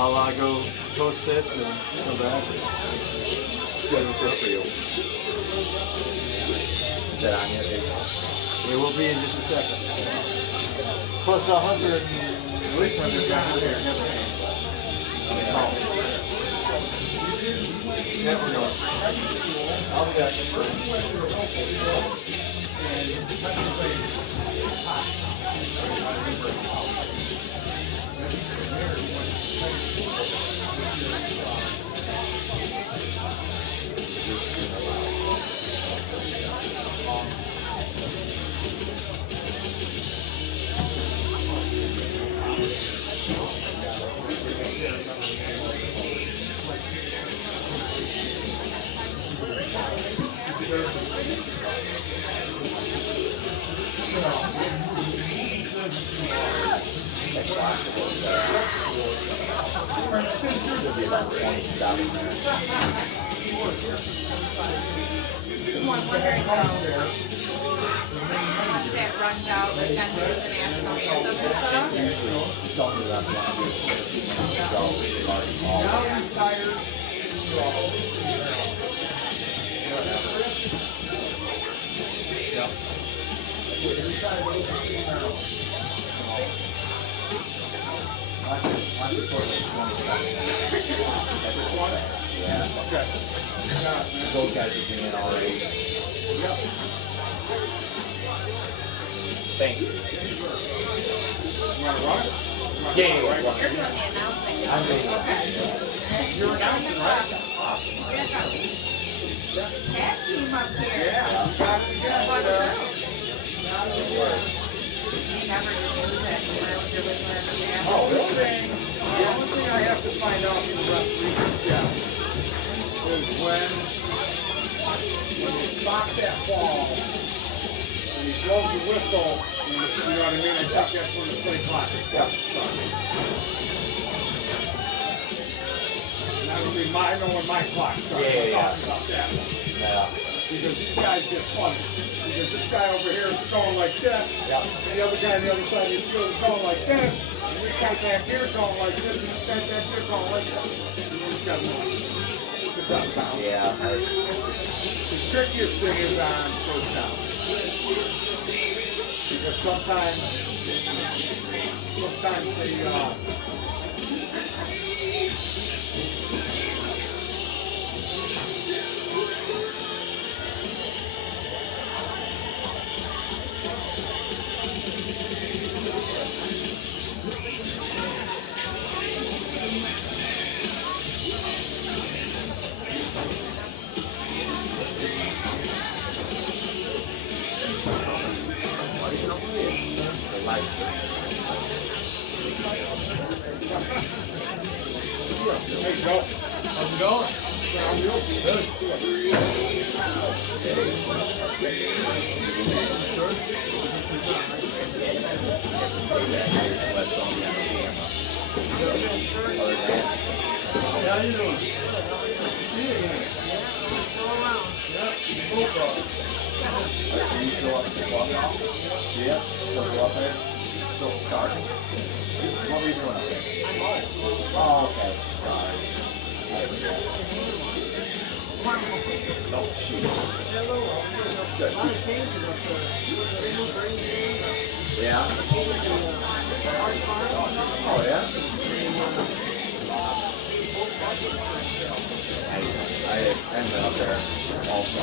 I'll go post this and come back. Good, just for you. Is that on yet? It will be in just a second. Plus 100, at least 100 down here. Yeah, we're going. I'll be back. It'll be about 27. Once that runs out, like then the national anthem and stuff. Something that's not good. Now retired. I could put like 27. This one? Yeah. Okay. Those guys are doing it already. Yep. Thank you. You want to run it? Yeah. You're doing the announcing. I'm doing it. You're announcing, right? Tag team up here. Yeah. You got it again. Never did use it when I was doing it. Oh, the only thing I have to find out from the referee, yeah, is when you stop that ball and he blows the whistle, you know what I mean? I think that's when the play clock is supposed to start. And that would be my, I know when my clock starts. Yeah. I'm talking about that one. Yeah. Because these guys get funny. Because this guy over here is going like this, Yep. and the other guy on the other side of the field is going like this, and this guy back here is going like this, and this guy back here is going like that. And he's got one. It's out of bounds. Yeah. The trickiest thing is on first down. Because sometimes they, hey, Joe. How's it going? Good. How you doing? See you again. Yep. Can you go up to the club now? Yeah. So go up there. Go start. What were you doing up there? Oh, okay. Sorry. I forgot. Oh, shoot. Good. Yeah? Oh, yeah? I haven't been up there also.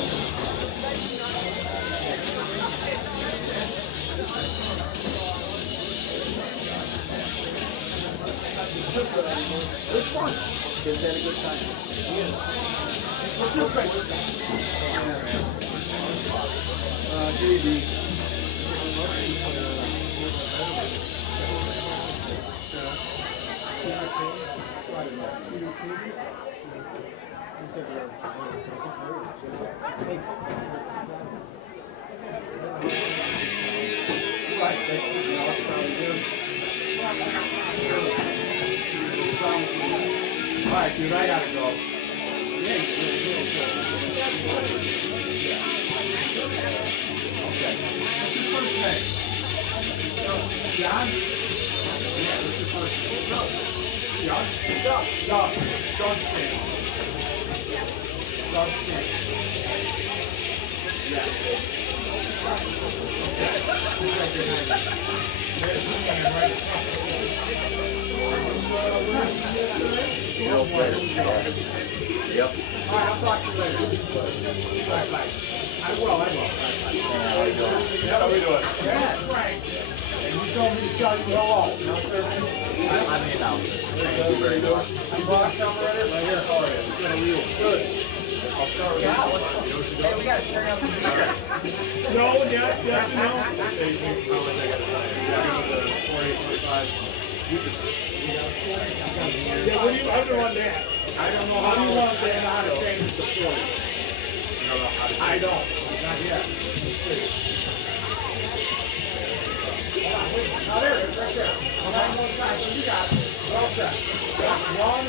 It was fun. Kids had a good time. What's your favorite? JD. Alright, dude, I gotta go. Okay. What's your first name? John? Yeah, what's your first name? Doug? Doug Stan. Doug Stan. Yeah. Yep. All right, I'll talk to you later. All right, bye. I will. How you doing? Yeah, how we doing? Yeah, Frank. And you told me to tell you hello. I'm the announcer. Thank you very much. I'm Bob Summerrider. Right here. How are you? Good. How are you? Good. I'll start with you. Hey, we got to turn up the music. No, yes, and no. Yeah, what do you, how do you want that? I don't know how you want that, how to change it to 40. I don't, not yet. Now there it is, right there. One more time, so you got it. Well set. One,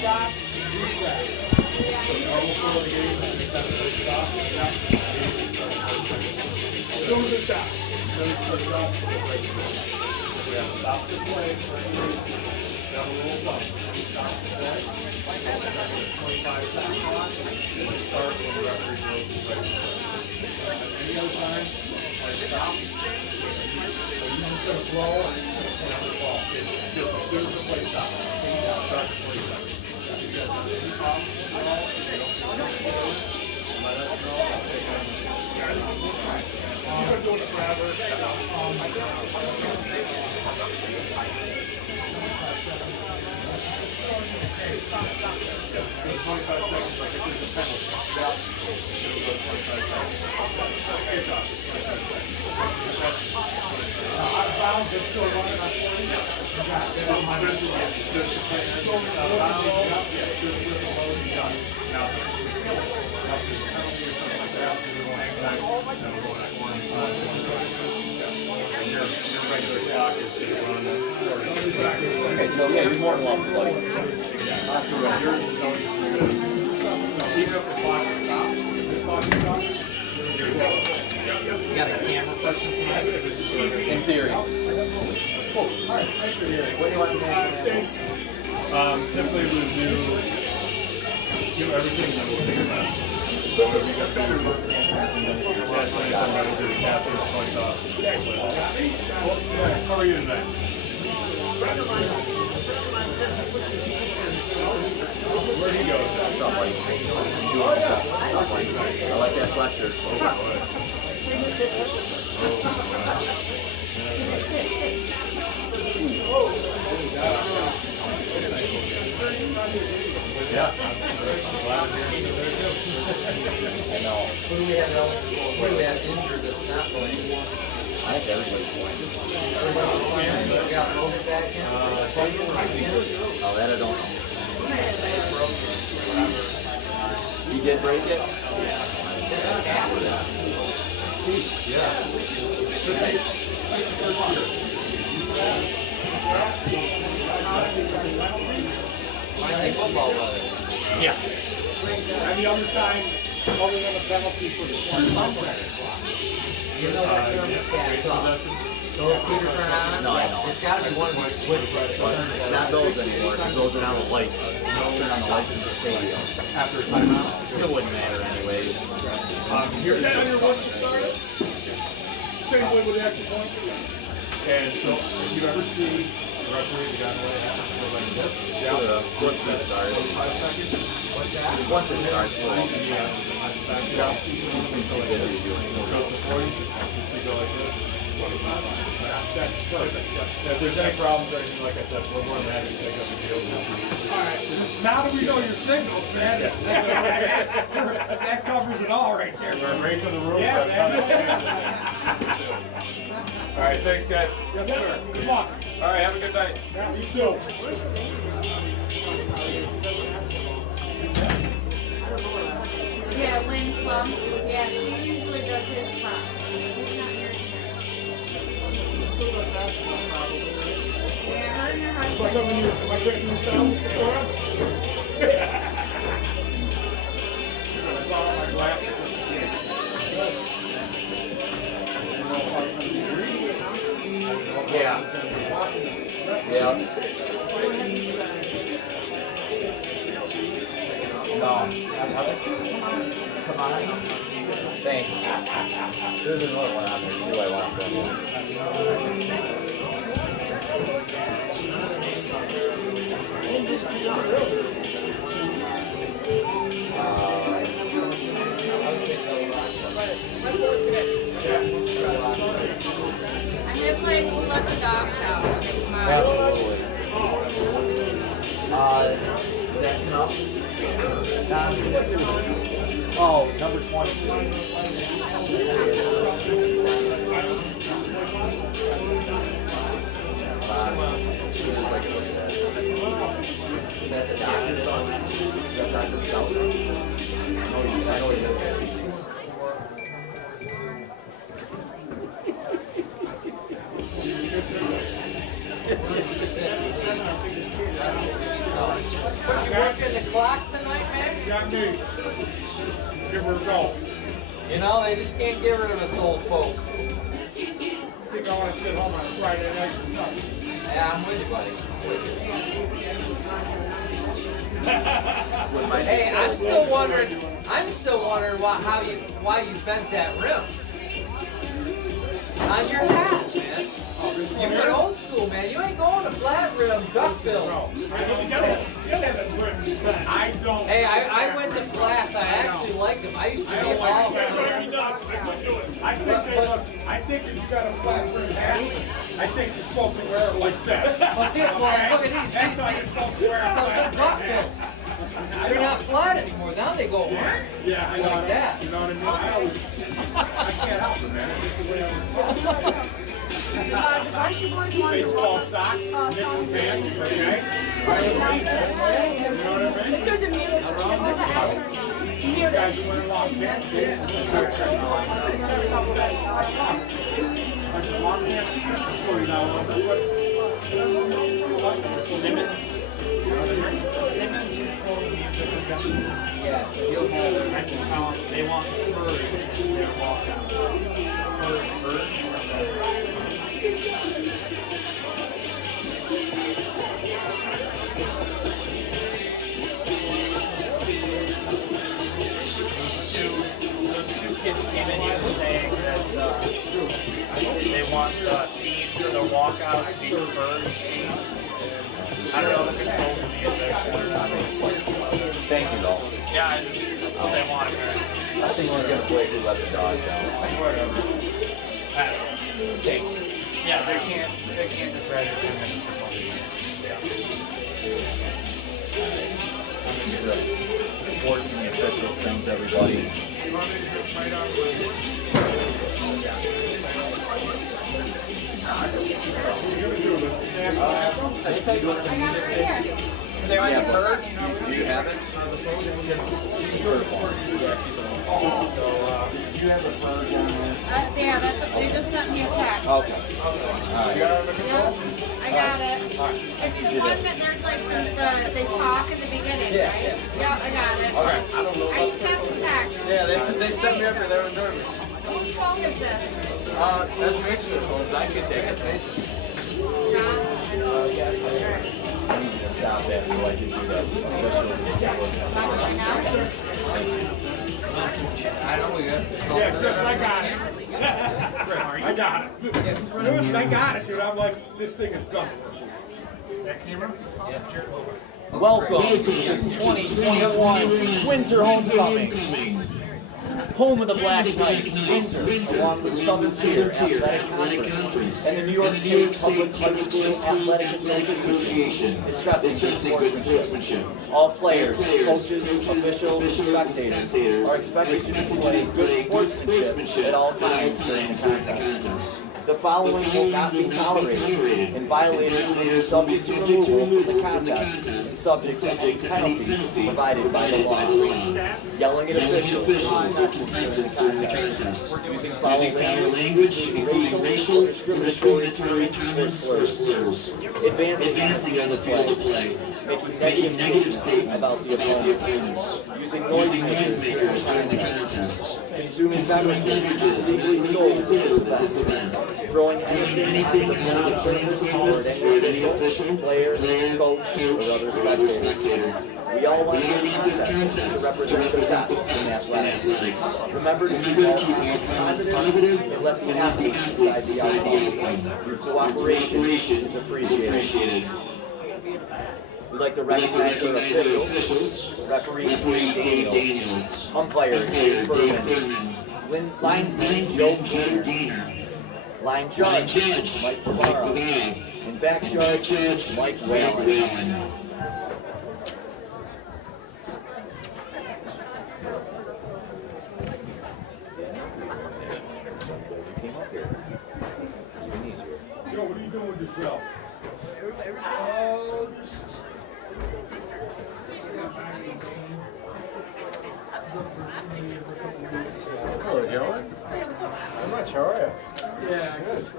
stop, reset. As soon as it stops. Stop the play. Have a little bump. Stop the play. 25 seconds. Start when the referee blows the play. Any other time, play stop. You're just going to blow and you're going to play on the ball. It's just as soon as the play stops. Start the 20 seconds. If you guys have any problems at all, if you don't know what to do, let us know. I'll take on the You've been doing it forever. Okay, so yeah, you're more than welcome, buddy. You got a camera person tonight? In theory. What do you want to do? Typically we do everything that we'll figure out. So we got better work. How are you tonight? Where'd he go? Top light. Top light. I like that sweatshirt. Yeah. I know. Who do we have injured that's not playing? I think everybody's playing. Everybody's playing. We got Roman back in. Oh, that I don't know. He did break it? Football weather. Yeah. Any other time, other than a penalty for the 20 You know that thermostat off. Those speakers are on. No, I know. It's got to be one of these switches. It's not those anymore, because those are now the lights. Turn on the lights in the stadium. After a timeout. It wouldn't matter anyways. Is that on your list to start it? Same way with the extra point? And so if you ever see the referee, the guy in the way happens to go like this. Once it starts. Once it starts, we'll all be too busy to do anything. If there's any problems or anything, like I said, we're more than happy to take up the deal. Alright, now that we know your signals, man, that covers it all right there. We're racing the room. Yeah, man. All right, thanks, guys. Yes, sir. Good luck. All right, have a good night. Yeah, you too. Yeah, Lynn Plum. Yeah, she usually does his spot. He's not here tonight. Yeah, her and her What's husband. up with you? Am I getting you styles before? I brought out my glasses. Yeah. Yeah. Come on. Thanks. There's another one on there too I want from you. I'm gonna play Who Let the Dogs Out. Absolutely. Is that enough? Oh, number 20. Is that the doctor's office? Is that Dr. Belton? I know he does. What, you working the clock tonight, man? Got me. Give her a go. You know, they just can't get rid of us old folk. I think I want to sit home on Friday night or nothing. Yeah, I'm with you, buddy. Hey, I'm still wondering why you bent that rim on your hat, man. You went old school, man. You ain't going to flat rim duckbill. I don't. Hey, I went to flats. I actually liked them. I used to be a ball player. I think if you got a flat rim hat, I think you're supposed to wear it like this. But this, well, look at these. That's how you're supposed to wear it. Those are duckbills. They're not flat anymore. Now they go Yeah, I know like that. You know what I mean? I can't help it, man. It's just the way I'm The Varsity boys won the baseball socks, nickel pants, okay? You know what I mean? There's a music. You guys are wearing long pants. I said, long pants, slow you down a little bit. Simmons control the music production. Yeah, you'll have I can tell them they want courage in their walkout. Courage. Those two kids came in here saying that they want the theme for the walkout to be Courage theme. I don't know the controls of music. Thank you, though. Yeah, that's what they want, man. I think we're going to play Who Let the Dogs Out. Thank you. Yeah, they can't just write it 10 minutes before the game. The sports and the officials things, everybody. They want to merge. Do you have it? You have a merge on there? Yeah, that's what they just sent me a text. Okay. Yep, I got it. It's the one that there's like they talk in the beginning, Yeah, right? yeah. Yep, I got it. Okay. I sent the text. Yeah, they sent me up here. They were nervous. Whose phone is this? That's Mason's phone. I can take it. Mason. John? I need you to stop that so I can do that. I know we got. Yeah, Chris, I got it. I got it. I got it, dude. I'm like, this thing is done. That camera? Welcome to 2021 Windsor Homecoming. Home of the Black Knights, Windsor, along with Southern Tier Athletic Conference and the New York State Public High School Athletic Association, discussing good sportsmanship. All players, coaches, officials, and spectators are expected to display good sportsmanship at all times during the contest. The following will not be tolerated, and violators will be subject to removal from the contest and subject to a penalty provided by the law. Yelling at officials during the contest. Using foul language, including racial, discriminatory, or slurs. Advancing on the field of play. making negative statements about the opponent, using noisemakers during the contest, consuming beverages legally sold at this event, throwing anything at the opponent's surface toward any official, player, coach, or other spectator. We all want this contest to represent the best in athletics. Remember to keep all comments positive and let the athletes decide the outcome. Your cooperation is appreciated. We'd like to recognize our officials, referee Dave Daniels, umpire Dave Berman, linesman Joe Gaynor, line judge Mike Navarro, and back judge Mike Whalen. Yo, what are you doing with yourself? Hello, gentlemen. How much? How are you? Yeah, good. To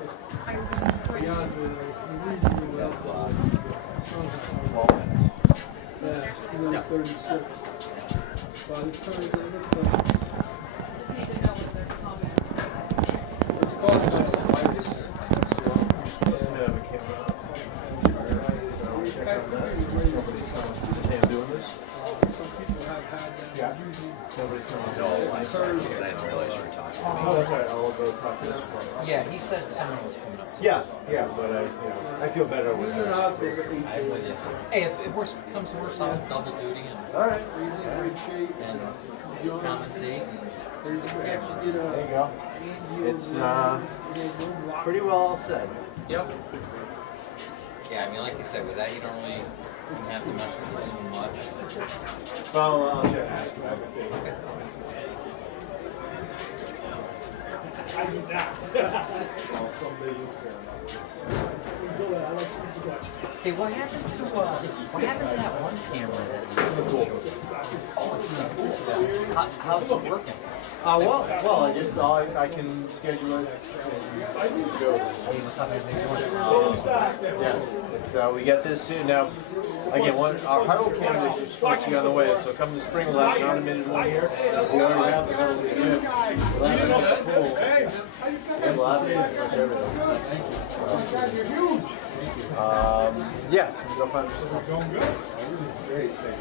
be honest with you, reasonably well. Yeah, he's on 36. By the time they look like it's called Nobody's coming. No, I'm sorry, because I didn't realize you were talking to me. Oh, that's right. I'll go talk to this one. Yeah, he said someone was coming up. Yeah, but I feel better with that. Hey, if worse comes to worse, I'll double duty and All right. compensate. There you go. It's pretty well all said. Yep. Yeah, I mean, like you said, with that, you don't really have to mess with the Zoom much. Well, I'll check. I do that. Hey, what happened to that one camera that you how's it working? Well, I can schedule it and go. Hey, what's up, everybody? Yeah. So we get this soon. Now, again, our hardwood canvas is supposed to be on the way. So come the spring, we'll have an ornamented one here. We already have the one we do. We'll have it at the pool. And we'll have it pretty much everything. Yeah, go find yourself. Going good. Very safe.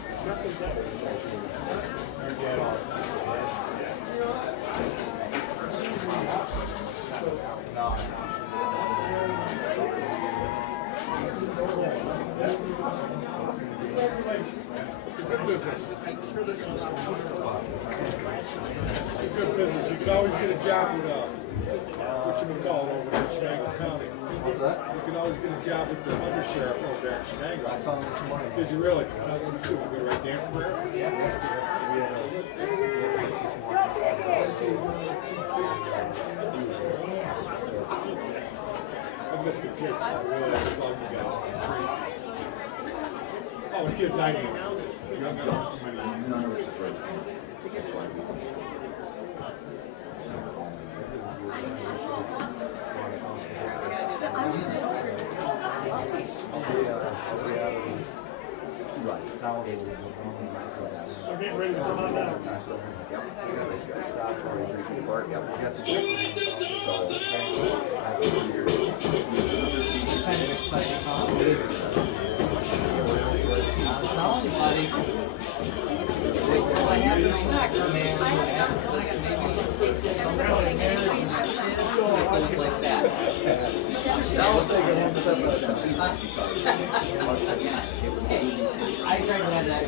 Good business. You can always get a job with what you call over in Chenango County. What's that? You can always get a job with the undersheriff over there in Chenango. I saw him this morning. Did you really? Let's do it. Go right there for it. I miss the kids. I really miss all you guys. It's crazy. Oh, the kids I knew. You have some. None of us are rich. That's why we Right. It's how they will only my class. I'm getting ready to come on down. This guy stopped already drinking the park. Yep, we got some chicken. So, has been years. Kind of exciting, huh? It is exciting. I'm telling you, buddy. Wait till I have this next, man. I have this next, maybe marriage and shit. Goes like that. I'll take it one step at a time. I tried to have that.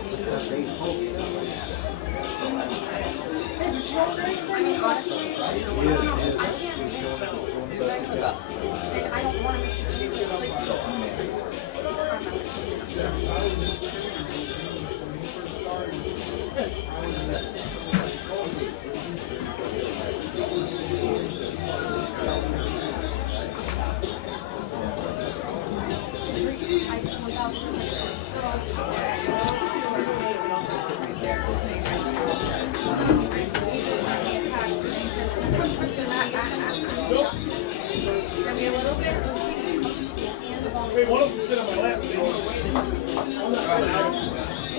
Hey, one of them sit on my lap.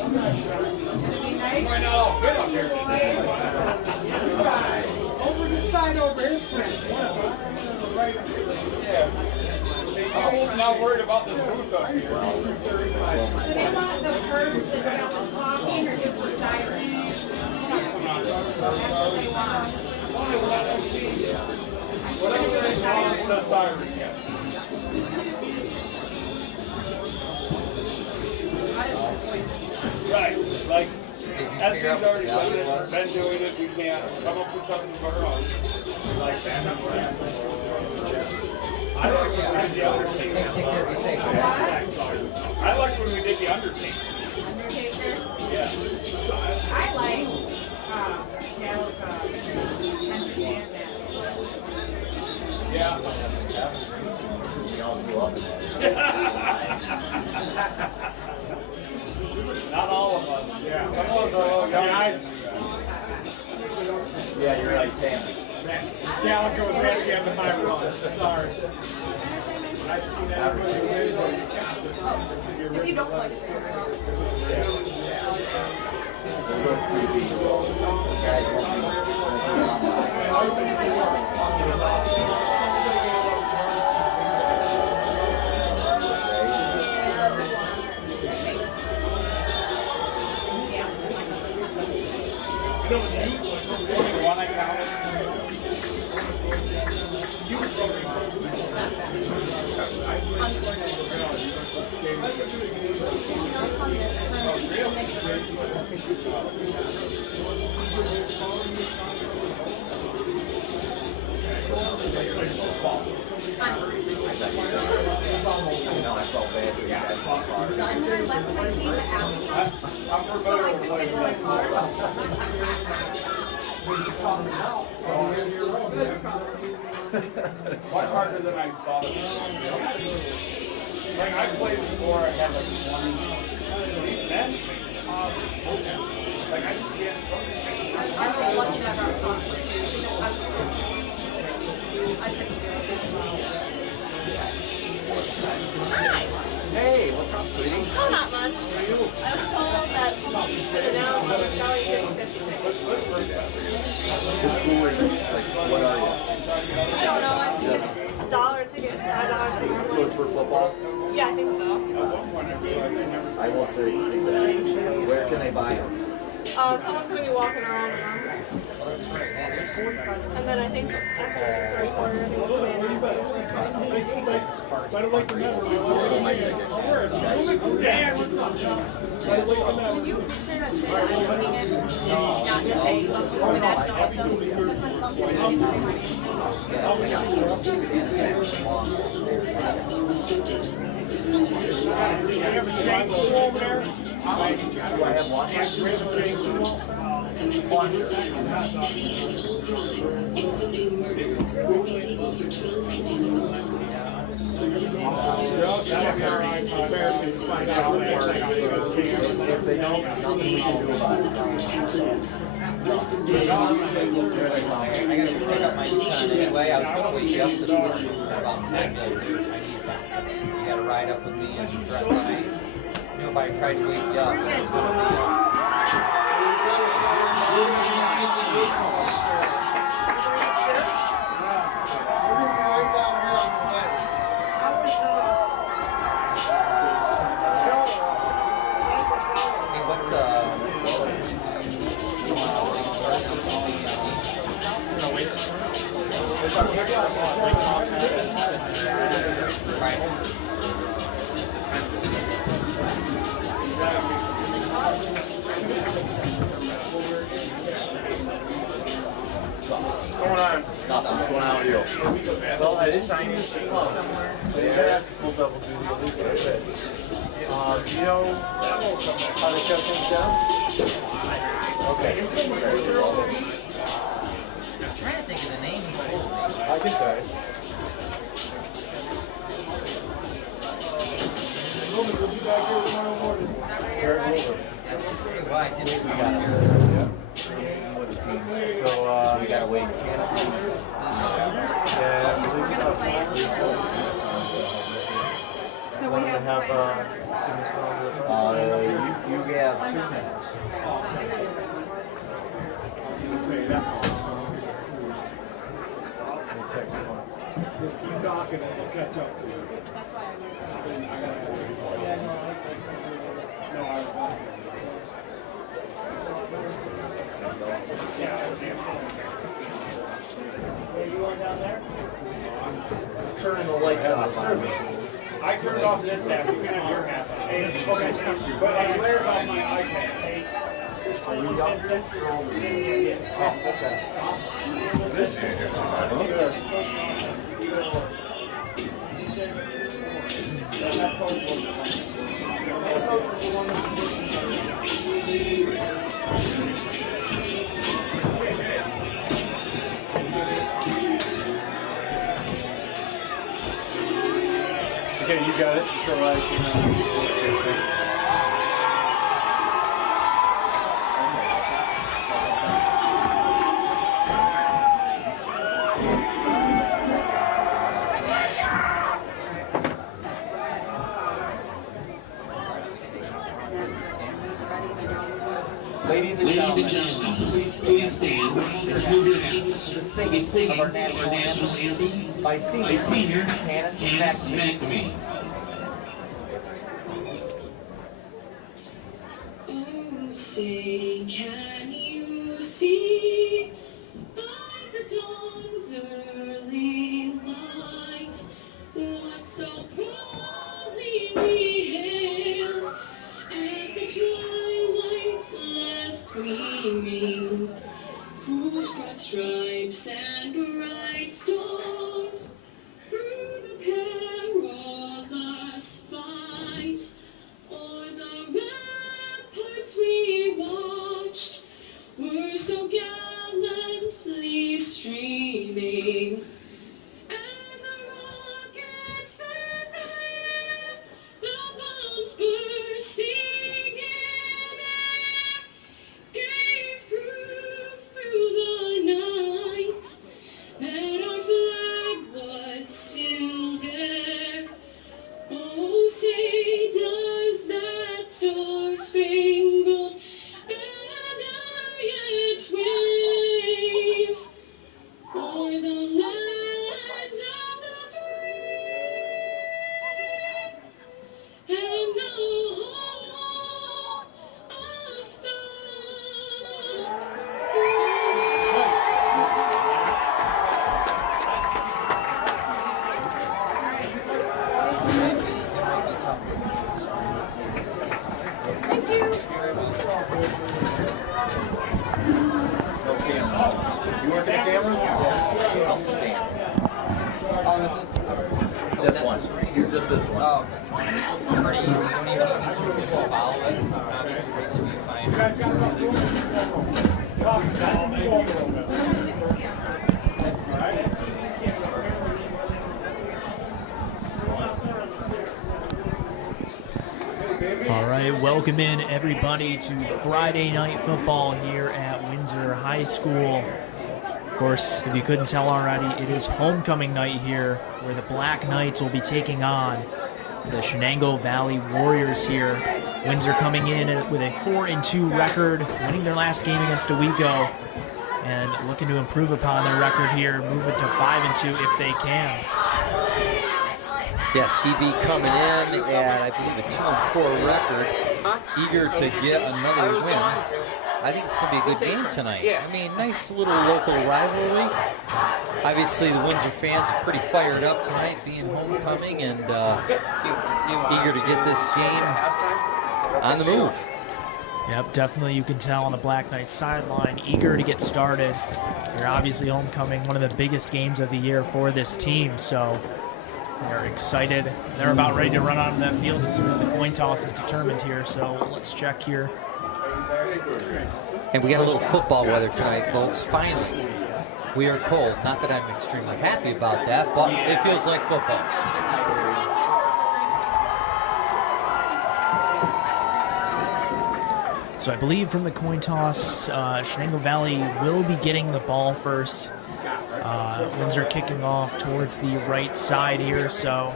Might not all fit up here. Over the side over his place. Yeah. I'm not worried about this booth up here. Do they want the birds that don't have coffee or just the siren? That's what they want. Whatever they want, the siren gets. Right, like, Esther's already done it, been doing it, we can't come up with something of our own. Like that. I like when we did the Undertaker. I like when we did the Undertaker. Undertaker? Yeah. I like, understand that. Yeah. We all grew up in that. Not all of us. Yeah. Some of us are all guys. Yeah, you're right, Tammy. Calico's head again to my run. Sorry. I've seen everybody If you don't like it, one I counted. I felt bad for you guys. I'm familiar with places like much harder than I thought it was. Like I played before, I had like 20. That's like I just can't. I was lucky to have our song for you because I'm so I took Hi! Hey, what's up, sweetie? Oh, not much. I was told that someone should announce that it's now you're getting 50 tickets. Who is, like, what are you? I don't know. I think it's a $1 ticket, $5 ticket. So it's for football? Yeah, I think so. I will say, where can they buy them? Someone's going to be walking around with them. And then I think after the third quarter, I think we'll be But I like the message. Can you picture us singing it? Not just say the national anthem? Just when pumpkin and say You have a chain pool over there? Do I have one? If they don't, nothing we can do about it. I gotta pick up my son anyway. I was gonna wake you up this morning about 10 to I need you gotta ride up with me and Brett and I knew if I tried to wake you up, it was gonna Nothing. What's going on with you? Well, I didn't sign it. We'll double duty at least a bit. Do you know how to shut things down? Okay. I'm trying to think of the name he told me. I can say it. Why didn't we got here? So, We gotta wait. yeah, I believe so. So we Want to have, have sing this one? You have minutes. Just keep talking and we'll catch up to you. Are you going down there? Turning the lights off. I turned off this half, you can have your half. Okay, but I swears on my iPad. Are you up? Oh, okay. This Okay, you got it. It's all right. Ladies and gentlemen, please stand and move your hands. The singing of our national anthem by senior Hannah McNamee. Oh, say, can you see by the dawn's early light what so proudly we hailed at the twilight's last gleaming, whose broad stripes and bright stars through the perilous fight o'er the ramparts we watched were so gallantly streaming, and the rockets fed the air, the bombs bursting in air, gave proof through the night that our flag was still there. Oh, say does that star-spangled banner yet wave o'er the land of the brave and the home of the You working the camera? Oh, is this? This one. Right here. Just this one. Oh, okay. Pretty easy. You don't even need to just follow it. Obviously, right to be fine. All right, welcome in everybody to Friday Night Football here at Windsor High School. Of course, if you couldn't tell already, it is homecoming night here where the Black Knights will be taking on the Chenango Valley Warriors here. Windsor coming in with a 4-2 record, winning their last game against Owego, and looking to improve upon their record here, move it to 5-2 if they can. Yeah, CB coming in at, I believe, a 2-4 record, eager to get another win. I think it's going to be a good game tonight. I mean, nice little local rivalry. Obviously, the Windsor fans are pretty fired up tonight, being homecoming, and eager to get this game on the move. Yep, definitely you can tell on the Black Knights sideline, eager to get started. They're obviously homecoming, one of the biggest games of the year for this team, so they're excited. They're about ready to run onto that field as soon as the coin toss is determined here, so let's check here. And we got a little football weather tonight, folks, finally. We are cold. Not that I'm extremely happy about that, but it feels like football. So I believe from the coin toss, Chenango Valley will be getting the ball first. Windsor kicking off towards the right side here, so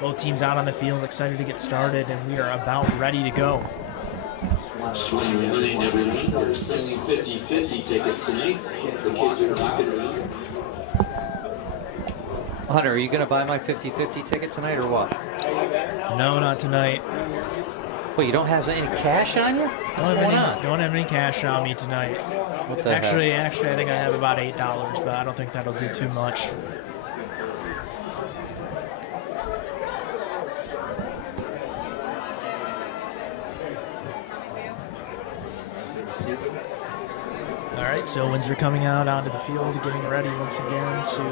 both teams out on the field, excited to get started, and we are about ready to go. Remind everyone, we're selling 50-50 tickets tonight. The kids are rocking. Hunter, are you going to buy my 50-50 ticket tonight or what? No, not tonight. Well, you don't have any cash on you? What's going on? Don't have any cash on me tonight. What the actually, heck? I think I have about $8, but I don't think that'll do too much. All right, so Windsor coming out onto the field, getting ready once again to,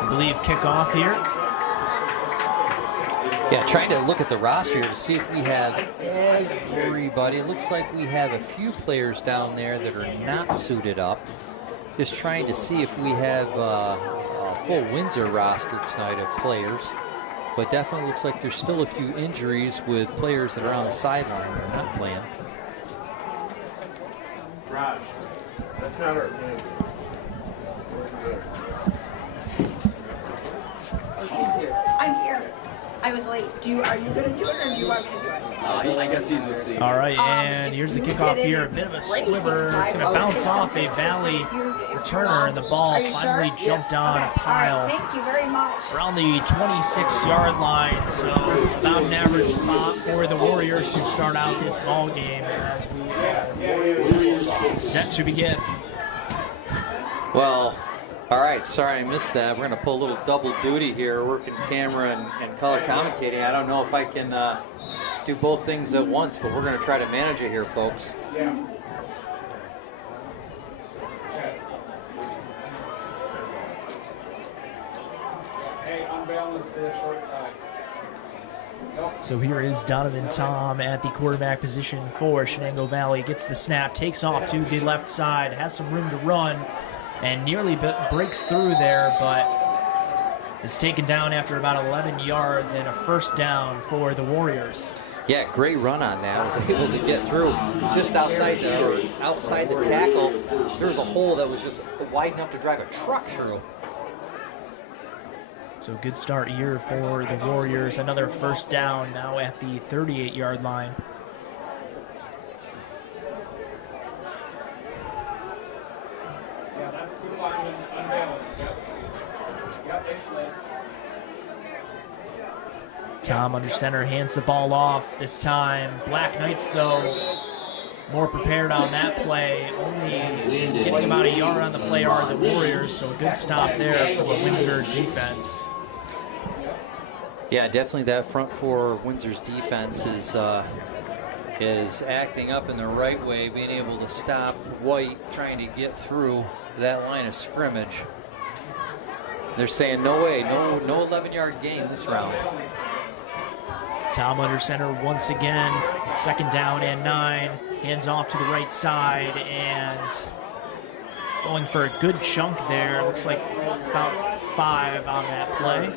I believe, kick off here. Yeah, trying to look at the roster here to see if we have everybody. It looks like we have a few players down there that are not suited up. Just trying to see if we have a full Windsor roster tonight of players. But definitely looks like there's still a few injuries with players that are on the sideline that are not playing. Raj, that's not our game. I'm here. I was late. Are you going to do it, or do you want me to do it? I guess he's with C. All right, and here's the kickoff here. A bit of a sliver. It's going to bounce off a Valley returner, and the ball finally jumped on a pile. Thank you very much. Around the 26-yard line, so it's about an average spot for the Warriors to start out this ball game as we set to begin. Well, all right, sorry I missed that. We're going to pull a little double duty here, working camera and color commentating. I don't know if I can do both things at once, but we're going to try to manage it here, folks. Yeah. Hey, unbalance to the short side. So here is Donovan Tom at the quarterback position for Chenango Valley. Gets the snap, takes off to the left side, has some room to run, and nearly breaks through there, but is taken down after about 11 yards and a first down for the Warriors. Yeah, great run on that. Was able to get through just outside the tackle. There was a hole that was just wide enough to drive a truck through. So good start here for the Warriors. Another first down now at the 38-yard line. Yeah, that's two linemen unbalanced. Yep, they slid. Tom under center hands the ball off this time. Black Knights, though, more prepared on that play. Only getting about a yard on the play are the Warriors, so a good stop there for the Windsor defense. Yeah, definitely that front four Windsor's defense is acting up in the right way, being able to stop White trying to get through that line of scrimmage. They're saying no way, no 11-yard gain this round. Tom under center once again. Second down and 9. Hands off to the right side and going for a good chunk there. Looks like about 5 on that play.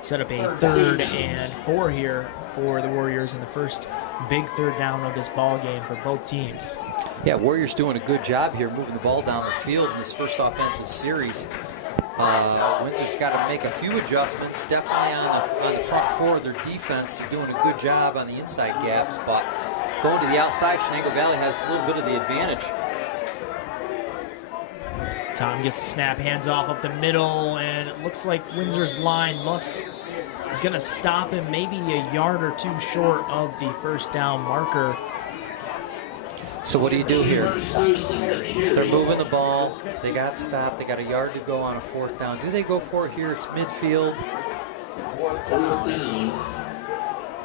Set up a 3rd and 4 here for the Warriors in the first big third down of this ball game for both teams. Yeah, Warriors doing a good job here moving the ball down the field in this first offensive series. Windsor's got to make a few adjustments, definitely on the front four of their defense. They're doing a good job on the inside gaps, but going to the outside, Chenango Valley has a little bit of the advantage. Tom gets the snap, hands off up the middle, and it looks like Windsor's line is going to stop him maybe a yard or 2 short of the first down marker. So what do you do here? They're moving the ball. They got stopped. They got a yard to go on a 4th down. Do they go for it here? It's midfield.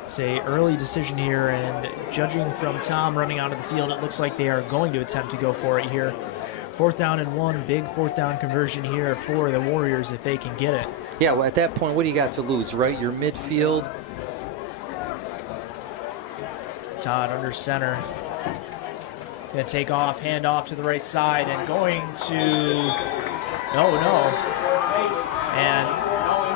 Say early decision here, and judging from Tom running out of the field, it looks like they are going to attempt to go for it here. 4th down and 1, big 4th down conversion here for the Warriors if they can get it. Yeah, well, at that point, what do you got to lose, right? Your midfield. Todd under center. Going to take off, hand off to the right side, and going to, no. And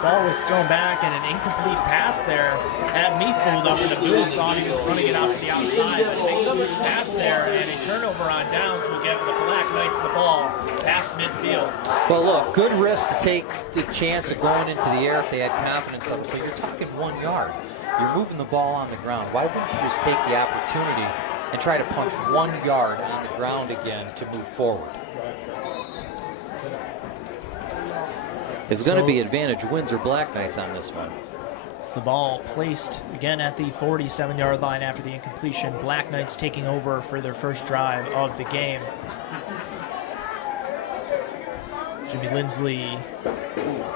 ball was thrown back and an incomplete pass there. Had me fooled up in the booth, thought he was running it out to the outside. But an incomplete pass there and a turnover on downs will get the Black Knights the ball past midfield. Well, look, good risk to take the chance of going into the air if they had confidence of it, but you're talking 1 yard. You're moving the ball on the ground. Why wouldn't you just take the opportunity and try to punch 1 yard on the ground again to move forward? It's going to be advantage Windsor Black Knights on this one. It's the ball placed again at the 47-yard line after the incompletion. Black Knights taking over for their first drive of the game. Jimmy Lindsley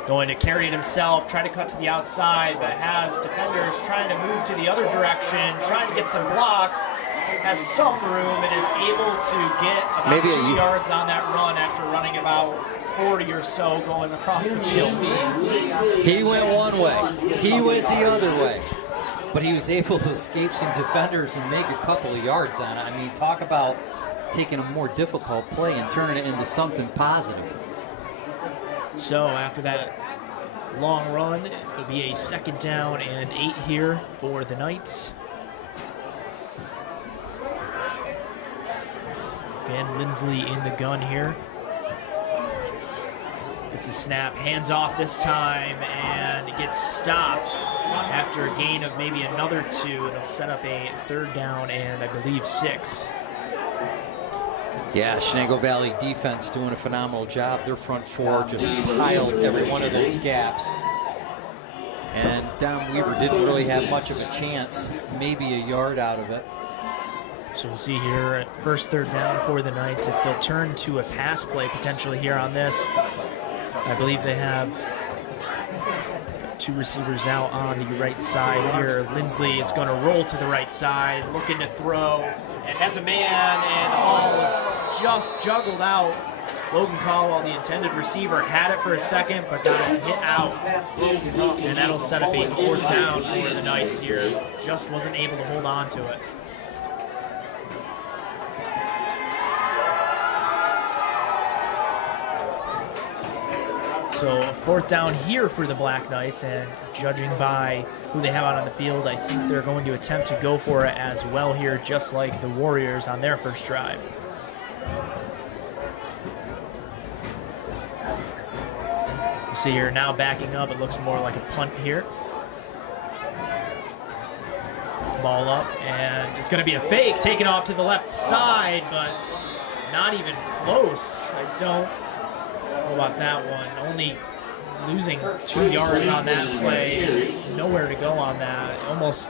going to carry it himself, try to cut to the outside, but has defenders trying to move to the other direction, trying to get some blocks, has some room, and is able to get about maybe 2 yards on that run after running about 40 or so going across the field. He went one way, he went the other way, but he was able to escape some defenders and make a couple of yards on it. I mean, talk about taking a more difficult play and turning it into something positive. So after that long run, it'll be a 2nd down and 8 here for the Knights. Again, Lindsley in the gun here. It's a snap, hands off this time, and it gets stopped after a gain of maybe another 2. It'll set up a 3rd down and I believe 6. Yeah, Chenango Valley defense doing a phenomenal job. Their front 4 just piled every one of those gaps. And Don Weaver didn't really have much of a chance, maybe a yard out of it. So we'll see here at first 3rd down for the Knights if they'll turn to a pass play potentially here on this. I believe they have 2 receivers out on the right side here. Lindsley is going to roll to the right side, looking to throw, and has a man, and the ball is just juggled out. Logan Caldwell, the intended receiver, had it for a second, but got it hit out. And that'll set up a 4th down for the Knights here. Just wasn't able to hold on to it. So a 4th down here for the Black Knights, and judging by who they have out on the field, I think they're going to attempt to go for it as well here, just like the Warriors on their first drive. You see here now backing up, it looks more like a punt here. Ball up, and it's going to be a fake, taken off to the left side, but not even close. I don't know about that one. Only losing 2 yards on that play. There's nowhere to go on that. Almost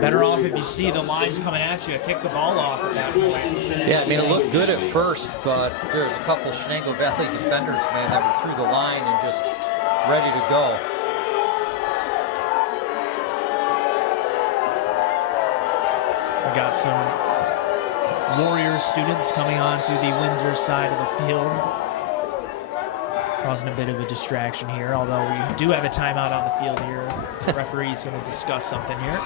better off if you see the lines coming at you, kick the ball off at that point. Yeah, I mean, it looked good at first, but there was a couple of Chenango Valley defenders, man, that were through the line and just ready to go. We got some Warriors students coming onto the Windsor side of the field, causing a bit of a distraction here, although we do have a timeout on the field here. The referee's going to discuss something here.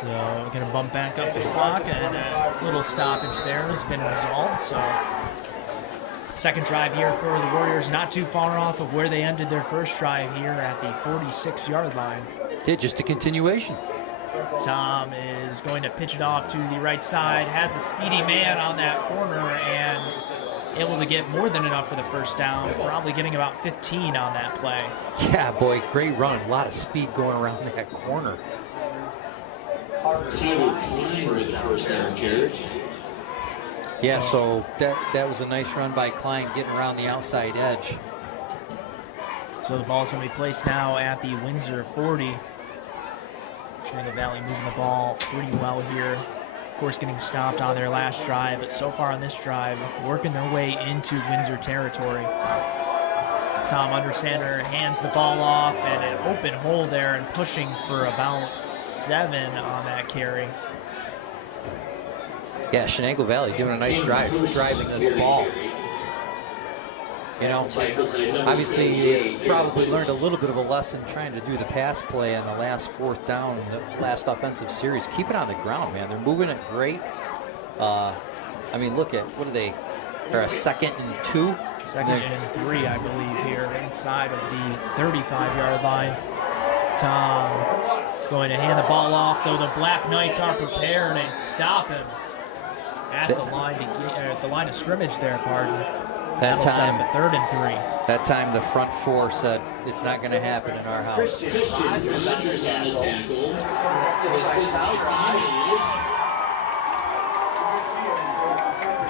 So we're going to bump back up the clock, and a little stoppage there has been resolved. So 2nd drive here for the Warriors, not too far off of where they ended their first drive here at the 46-yard line. Yeah, just a continuation. Tom is going to pitch it off to the right side, has a speedy man on that corner, and able to get more than enough for the 1st down, probably getting about 15 on that play. Yeah, boy, great run. A lot of speed going around that corner. the 1st down carriage. Yeah, so that was a nice run by Klein getting around the outside edge. So the ball's going to be placed now at the Windsor 40. Chenango Valley moving the ball pretty well here. Of course, getting stopped on their last drive, but so far on this drive, working their way into Windsor territory. Tom Undersander hands the ball off, and an open hole there, and pushing for about 7 on that carry. Yeah, Chenango Valley doing a nice drive, driving this ball. You know, obviously he probably learned a little bit of a lesson trying to do the pass play on the last 4th down, the last offensive series. Keep it on the ground, man. They're moving it great. I mean, look at, what are they? They're a 2nd and 2. 2nd and 3, I believe, here inside of the 35-yard line. Tom is going to hand the ball off, though the Black Knights are prepared and stop him at the line of scrimmage there, pardon. That time, 3rd and 3. That time the front 4 said, it's not going to happen in our house.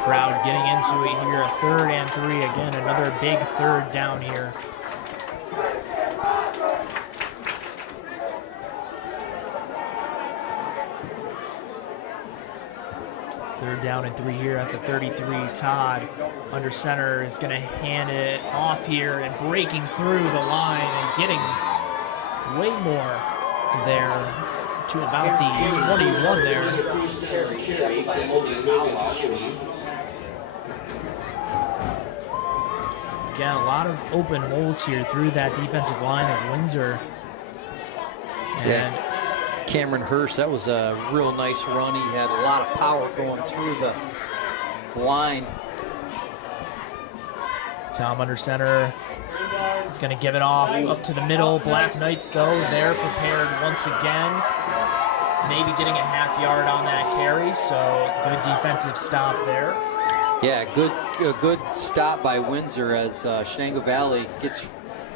Crowd getting into it here, 3rd and 3. Again, another big 3rd down here. Third down and 3 here at the 33. Todd under center is going to hand it off here and breaking through the line and getting way more there to about the 21 there. Again, a lot of open holes here through that defensive line of Windsor. And Cameron Hurst, that was a real nice run. He had a lot of power going through the line. Tom under center. He's going to give it off up to the middle. Black Knights, though, they're prepared once again. Maybe getting a half yard on that carry, so good defensive stop there. Yeah, a good stop by Windsor as Chenango Valley gets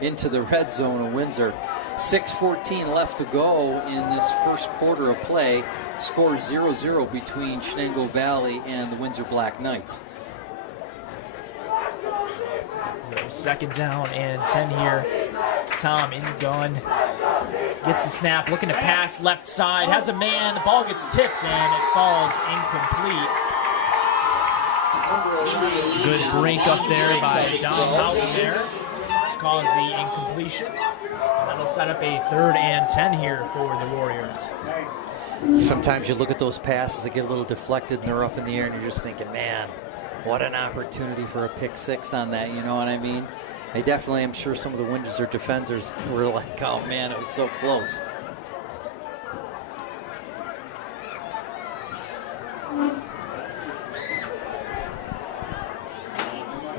into the red zone of Windsor. 6:14 left to go in this first quarter of play. Score 0-0 between Chenango Valley and the Windsor Black Knights. So 2nd down and 10 here. Tom in the gun. Gets the snap, looking to pass left side. Has a man, the ball gets tipped and it falls incomplete. Good break up there by Dom Houghton there. Caused the incompletion. And that'll set up a 3rd and 10 here for the Warriors. Sometimes you look at those passes that get a little deflected and they're up in the air and you're just thinking, man, what an opportunity for a pick 6 on that, you know what I mean? I definitely am sure some of the Windsor defenders were like, oh man, it was so close.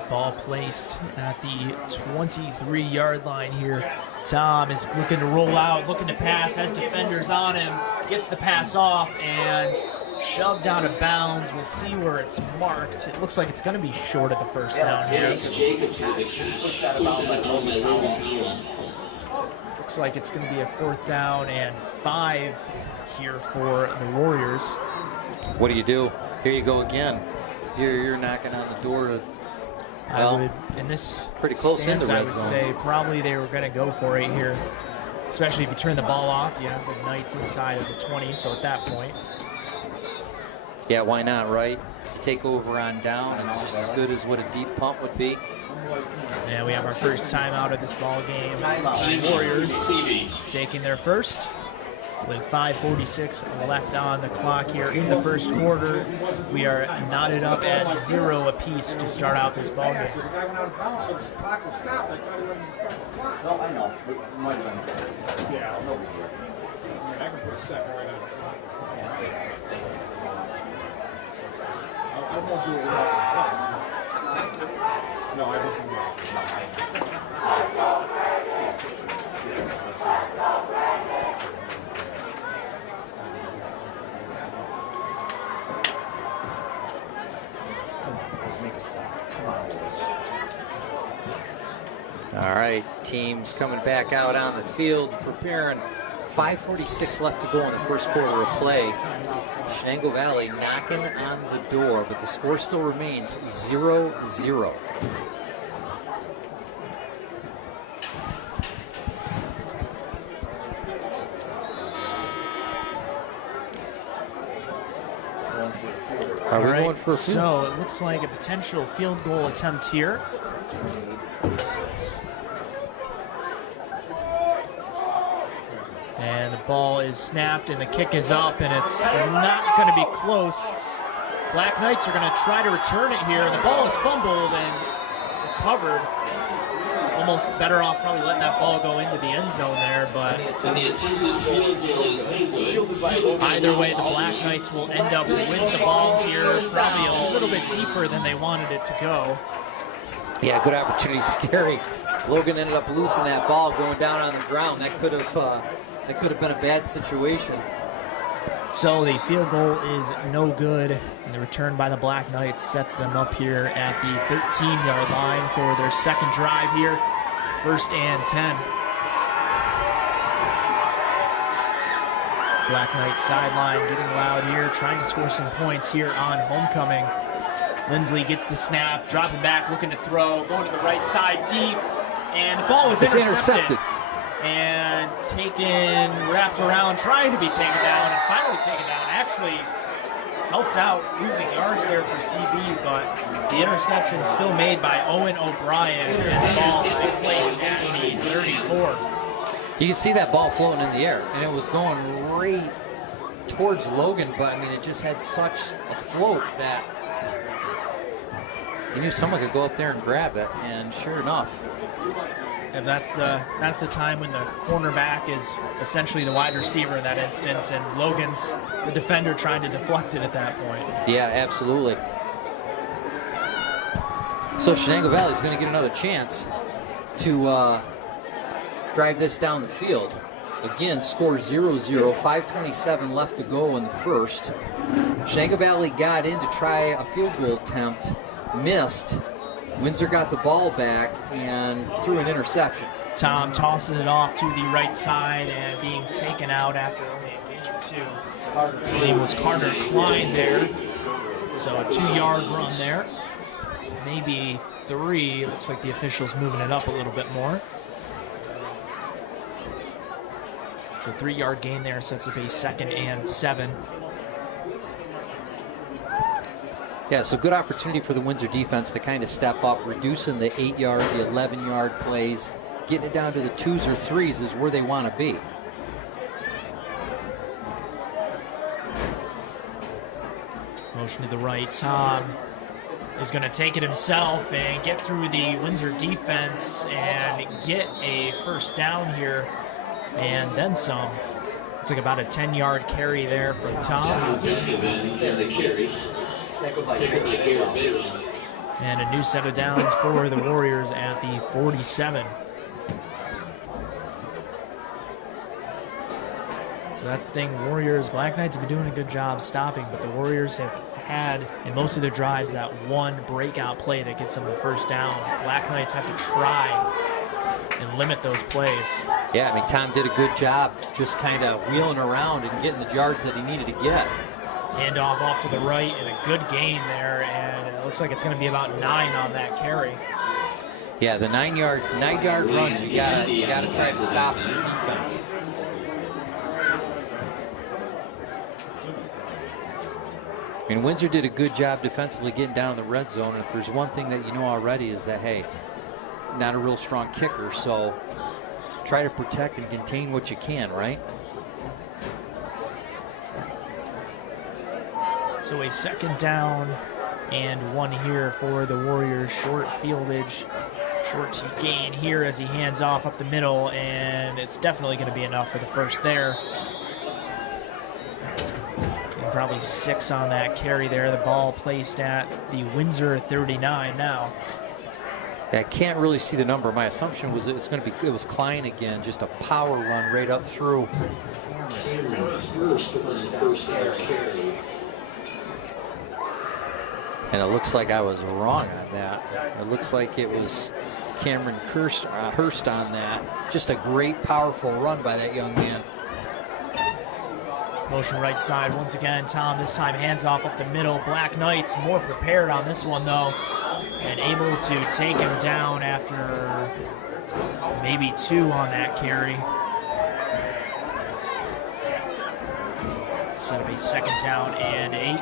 Ball placed at the 23-yard line here. Tom is looking to roll out, looking to pass, has defenders on him, gets the pass off and shoved out of bounds. We'll see where it's marked. It looks like it's going to be short of the first down here. Looks like it's going to be a 4th down and 5 here for the Warriors. What do you do? Here you go again. You're knocking on the door to, well, I would, in this pretty close stance, in the red I would zone. say probably they were going to go for it here, especially if you turn the ball off. You have the Knights inside of the 20, so at that point. Yeah, why not, right? Take over on down and just as good as what a deep pump would be. And we have our first timeout of this ball game. The Warriors taking their first with 5:46 left on the clock here in the first quarter. We are knotted up at 0 apiece to start out this ball game. Well, I know. It might have been. Yeah, no big deal. I can put a second right on. I won't do it without time. No, I don't think Let's make a stop. Come on, boys. All right, teams coming back out on the field, preparing. 5:46 left to go in the first quarter of play. Chenango Valley knocking on the door, but the score still remains 0-0. Are we going for a field? So it looks like a potential field goal attempt here. And the ball is snapped and the kick is up and it's not going to be close. Black Knights are going to try to return it here. The ball is fumbled and recovered almost better off probably letting that ball go into the end zone there, but And the attempted field goal is no good. either way, the Black Knights will end up with the ball here, probably a little bit deeper than they wanted it to go. Yeah, good opportunity, scary. Logan ended up losing that ball going down on the ground. That could have been a bad situation. So the field goal is no good, and the return by the Black Knights sets them up here at the 13-yard line for their second drive here, 1st and 10. Black Knights sideline getting loud here, trying to score some points here on homecoming. Lindsley gets the snap, dropping back, looking to throw, going to the right side deep, and the ball was intercepted. And taken, wrapped around, trying to be taken down, and finally taken down. Actually helped out, losing yards there for CB, but the interception still made by Owen O'Brien, and the ball placed at the 34. You can see that ball floating in the air, and it was going right towards Logan, but I mean, it just had such a float that you knew someone could go up there and grab it, and sure enough. And that's the time when the cornerback is essentially the wide receiver in that instance, and Logan's the defender trying to deflect it at that point. Yeah, absolutely. So Chenango Valley is going to get another chance to drive this down the field. Again, score 0-0, 5:27 left to go in the first. Chenango Valley got in to try a field goal attempt, missed. Windsor got the ball back and threw an interception. Tom tosses it off to the right side and being taken out after only a gain or two. I believe it was Carter Klein there. So a 2-yard run there. Maybe 3. Looks like the official's moving it up a little bit more. So 3-yard gain there sets up a 2nd and 7. Yeah, so good opportunity for the Windsor defense to kind of step up, reducing the 8-yard, the 11-yard plays, getting it down to the 2s or 3s is where they want to be. Motion to the right. Tom is going to take it himself and get through the Windsor defense and get a first down here, and then some. It's like about a 10-yard carry there from Tom. And the carry. And a new set of downs for the Warriors at the 47. So that's the thing, Warriors, Black Knights have been doing a good job stopping, but the Warriors have had, in most of their drives, that one breakout play that gets them the first down. Black Knights have to try and limit those plays. Yeah, I mean, Tom did a good job just kind of wheeling around and getting the yards that he needed to get. Handoff off to the right and a good gain there, and it looks like it's going to be about 9 on that carry. Yeah, the 9-yard runs, you gotta try to stop the defense. I mean, Windsor did a good job defensively getting down in the red zone. If there's one thing that you know already is that, hey, not a real strong kicker, so try to protect and contain what you can, right? So a 2nd down and 1 here for the Warriors. Short fieldage, short to gain here as he hands off up the middle, and it's definitely going to be enough for the first there. And probably 6 on that carry there. The ball placed at the Windsor 39 now. I can't really see the number. My assumption was it was Klein again, just a power run right up through. First carry. And it looks like I was wrong on that. It looks like it was Cameron Hurst on that. Just a great, powerful run by that young man. Motion right side once again. Tom this time hands off up the middle. Black Knights more prepared on this one though, and able to take him down after maybe 2 on that carry. So it'll be 2nd down and 8.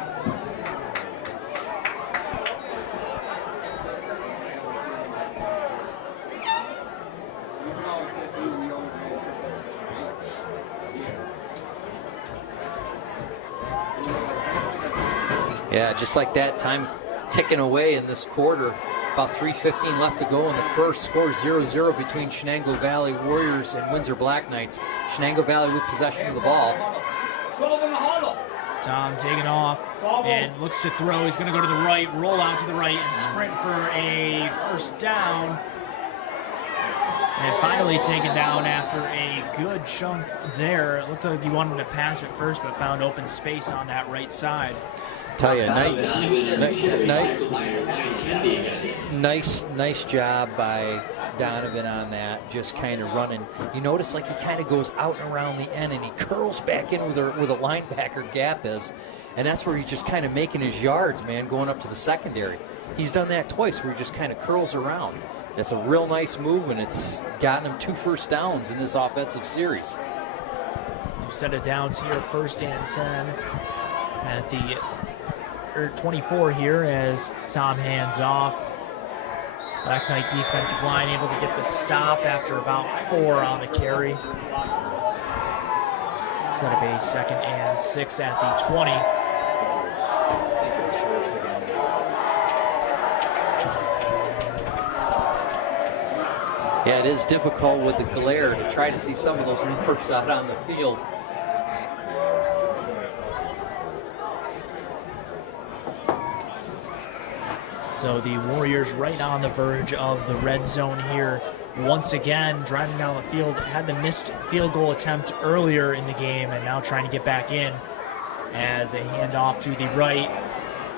Yeah, just like that, time ticking away in this quarter. About 3:15 left to go in the first. Score 0-0 between Chenango Valley Warriors and Windsor Black Knights. Shenango Valley with possession of the ball. Tom taking off and looks to throw. He's going to go to the right, roll out to the right, and sprint for a first down. And finally taken down after a good chunk there. It looked like he wanted to pass it first, but found open space on that right side. Tell you, nice job by Donovan on that, just kind of running. You notice like he kind of goes out and around the end and he curls back in where the linebacker gap is, and that's where he's just kind of making his yards, man, going up to the secondary. He's done that twice where he just kind of curls around. That's a real nice move, and it's gotten him 2 first downs in this offensive series. You set it down to your 1st and 10 at the 24 here as Tom hands off. Black Knight defensive line able to get the stop after about 4 on the carry. Set up a 2nd and 6 at the 20. Yeah, it is difficult with the glare to try to see some of those numbers out on the field. So the Warriors right on the verge of the red zone here. Once again, driving down the field, had the missed field goal attempt earlier in the game and now trying to get back in as they hand off to the right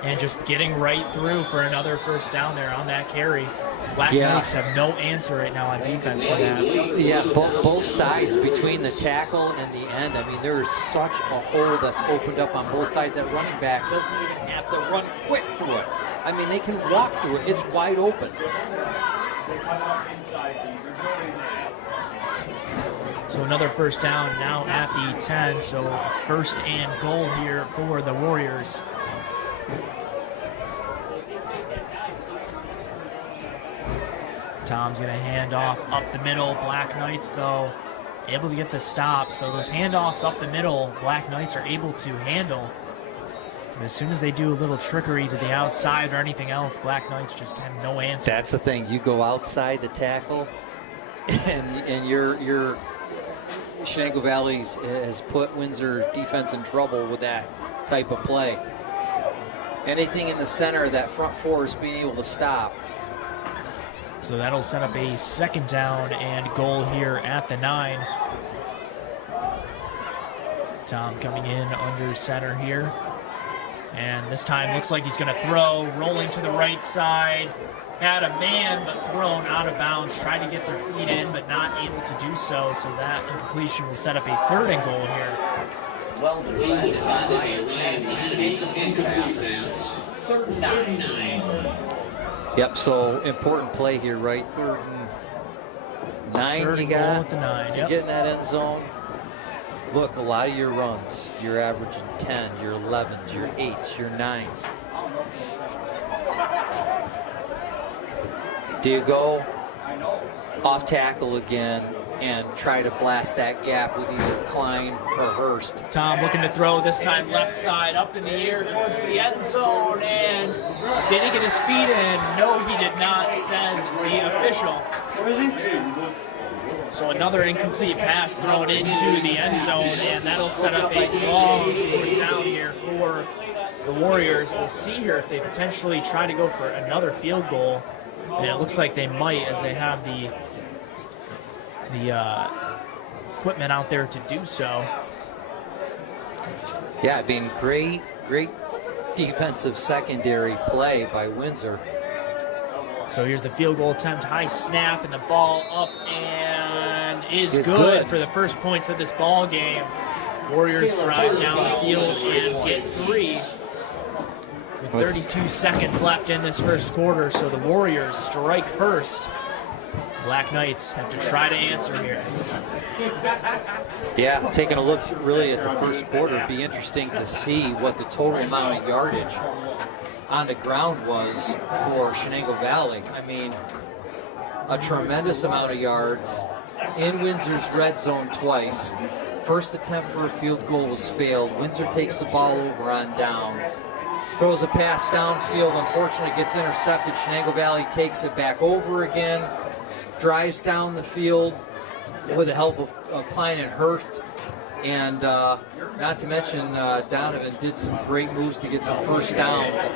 and just getting right through for another first down there on that carry. Black Knights have no answer right now on defense for that. Yeah, both sides between the tackle and the end. I mean, there is such a hole that's opened up on both sides. That running back doesn't even have to run quick through it. I mean, they can walk through it. It's wide open. So another first down now at the 10. So 1st and goal here for the Warriors. Tom's going to hand off up the middle. Black Knights, though, able to get the stop. So those handoffs up the middle, Black Knights are able to handle. As soon as they do a little trickery to the outside or anything else, Black Knights just have no answer. That's the thing. You go outside the tackle, and your Chenango Valley has put Windsor defense in trouble with that type of play. Anything in the center, that front 4 is being able to stop. So that'll set up a 2nd down and goal here at the 9. Tom coming in under center here. And this time looks like he's going to throw, rolling to the right side. Had a man, but thrown out of bounds. Tried to get their feet in, but not able to do so. So that incompletion will set up a 3rd and goal here. Well defended pass. 3rd and 9. Yep, so important play here, right? 3rd and 9 you got the 9, to get in that end zone. Look, a lot of your runs, you're averaging 10, your 11s, your 8s, your 9s. Do you go off tackle again and try to blast that gap with either Klein or Hurst? Tom looking to throw, this time left side, up in the air towards the end zone, and did he get his feet in? No, he did not, says the official. So another incomplete pass thrown into the end zone, and that'll set up a long 4th down here for the Warriors. We'll see here if they potentially try to go for another field goal, and it looks like they might, as they have the equipment out there to do so. Yeah, being great defensive secondary play by Windsor. So here's the field goal attempt, high snap, and the ball up and is good for the first points of this ball game. Warriors drive down the field and get 3 with 32 seconds left in this first quarter. So the Warriors strike first. Black Knights have to try to answer here. Yeah, taking a look really at the first quarter, it'd be interesting to see what the total amount of yardage on the ground was for Chenango Valley. I mean, a tremendous amount of yards in Windsor's red zone twice. First attempt for a field goal was failed. Windsor takes the ball over on down. throws a pass downfield, unfortunately gets intercepted. Chenango Valley takes it back over again, drives down the field with the help of Klein and Hurst. And not to mention Donovan did some great moves to get some first downs.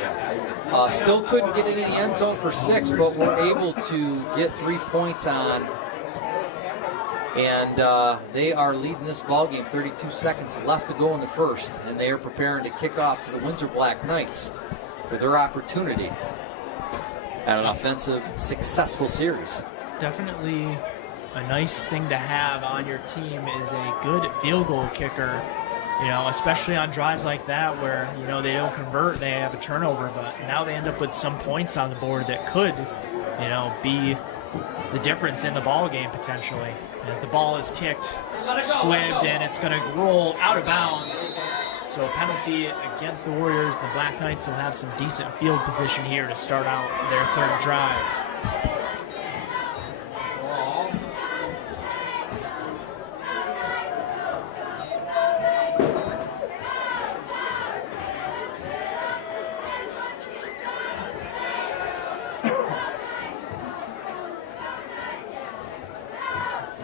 Still couldn't get into the end zone for 6, but were able to get 3 points on. And they are leading this ballgame. 32 seconds left to go in the first, and they are preparing to kick off to the Windsor Black Knights for their opportunity at an offensive, successful series. Definitely a nice thing to have on your team is a good field goal kicker, you know, especially on drives like that where, you know, they don't convert, they have a turnover, but now they end up with some points on the board that could, you know, be the difference in the ball game potentially. As the ball is kicked, squibbed, and it's going to roll out of bounds. So a penalty against the Warriors. The Black Knights will have some decent field position here to start out their third drive.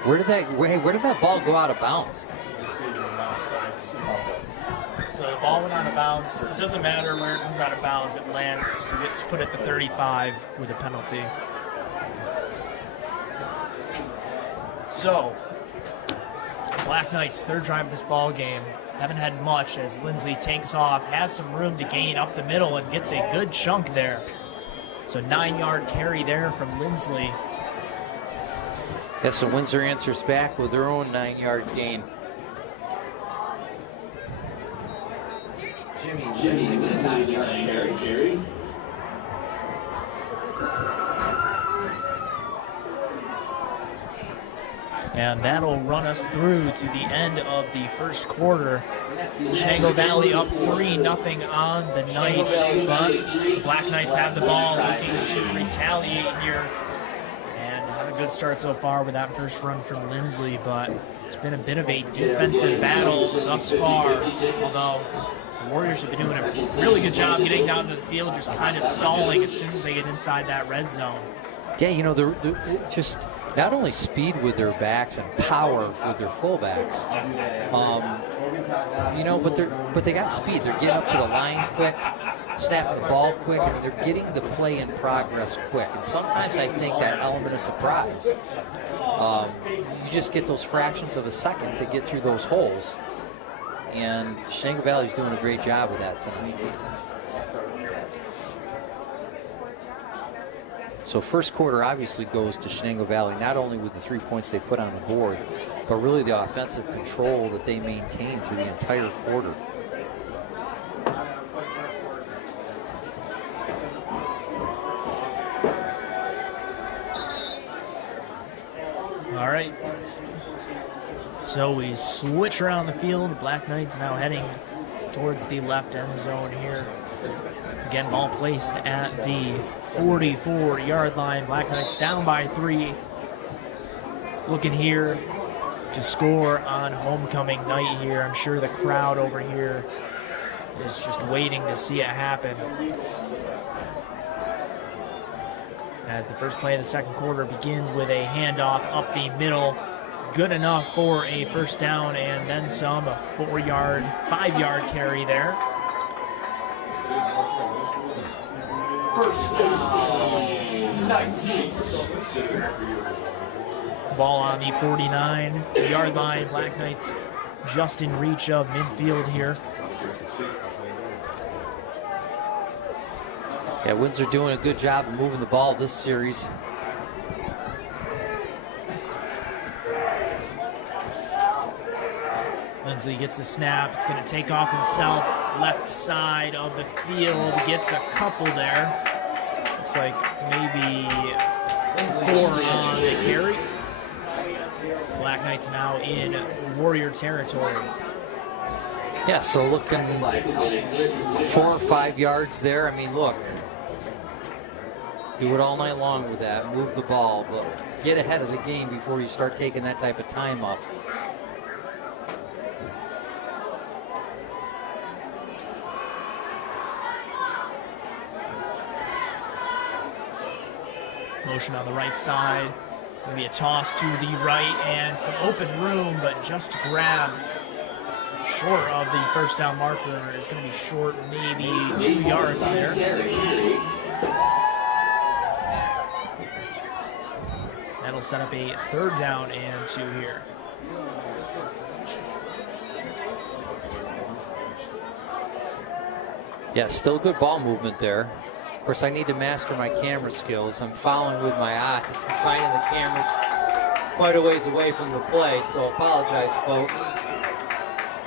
Where did that ball go out of bounds? So the ball went out of bounds. It doesn't matter where it comes out of bounds. It lands. You get to put it to 35 with a penalty. So Black Knights, third drive of this ball game. Haven't had much as Lindsley takes off, has some room to gain up the middle and gets a good chunk there. So 9-yard carry there from Lindsley. Yes, so Windsor answers back with their own 9-yard gain. Jimmy, that's 9-yard carry. And that'll run us through to the end of the first quarter. Chenango Valley up 3-0 on the Knights, but Black Knights have the ball, looking to retaliate here. A good start so far with that first run from Lindsley, but it's been a bit of a defensive battle thus far, although the Warriors have been doing a really good job getting down to the field, just kind of stalling as soon as they get inside that red zone. Yeah, you know, they're just not only speed with their backs and power with their fullbacks, you know, but they got speed. They're getting up to the line quick, snapping the ball quick. I mean, they're getting the play in progress quick. And sometimes I think that element of surprise, you just get those fractions of a second to get through those holes. And Chenango Valley's doing a great job with that tonight. So first quarter obviously goes to Chenango Valley, not only with the 3 points they put on the board, but really the offensive control that they maintain through the entire quarter. All right. So we switch around the field. Black Knights now heading towards the left end zone here. Again, ball placed at the 44-yard line. Black Knights down by 3. Looking here to score on homecoming night here. I'm sure the crowd over here is just waiting to see it happen. As the first play of the second quarter begins with a handoff up the middle. Good enough for a first down and then some. A 5-yard carry there. First down, Knights. Ball on the 49-yard line. Black Knights just in reach of midfield here. Yeah, Windsor doing a good job of moving the ball this series. Lindsley gets the snap. It's going to take off himself. Left side of the field. Gets a couple there. Looks like maybe 4 on the carry. Black Knights now in Warrior territory. Yeah, so looking 4 or 5 yards there. I mean, look, do it all night long with that. Move the ball, but get ahead of the game before you start taking that type of time up. Motion on the right side. Going to be a toss to the right and some open room, but just grabbed short of the first down marker. Is going to be short maybe 2 yards there. That'll set up a 3rd down and 2 here. Yeah, still good ball movement there. Of course, I need to master my camera skills. I'm following with my eyes and finding the cameras quite a ways away from the play, so apologize, folks.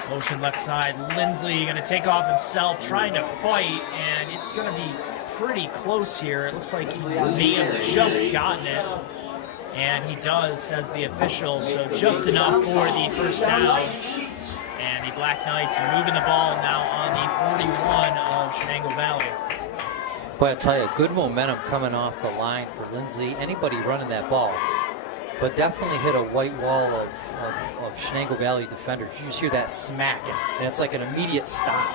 Motion left side. Lindsley going to take off himself, trying to fight, and it's going to be pretty close here. It looks like he may have just gotten it, and he does, says the official, so just enough for the first down. And the Black Knights are moving the ball now on the 41 of Chenango Valley. But I tell you, good momentum coming off the line for Lindsley. Anybody running that ball, but definitely hit a white wall of Chenango Valley defenders. You just hear that smacking, and it's like an immediate stop.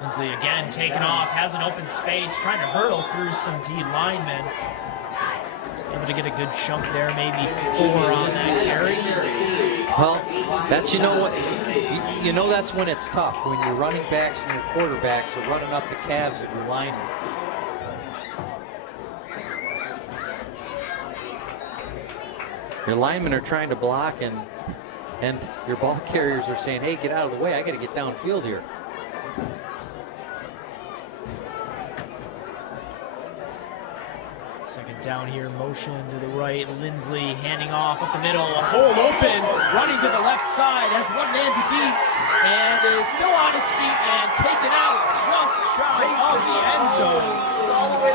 Lindsley again taking off, has an open space, trying to hurdle through some D linemen. Able to get a good chunk there, maybe 4 on that carry. Well, that's, you know what, you know that's when it's tough, when your running backs and your quarterbacks are running up the calves of your linemen. Your linemen are trying to block, and your ball carriers are saying, hey, get out of the way, I got to get downfield here. Second down here, motion to the right. Lindsley handing off up the middle. A hole open, running to the left side, has one man to beat, and is still on his feet and taken out just shy of the end zone.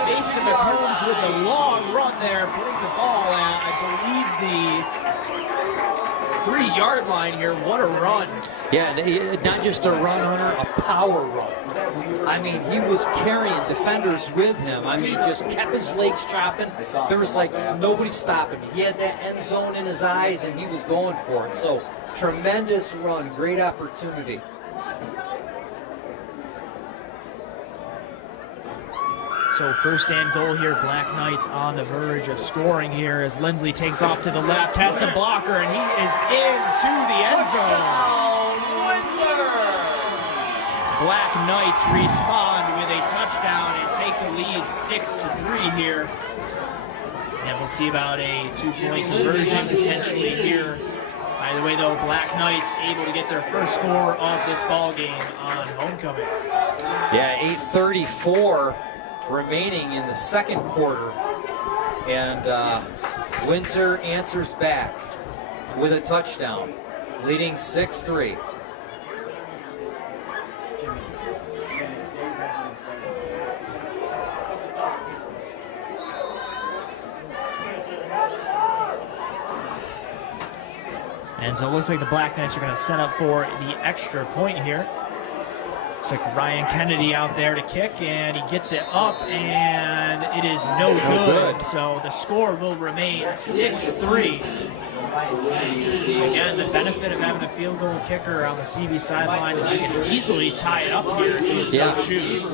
Mason McCombs with the long run there, putting the ball at, I believe, the 3-yard line here. What a run. Yeah, not just a run, Hunter, a power run. I mean, he was carrying defenders with him. I mean, just kept his legs chopping. There was like nobody stopping him. He had that end zone in his eyes, and he was going for it. So, tremendous run, great opportunity. So first and goal here, Black Knights on the verge of scoring here as Lindsley takes off to the left, has some blocker, and he is into the end zone. Black Knights respond with a touchdown and take the lead 6-3 here. And we'll see about a 2-point conversion potentially here. Either way though, Black Knights able to get their first score of this ball game on homecoming. Yeah, 8:34 remaining in the second quarter. And Windsor answers back with a touchdown, leading 6-3. And so it looks like the Black Knights are going to set up for the extra point here. Looks like Ryan Kennedy out there to kick, and he gets it up, and it is no good. So the score will remain 6-3. Again, the benefit of having a field goal kicker on the CB sideline is you can easily tie it up here if you so choose.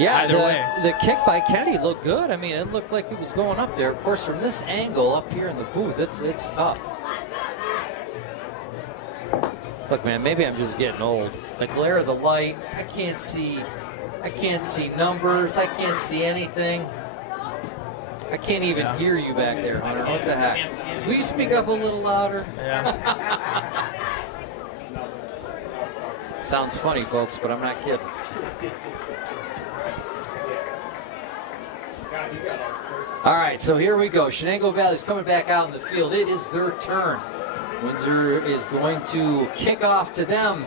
Yeah, either way. The kick by Kennedy looked good. I mean, it looked like it was going up there. Of course, from this angle up here in the booth, it's tough. Look, man, maybe I'm just getting old. The glare of the light, I can't see numbers, I can't see anything. I can't even hear you back there, Hunter. What the heck? Will you speak up a little louder? Yeah. Sounds funny, folks, but I'm not kidding. All right, so here we go. Chenango Valley's coming back out in the field. It is their turn. Windsor is going to kick off to them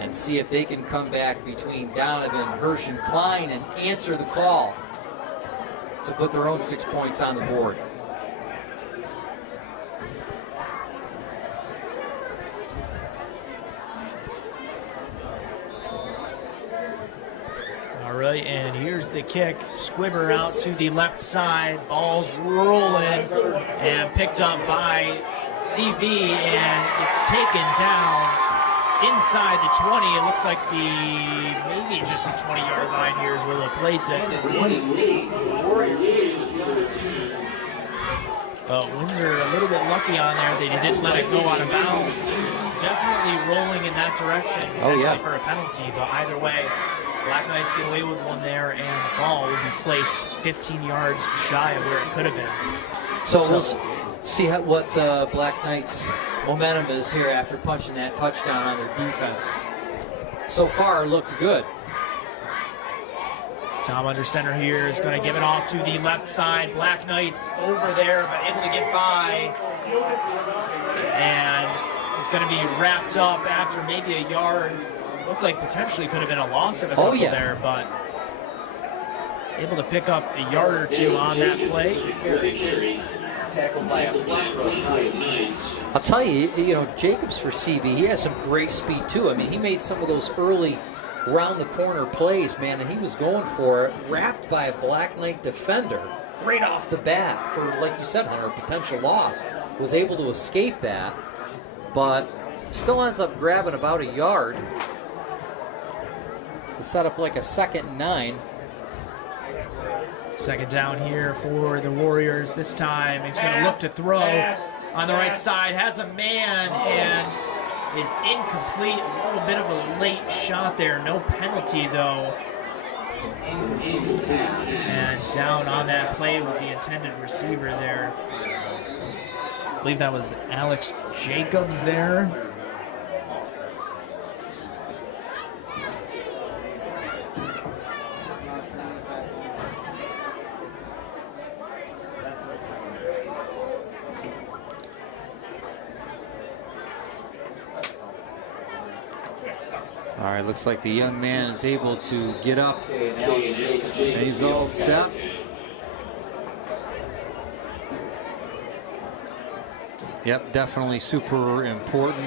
and see if they can come back between Donovan, Hirsch, and Klein and answer the call to put their own 6 points on the board. All right, and here's the kick. Squibber out to the left side. Ball's rolling and picked up by CV, and it's taken down inside the 20. It looks like maybe just the 20-yard line here is where they'll place it. But Windsor a little bit lucky on there. They didn't let it go out of bounds. Definitely rolling in that direction, potentially for a penalty. But either way, Black Knights get away with one there, and the ball will be placed 15 yards shy of where it could have been. So we'll see what the Black Knights' momentum is here after punching that touchdown on their defense. So far, looked good. Tom under center here is going to give it off to the left side. Black Knights over there, but able to get by. And it's going to be wrapped up after maybe a yard. Looked like potentially could have been a loss of a couple there, but able to pick up a yard or two on that play. Tackled by a I'll tell you, Jacobs for CB, he has some great speed too. I mean, he made some of those early round the corner plays, man, and he was going for it, wrapped by a Black Knight defender right off the bat for, like you said, Hunter, a potential loss. Was able to escape that, but still ends up grabbing about a yard to set up like a 2nd and 9. Second down here for the Warriors. This time he's going to look to throw on the right side. Has a man and is incomplete. A little bit of a late shot there. No penalty, though. And down on that play was the intended receiver there. I believe that was Alex Jacobs there. All right, looks like the young man is able to get up, and he's all set. Yep, definitely super important.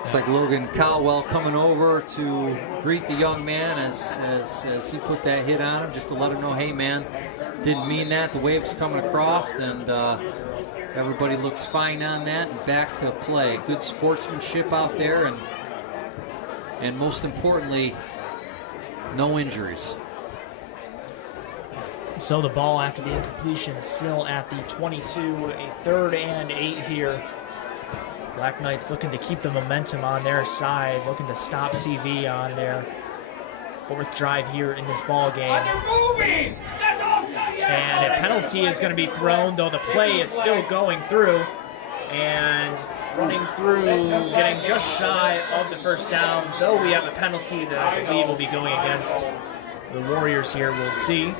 It's like Logan Caldwell coming over to greet the young man as he put that hit on him, just to let him know, hey man, didn't mean that. The wave was coming across, and everybody looks fine on that, and back to play. Good sportsmanship out there, and most importantly, no injuries. So the ball after the incompletion still at the 22, a 3rd and 8 here. Black Knights looking to keep the momentum on their side, looking to stop CV on their 4th drive here in this ball game. And a penalty is going to be thrown, though the play is still going through. And running through, getting just shy of the 1st down, though we have a penalty that I believe will be going against the Warriors here. We'll see.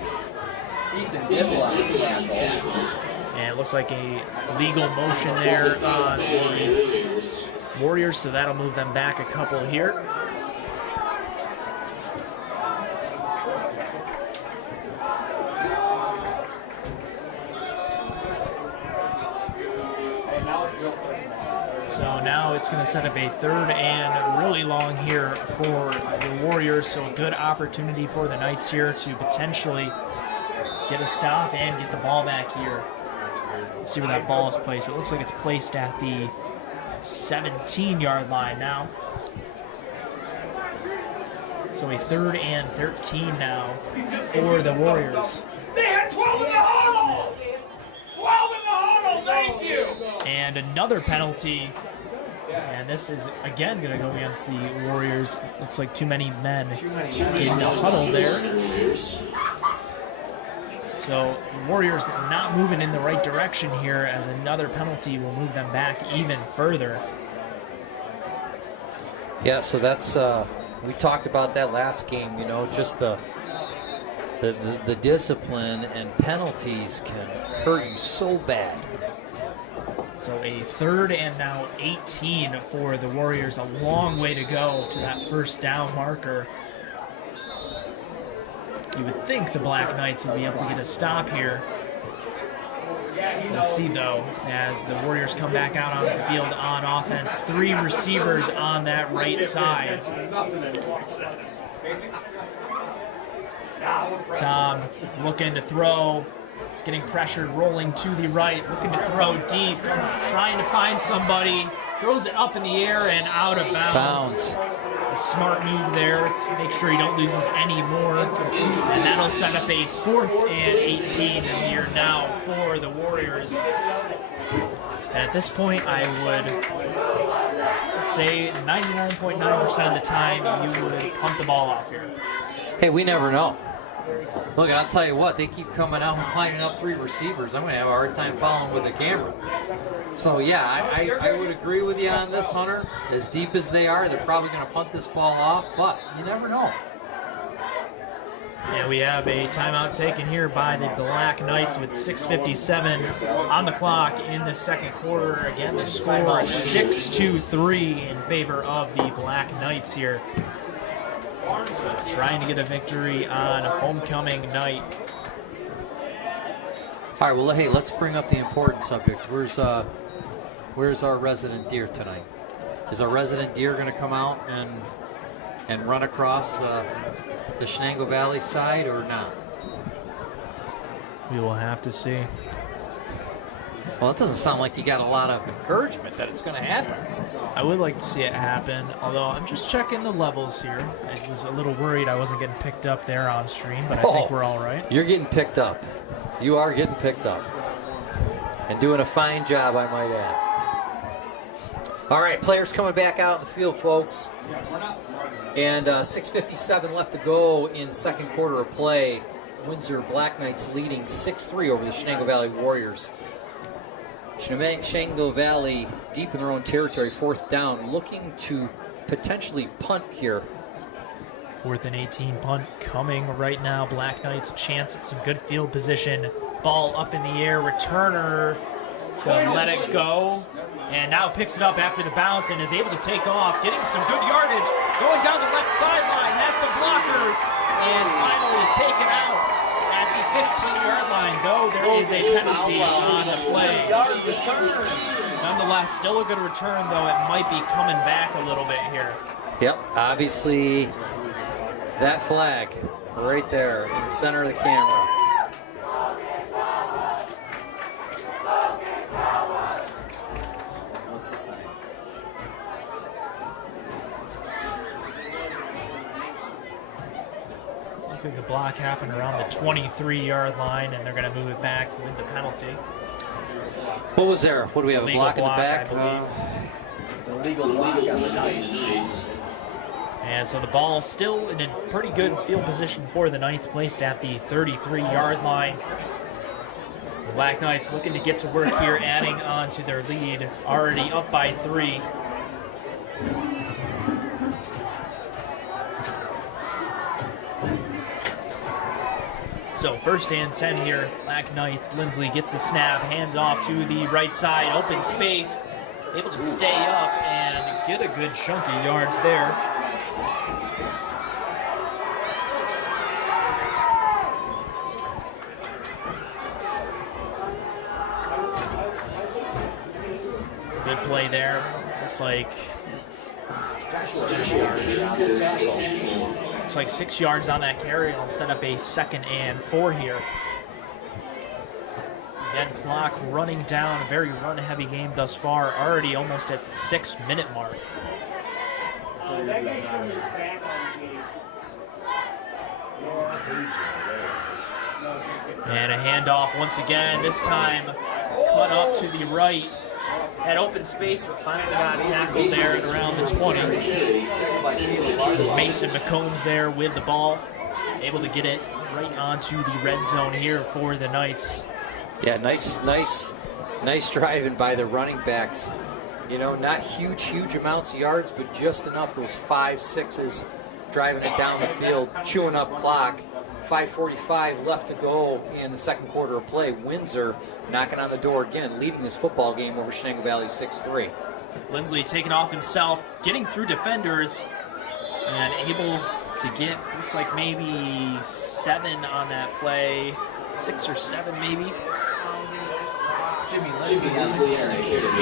And it looks like a legal motion there on the Warriors, so that'll move them back a couple here. So now it's going to set up a 3rd and really long here for the Warriors, so a good opportunity for the Knights here to potentially get a stop and get the ball back here. Let's see where that ball is placed. It looks like it's placed at the 17-yard line now. So a 3rd and 13 now for the Warriors. They had 12 in the huddle! 12 in the huddle, thank you! And another penalty. And this is, again, going to go against the Warriors. Looks like too many men in the huddle there. So the Warriors not moving in the right direction here, as another penalty will move them back even further. Yeah, so that's, we talked about that last game, just the discipline and penalties can hurt you so bad. So a 3rd and now 18 for the Warriors. A long way to go to that 1st down marker. You would think the Black Knights would be able to get a stop here. We'll see, though, as the Warriors come back out on the field on offense. 3 receivers on that right side. Tom looking to throw. He's getting pressured, rolling to the right, looking to throw deep, trying to find somebody. throws it up in the air and out of bounds. A smart move there. Make sure he don't lose any more. And that'll set up a 4th and 18 here now for the Warriors. And at this point, I would say 99.9% of the time you would pump the ball off here. Hey, we never know. Look, I'll tell you what, they keep coming out and lining up 3 receivers. I'm going to have a hard time following with the camera. So, yeah, I would agree with you on this, Hunter. As deep as they are, they're probably going to punt this ball off, but you never know. And we have a timeout taken here by the Black Knights with 6:57 on the clock in the second quarter. Again, the score 6-3 in favor of the Black Knights here. Trying to get a victory on homecoming night. All right, well, hey, let's bring up the important subject. Where's our resident deer tonight? Is our resident deer going to come out and run across the Chenango Valley side or not? We will have to see. Well, it doesn't sound like you got a lot of encouragement that it's going to happen. I would like to see it happen, although I'm just checking the levels here. I was a little worried I wasn't getting picked up there on stream, but I think we're all right. You're getting picked up. You are getting picked up. And doing a fine job, I might add. All right, players coming back out in the field, folks. And 6:57 left to go in second quarter of play. Windsor Black Knights leading 6-3 over the Chenango Valley Warriors. Chenango Valley deep in their own territory, 4th down, looking to potentially punt here. 4th and 18 punt coming right now. Black Knights a chance at some good field position. Ball up in the air, returner to let it go. And now picks it up after the bounce and is able to take off, getting some good yardage. Going down the left sideline, has some blockers, and finally taken out at the 15-yard line, though there is a penalty on the play. Nonetheless, still a good return, though it might be coming back a little bit here. Yep, obviously that flag right there in the center of the camera. What's the sign? I think the block happened around the 23-yard line, and they're going to move it back with the penalty. What was there? What do we have? A block in the back? It's a legal block on the Knights. And so the ball still in a pretty good field position for the Knights, placed at the 33-yard line. The Black Knights looking to get to work here, adding on to their lead, already up by 3. So 1st and 10 here, Black Knights. Lindsley gets the snap, hands off to the right side, open space, able to stay up and get a good chunk of yards there. Good play there. Looks like 6 yards on that carry. It'll set up a 2nd and 4 here. Again, clock running down. A very run-heavy game thus far. Already almost at the 6-minute mark. And a handoff once again. This time cut up to the right. Had open space, but finally got tackled there at around the 20. There's Mason McCombs there with the ball, able to get it right onto the red zone here for the Knights. Yeah, nice driving by the running backs. You know, not huge amounts of yards, but just enough, those 5, 6s, driving it down the field, chewing up clock. 5:45 left to go in the second quarter of play. Windsor knocking on the door again, leading this football game over Chenango Valley 6-3. Lindsley taking off himself, getting through defenders, and able to get, looks like maybe 7 on that play, 6 or 7 maybe. Jimmy Lindsley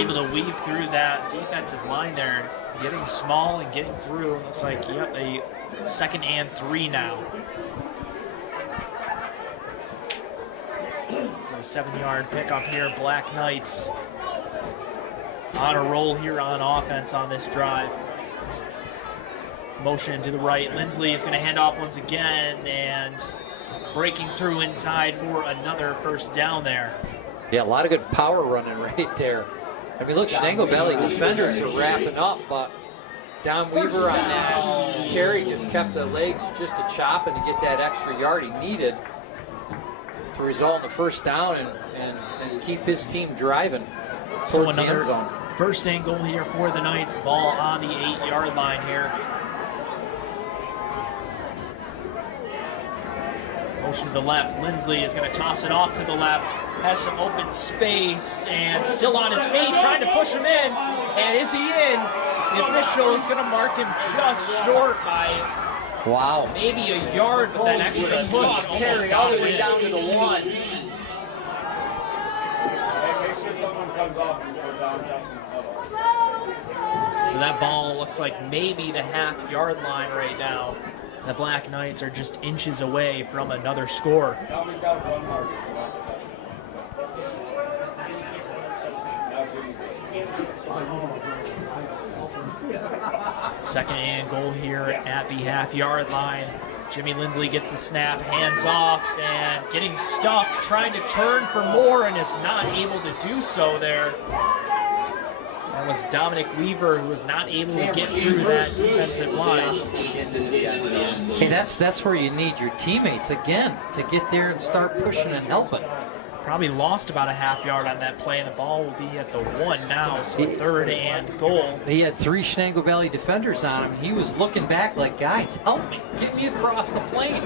able to weave through that defensive line there, getting small and getting through. Looks like, yep, a 2nd and 3 now. So 7-yard pickup here, Black Knights. on a roll here on offense on this drive. Motion to the right. Lindsley is going to hand off once again and breaking through inside for another first down there. Yeah, a lot of good power running right there. I mean, look, Chenango Valley defenders are wrapping up, but Don Weaver on that carry just kept the legs just a chopping to get that extra yard he needed to result in the first down and keep his team driving towards the end zone. First and goal here for the Knights. Ball on the 8-yard line here. Motion to the left. Lindsley is going to toss it off to the left. Has some open space and still on his feet, trying to push him in. And is he in? The official is going to mark him just short by maybe a yard, but that extra push carry all the way down to the 1. Make sure someone comes off and goes down. So that ball looks like maybe the half-yard line right now. The Black Knights are just inches away from another score. Second and goal here at the half-yard line. Jimmy Lindsley gets the snap, hands off, and getting stuffed, trying to turn for more and is not able to do so there. That was Dominic Weaver, who was not able to get through that defensive line. Hey, that's where you need your teammates again to get there and start pushing and helping. Probably lost about a half-yard on that play, and the ball will be at the 1 now, so third and goal. He had 3 Chenango Valley defenders on him. He was looking back like, guys, help me, get me across the plane.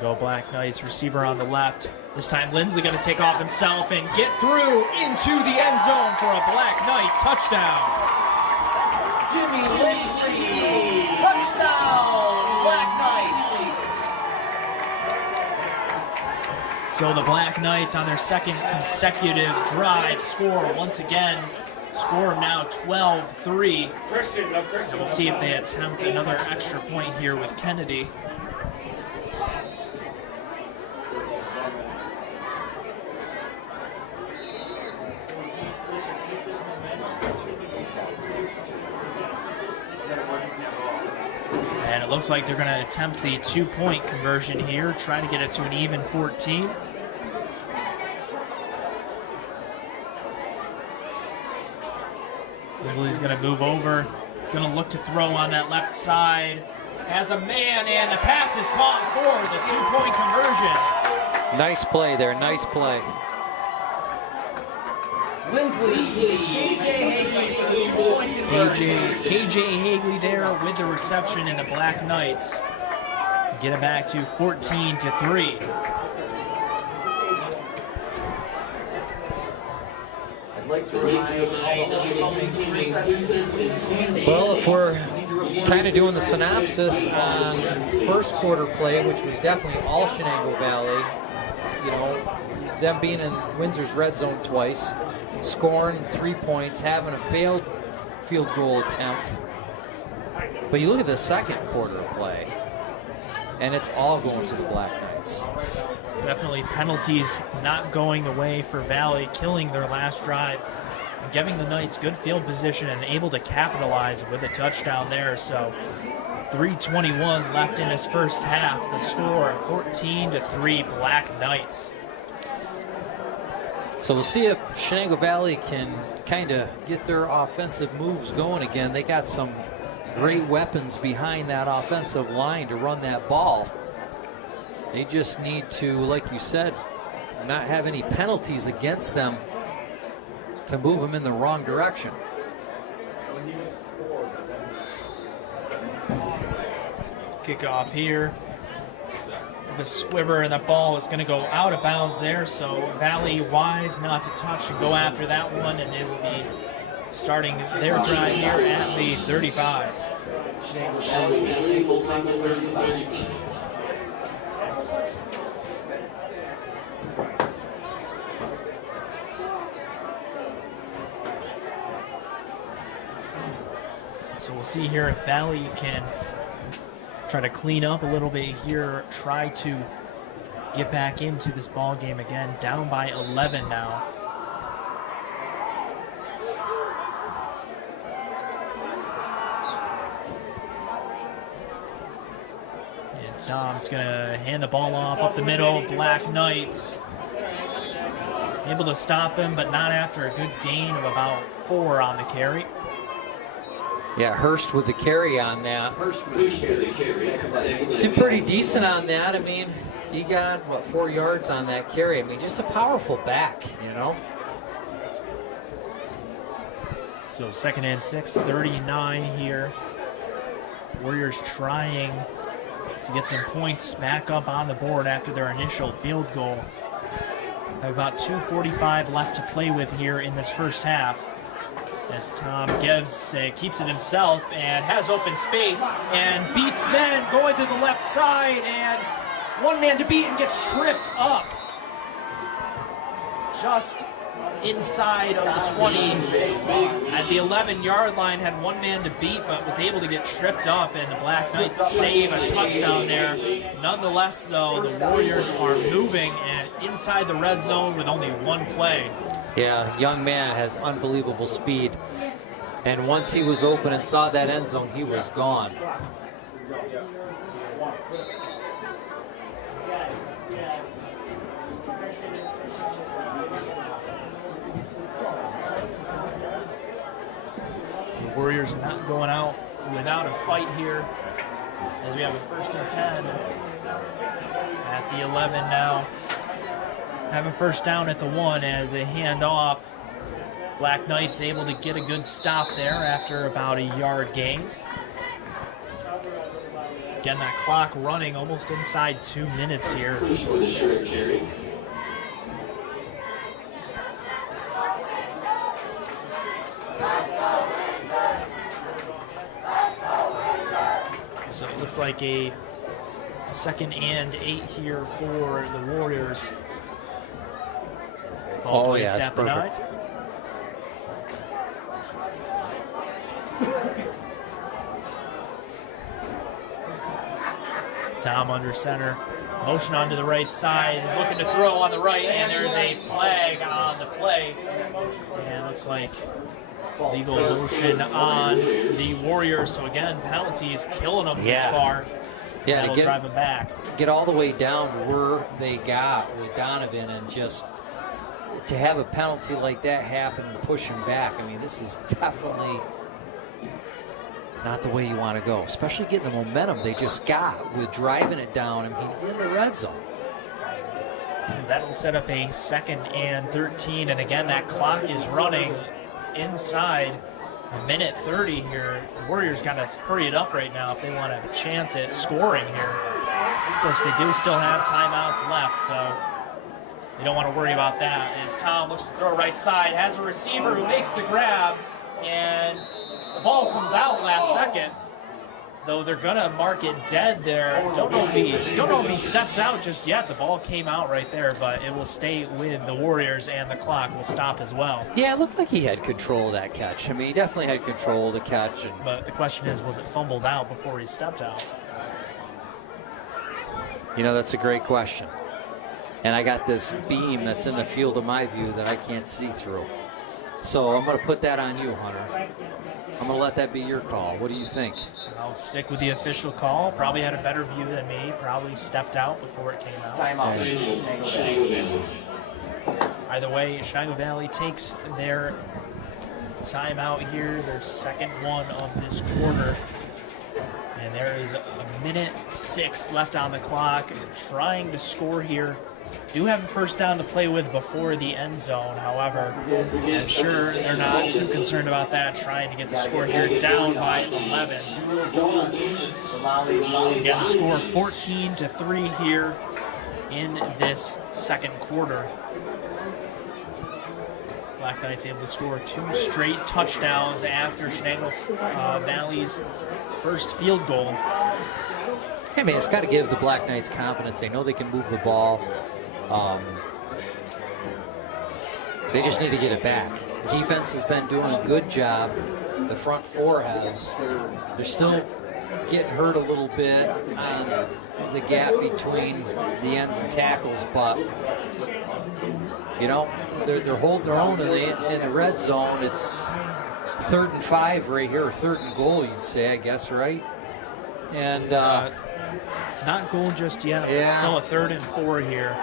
Go Black Knights, receiver on the left. This time Lindsley going to take off himself and get through into the end zone for a Black Knight touchdown. Jimmy Lindsley, touchdown, Black Knights. So the Black Knights on their second consecutive drive score once again. Score now 12-3. We'll see if they attempt another extra point here with Kennedy. And it looks like they're going to attempt the 2-point conversion here, try to get it to an even 14. Lindsley's going to move over, going to look to throw on that left side. Has a man, and the pass is caught for the 2-point conversion. Nice play there, nice play. Lindsley, KJ Hagley there with the reception, and the Black Knights get it back to 14-3. Well, if we're kind of doing the synopsis on first quarter play, which was definitely all Chenango Valley, you know, them being in Windsor's red zone twice, scoring 3 points, having a failed field goal attempt. But you look at the second quarter of play, and it's all going to the Black Knights. Definitely penalties not going away for Valley, killing their last drive, and giving the Knights good field position and able to capitalize with a touchdown there. So 3:21 left in his first half. The score 14-3 Black Knights. So we'll see if Chenango Valley can kind of get their offensive moves going again. They got some great weapons behind that offensive line to run that ball. They just need to, like you said, not have any penalties against them to move them in the wrong direction. Kickoff here. The squibber, and the ball is going to go out of bounds there, so Valley wise not to touch and go after that one, and they will be starting their drive here at the 35. So we'll see here if Valley can try to clean up a little bit here, try to get back into this ball game again. Down by 11 now. And Tom's gonna hand the ball off up the middle. Black Knights able to stop him, but not after a good gain of about 4 on the carry. Yeah, Hurst with the carry on that. Did pretty decent on that. I mean, he got, what, 4 yards on that carry. I mean, just a powerful back, you know? So 2nd and 6, 39 here. Warriors trying to get some points back up on the board after their initial field goal. Have about 2:45 left to play with here in this first half. As Tom keeps it himself and has open space and beats men going to the left side, and one man to beat and gets tripped up just inside of the 20 at the 11-yard line. Had one man to beat, but was able to get tripped up, and the Black Knights save a touchdown there. Nonetheless, though, the Warriors are moving and inside the red zone with only 1 play. Yeah, young man has unbelievable speed. And once he was open and saw that end zone, he was gone. The Warriors not going out without a fight here, as we have a 1st and 10 at the 11 now. Have a first down at the 1 as they hand off. Black Knights able to get a good stop there after about a yard gained. Again, that clock running almost inside 2 minutes here. So it looks like a 2nd and 8 here for the Warriors. Ball placed at the 9. Tom under center. Motion onto the right side. He's looking to throw on the right, and there's a flag on the play. And it looks like legal motion on the Warriors. So again, penalties killing them this far. Yeah, that'll drive them back. Get all the way down to where they got with Donovan, and just to have a penalty like that happen and push him back. I mean, this is definitely not the way you want to go, especially getting the momentum they just got with driving it down. I mean, in the red zone. So that'll set up a 2nd and 13, and again, that clock is running inside a minute 30 here. The Warriors got to hurry it up right now if they want to have a chance at scoring here. Of course, they do still have timeouts left, though. You don't want to worry about that. As Tom looks to throw right side, has a receiver who makes the grab, and the ball comes out last second. Though they're gonna mark it dead there. Don't know if he stepped out just yet. The ball came out right there, but it will stay with the Warriors, and the clock will stop as well. Yeah, it looked like he had control of that catch. I mean, he definitely had control of the catch. But the question is, was it fumbled out before he stepped out? You know, that's a great question. And I got this beam that's in the field of my view that I can't see through. So I'm going to put that on you, Hunter. I'm going to let that be your call. What do you think? I'll stick with the official call. Probably had a better view than me. Probably stepped out before it came out. Timeout. Either way, Chenango Valley takes their timeout here, their 2nd one of this quarter. And there is a minute 6 left on the clock. Trying to score here. Do have a first down to play with before the end zone. However, I'm sure they're not too concerned about that, trying to get the score here down by 11. Again, the score 14-3 here in this 2nd quarter. Black Knights able to score 2 straight touchdowns after Chenango Valley's first field goal. Hey, man, it's got to give the Black Knights confidence. They know they can move the ball. They just need to get it back. The defense has been doing a good job. The front 4 has. They're still getting hurt a little bit on the gap between the ends and tackles, but you know, they're holding their own in the red zone. It's 3rd and 5 right here, or 3rd and goal, you'd say, I guess, right? And not goal just yet. Yeah. It's still a 3rd and 4 here.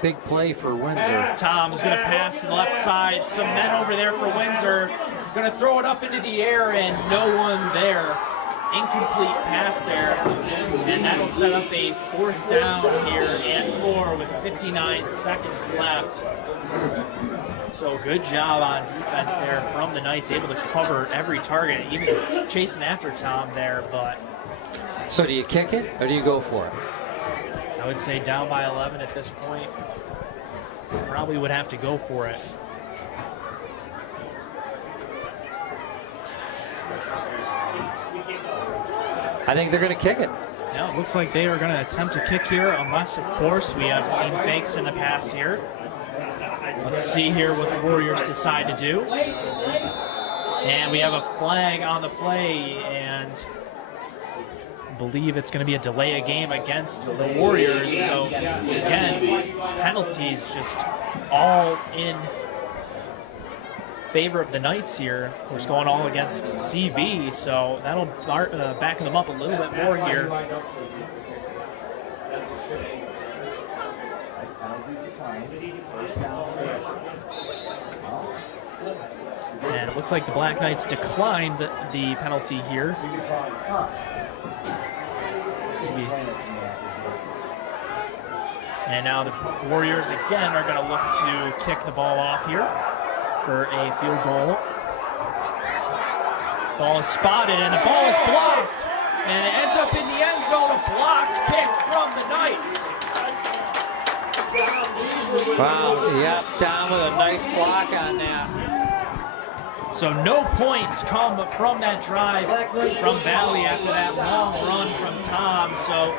Big play for Windsor. Tom's going to pass to the left side. Some men over there for Windsor. Going to throw it up into the air, and no one there. Incomplete pass there. And that'll set up a 4th down here and 4 with 59 seconds left. So good job on defense there from the Knights, able to cover every target, even chasing after Tom there. But so do you kick it or do you go for it? I would say down by 11 at this point. Probably would have to go for it. I think they're going to kick it. Yeah, it looks like they are going to attempt to kick here, unless, of course, we have seen fakes in the past here. Let's see here what the Warriors decide to do. And we have a flag on the play, and I believe it's going to be a delay of game against the Warriors. So, again, penalties just all in favor of the Knights here. Of course, going all against CV, so that'll back them up a little bit more here. And it looks like the Black Knights declined the penalty here. And now the Warriors again are going to look to kick the ball off here for a field goal. Ball is spotted and the ball is blocked. And it ends up in the end zone, a blocked kick from the Knights. Wow, yep, down with a nice block on that. So no points come from that drive from Valley after that long run from Tom. So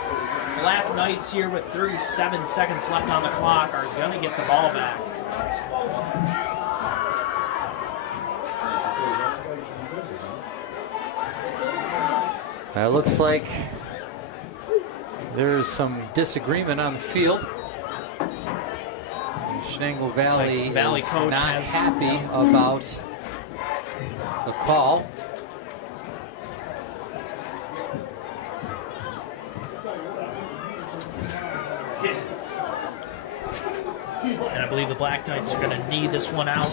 Black Knights here with 37 seconds left on the clock are going to get the ball back. It looks like there's some disagreement on the field. Chenango Valley, like Valley is coach not happy about the call. And I believe the Black Knights are going to need this one out,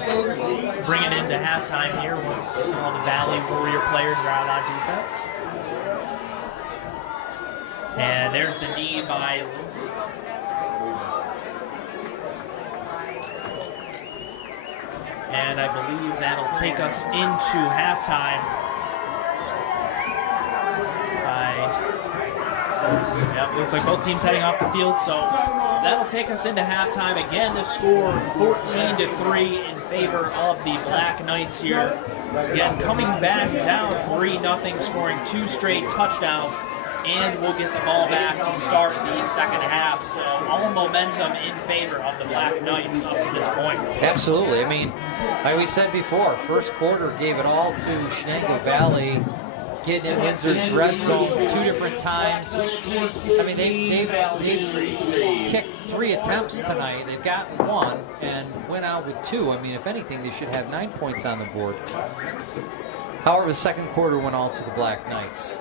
bring it into halftime here once all the Valley Warrior players are out on defense. And there's the knee by Lindsay. And I believe that'll take us into halftime. Yep, looks like both teams heading off the field, so that'll take us into halftime. Again, the score 14-3 in favor of the Black Knights here. Again, coming back down 3-0, scoring 2 straight touchdowns, and we'll get the ball back to start the second half. So all momentum in favor of the Black Knights up to this point. Absolutely. I mean, like we said before, first quarter gave it all to Chenango Valley, getting in Windsor's red zone 2 different times. I mean, they kicked 3 attempts tonight. They've gotten 1 and went out with 2. I mean, if anything, they should have 9 points on the board. However, the second quarter went all to the Black Knights.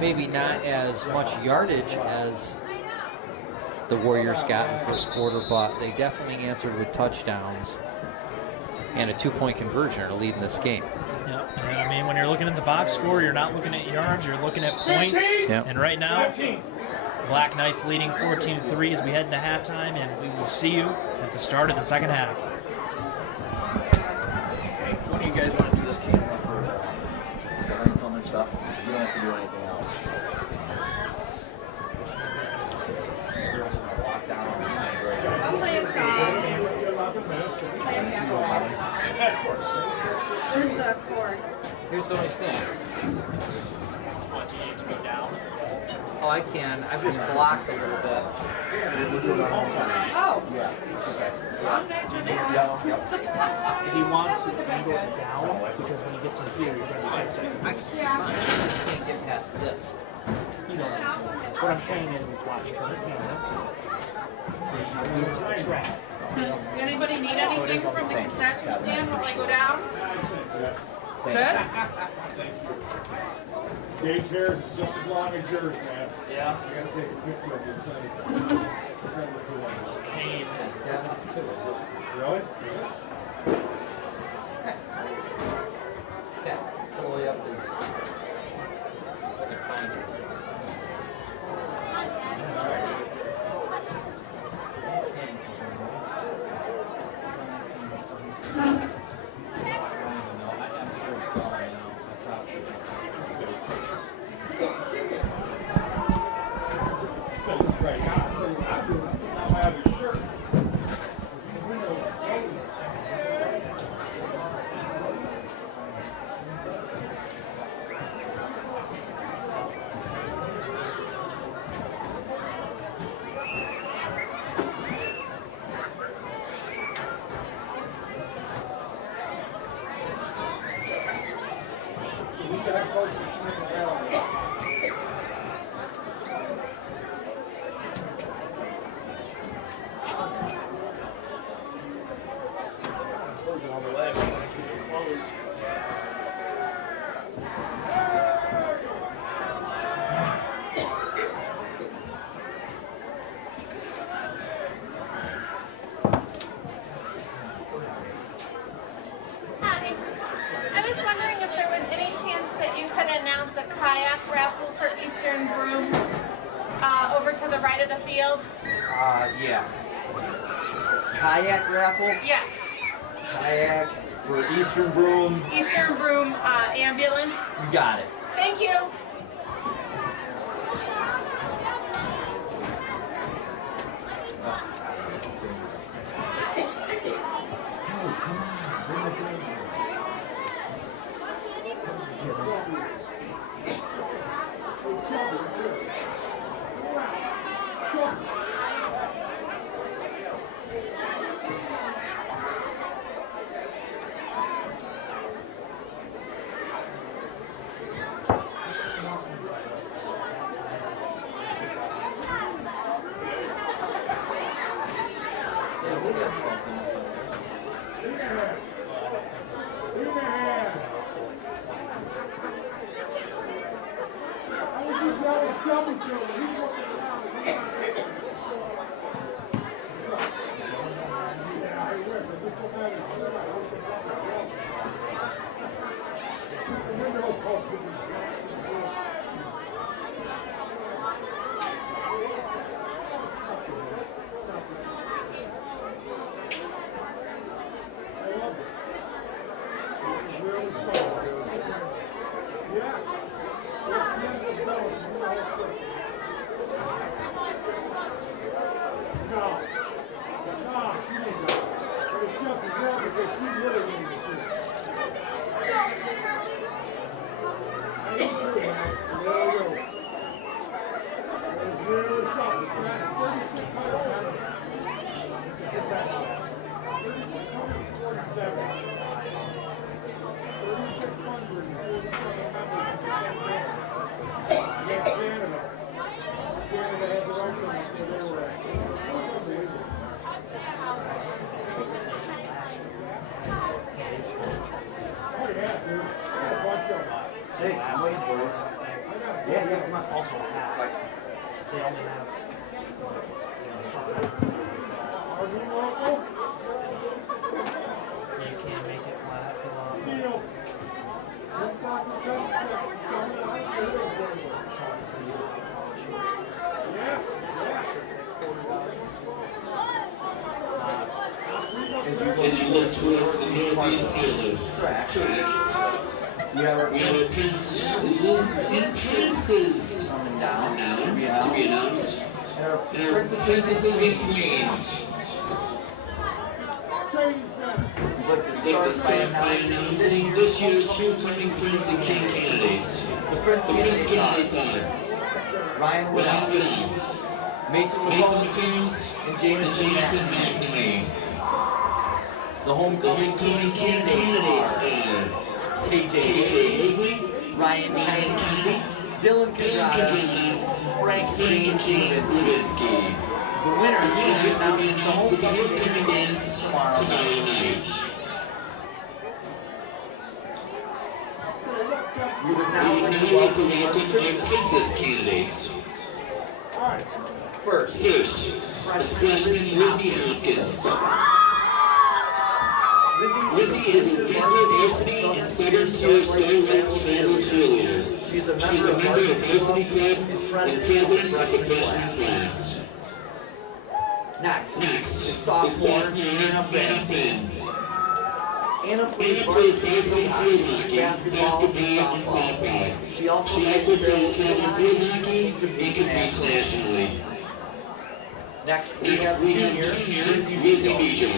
Maybe not as much yardage as the Warriors got in the first quarter, but they definitely answered with touchdowns and a 2-point conversion to lead in this game. Yep. And I mean, when you're looking at the box score, you're not looking at yards, you're looking at points. Yep. And right now, Black Knights leading 14-3 as we head into halftime, and we will see you at the start of the second half. What do you guys want to do this camera for? Film and stuff. You don't have to do anything else. Walk down on the side right. I'll play a song. Play a background. Where's the cord? Here's the only thing. What, do you need to go down? Oh, I can. I've just blocked a little bit. Oh. Yeah. Okay. If you want to angle it down, because when you get to here, you're going to I can see mine. You can't get past this. you know, what I'm saying is watch, turn the camera. So you lose the track. Anybody need anything from the concession stand while I go down? Good? Dave's hair is just as long as yours, man. Yeah. I gotta take a picture of it. Send it to him. It's a pain. Really? Yeah, all the way up is. Right now, I have a shirt. We got coach from Chenango. Close it all the way. We want to keep it closed. Hi. I was wondering if there was any chance that you could announce a kayak raffle for Eastern Broom over to the right of the field? Yeah. Kayak raffle? Yes. Kayak for Eastern Broom. Eastern Broom ambulance. You got it. Thank you. Hey, I'm waiting for this. Yeah, come on. Also a hat. They only have. You can't make it flat. As you look towards the northeast island track, we have princes coming down now to be announced. And our princesses and queens. We'd like to start by announcing this year's homecoming prince and king candidates. the prince candidates are Ryan Woodall, Mason McCombs, and Jameson McNamee. The homecoming candidates are KJ Avery, Ryan Kennedy, Dylan Quedrada, Frank James Lewinsky. The winners will be announced in the homecoming games tomorrow night. We would now like to welcome our princess candidates. First, freshman Lizzie Hopkins. Lizzie is a varsity and Southern Tier travel cheerleader. She's a member of Varsity Club and president of the freshman class. Next is sophomore Anna Finn. Anna plays varsity hockey, basketball, and softball. She also plays field hockey and competes nationally. Next, we have junior Lizzie Bejo.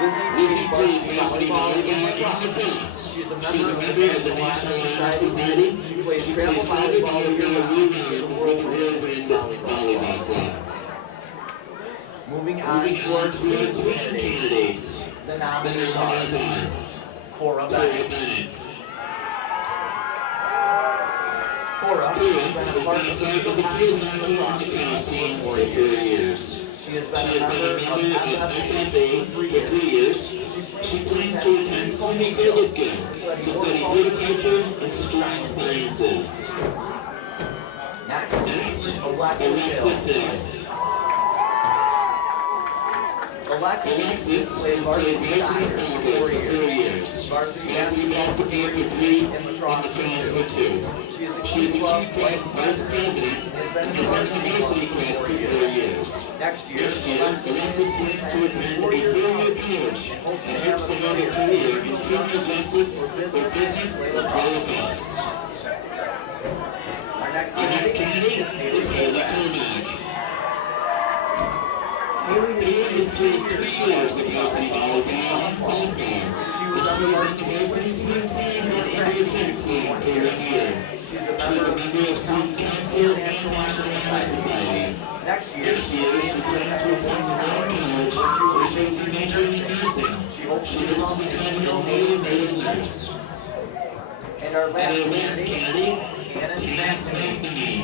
Lizzie plays volleyball and lacrosse. She's a member of the National Society. She plays travel volleyball year-round in the World Volleyball Club. Moving on to our team candidates. The nominees are Cora Bennett. Cora has been a part of the field hockey lacrosse team for 4 years. She has been a member of FFA for 3 years. She plans to attend Chenango to study horticulture and strong sciences. Next, Alexis Hill. Alexis plays varsity soccer for 4 years. Varsity basketball for 3 and lacrosse for 2. She is a key club vice president and has been in the varsity club for 4 years. Next year, Alexis plans to attend a 4-year college and hopes to have a career in criminal justice or business relatives. Our next candidate is Haley Koenig. Haley has played 3 years of varsity volleyball and softball. She was on the varsity swim team and track team for 1 year. She's a member of the Student Council National Society. Next year, she is to attend one college where she will major in nursing. She hopes to become an native nurse. And our last candidate, Tanis Anthony.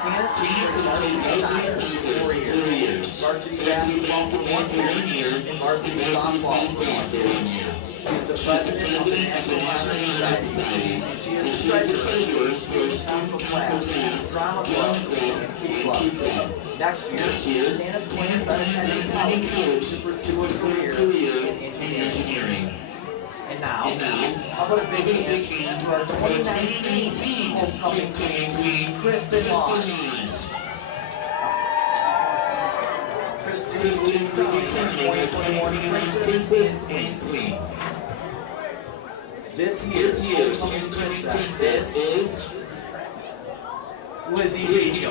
Tanis plays varsity soccer for 4 years. Varsity basketball for 1 year and varsity softball for 1 year. She is the president of the National Honor Society, and she is the treasurer for the council class, drama club, and key club. Next year, Tanis plans on attending college to pursue a career in engineering. And now, I'll put a big hand to our 2019 homecoming queen, Kristen Laws. Kristen is the 2021 Princess and Queen. This year's homecoming princess is Lizzie Bejo.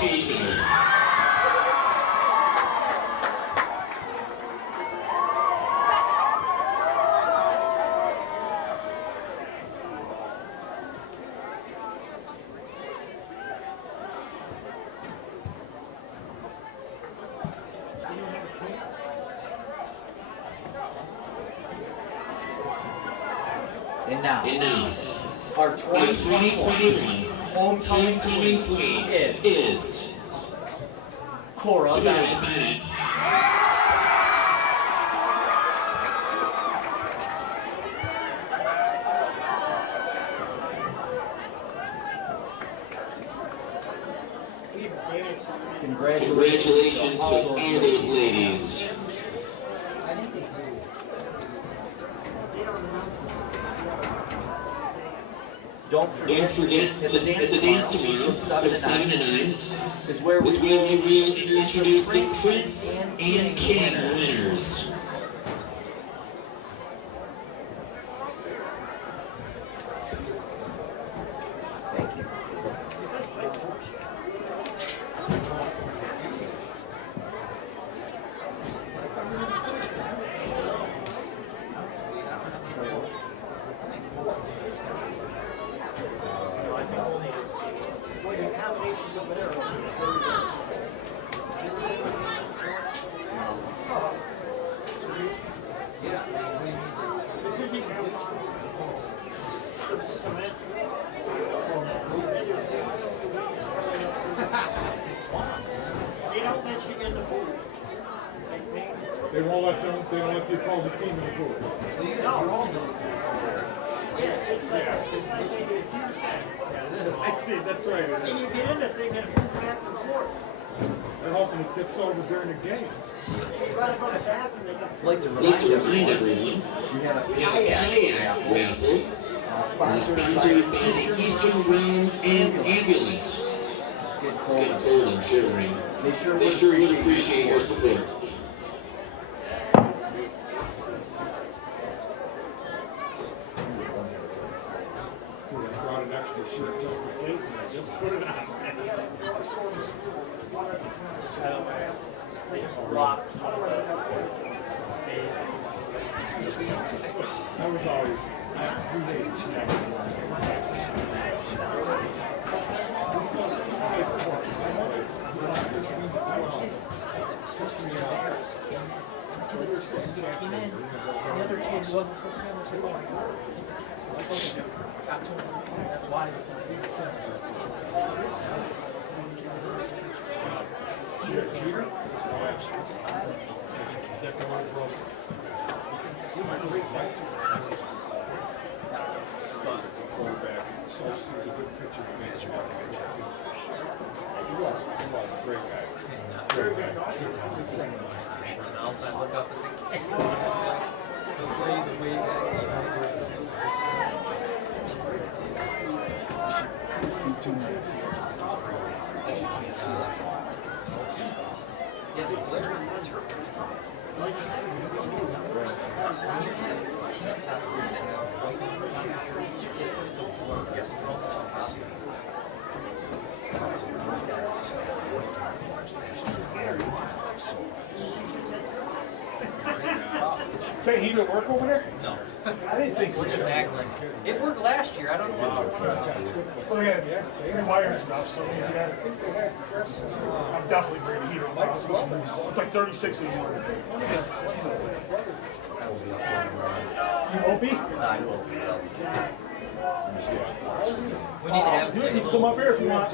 And now, our 2021 homecoming queen is Cora Bennett. Congratulations to all those ladies. Don't forget that the dance tomorrow from 7 to 9 is where we will introduce the Prince and King winners. Thank you. They won't let them. They don't let the opposing team in the booth. Yeah, it's like I see. That's right. and you get in the thing and move back and forth. They're hoping it tips over during the game. You gotta go to the bathroom. They got I'd like to remind everyone, we have a kayak raffle. Sponsored by the Eastern Room and Ambulance. It's getting cold and shivering. They sure would appreciate your support. Dude, I brought an extra shirt just in case, and I just put it on. they just lock stays. I was always. The other kid wasn't supposed to be on the table. Got to him. That's why. Cheater? No extras. Is that the one broke? Quarterback. So there's a good picture of Windsor. He was a great guy. Very good. He's a good friend of mine. And also I look up at the camera. It's like the plays way back yeah, the glare interprets stuff. Like I said, when you have teams out there that have white jerseys, it's a blur. It's all stuff to see. Those guys, Say he didn't work over there? No. I didn't think so. We're just acting like it worked last year. I don't know. Well, yeah, they wired stuff, so yeah. I think they had Chris. I'm definitely bringing the heater. It's like 36 anymore. You won't be? I will be. We need to have You can come up here if you want.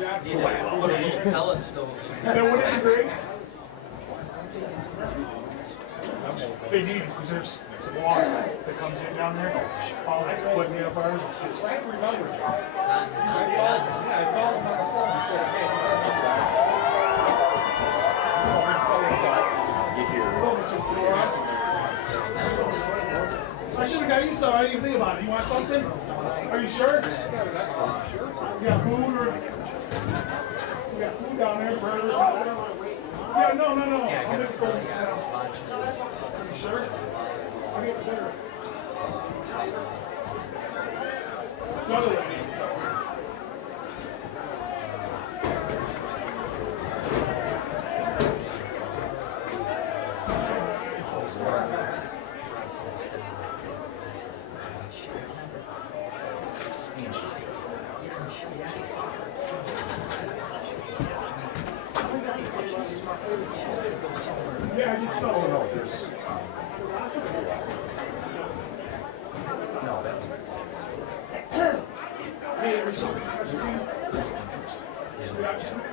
pellet stove. That would be great. They need it because there's water that comes in down there. All that wood made of ours. I remember. I called him myself and said, hey, what's that? I should have got you some. I didn't even think about it. You want something? Are you sure? We got food or we got food down there, burgers. Yeah, no. I'm gonna go. Are you sure? I'll get the center. Another way. Yeah, I did so. Oh, no, there's. No, that's. Hey,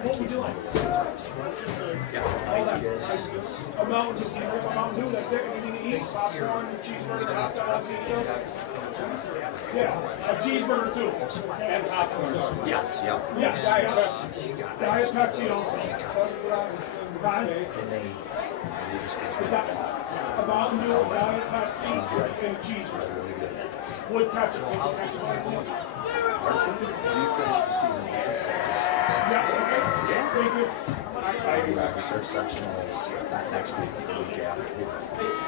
what would you like? Yeah, nice kid. A mountain, just a mountain dew, that's it. Anything to eat? Popcorn, cheeseburger, hot dog, pizza. Yeah, a cheeseburger too. And popcorn. Yes, yep. Yes, Diet Pepsi also. And they just get A Mountain Dew, Diet Pepsi, and cheeseburger. With ketchup. Martin, do you finish the season with 6? Yeah. Thank you. We start sectionals not next week, but the week after.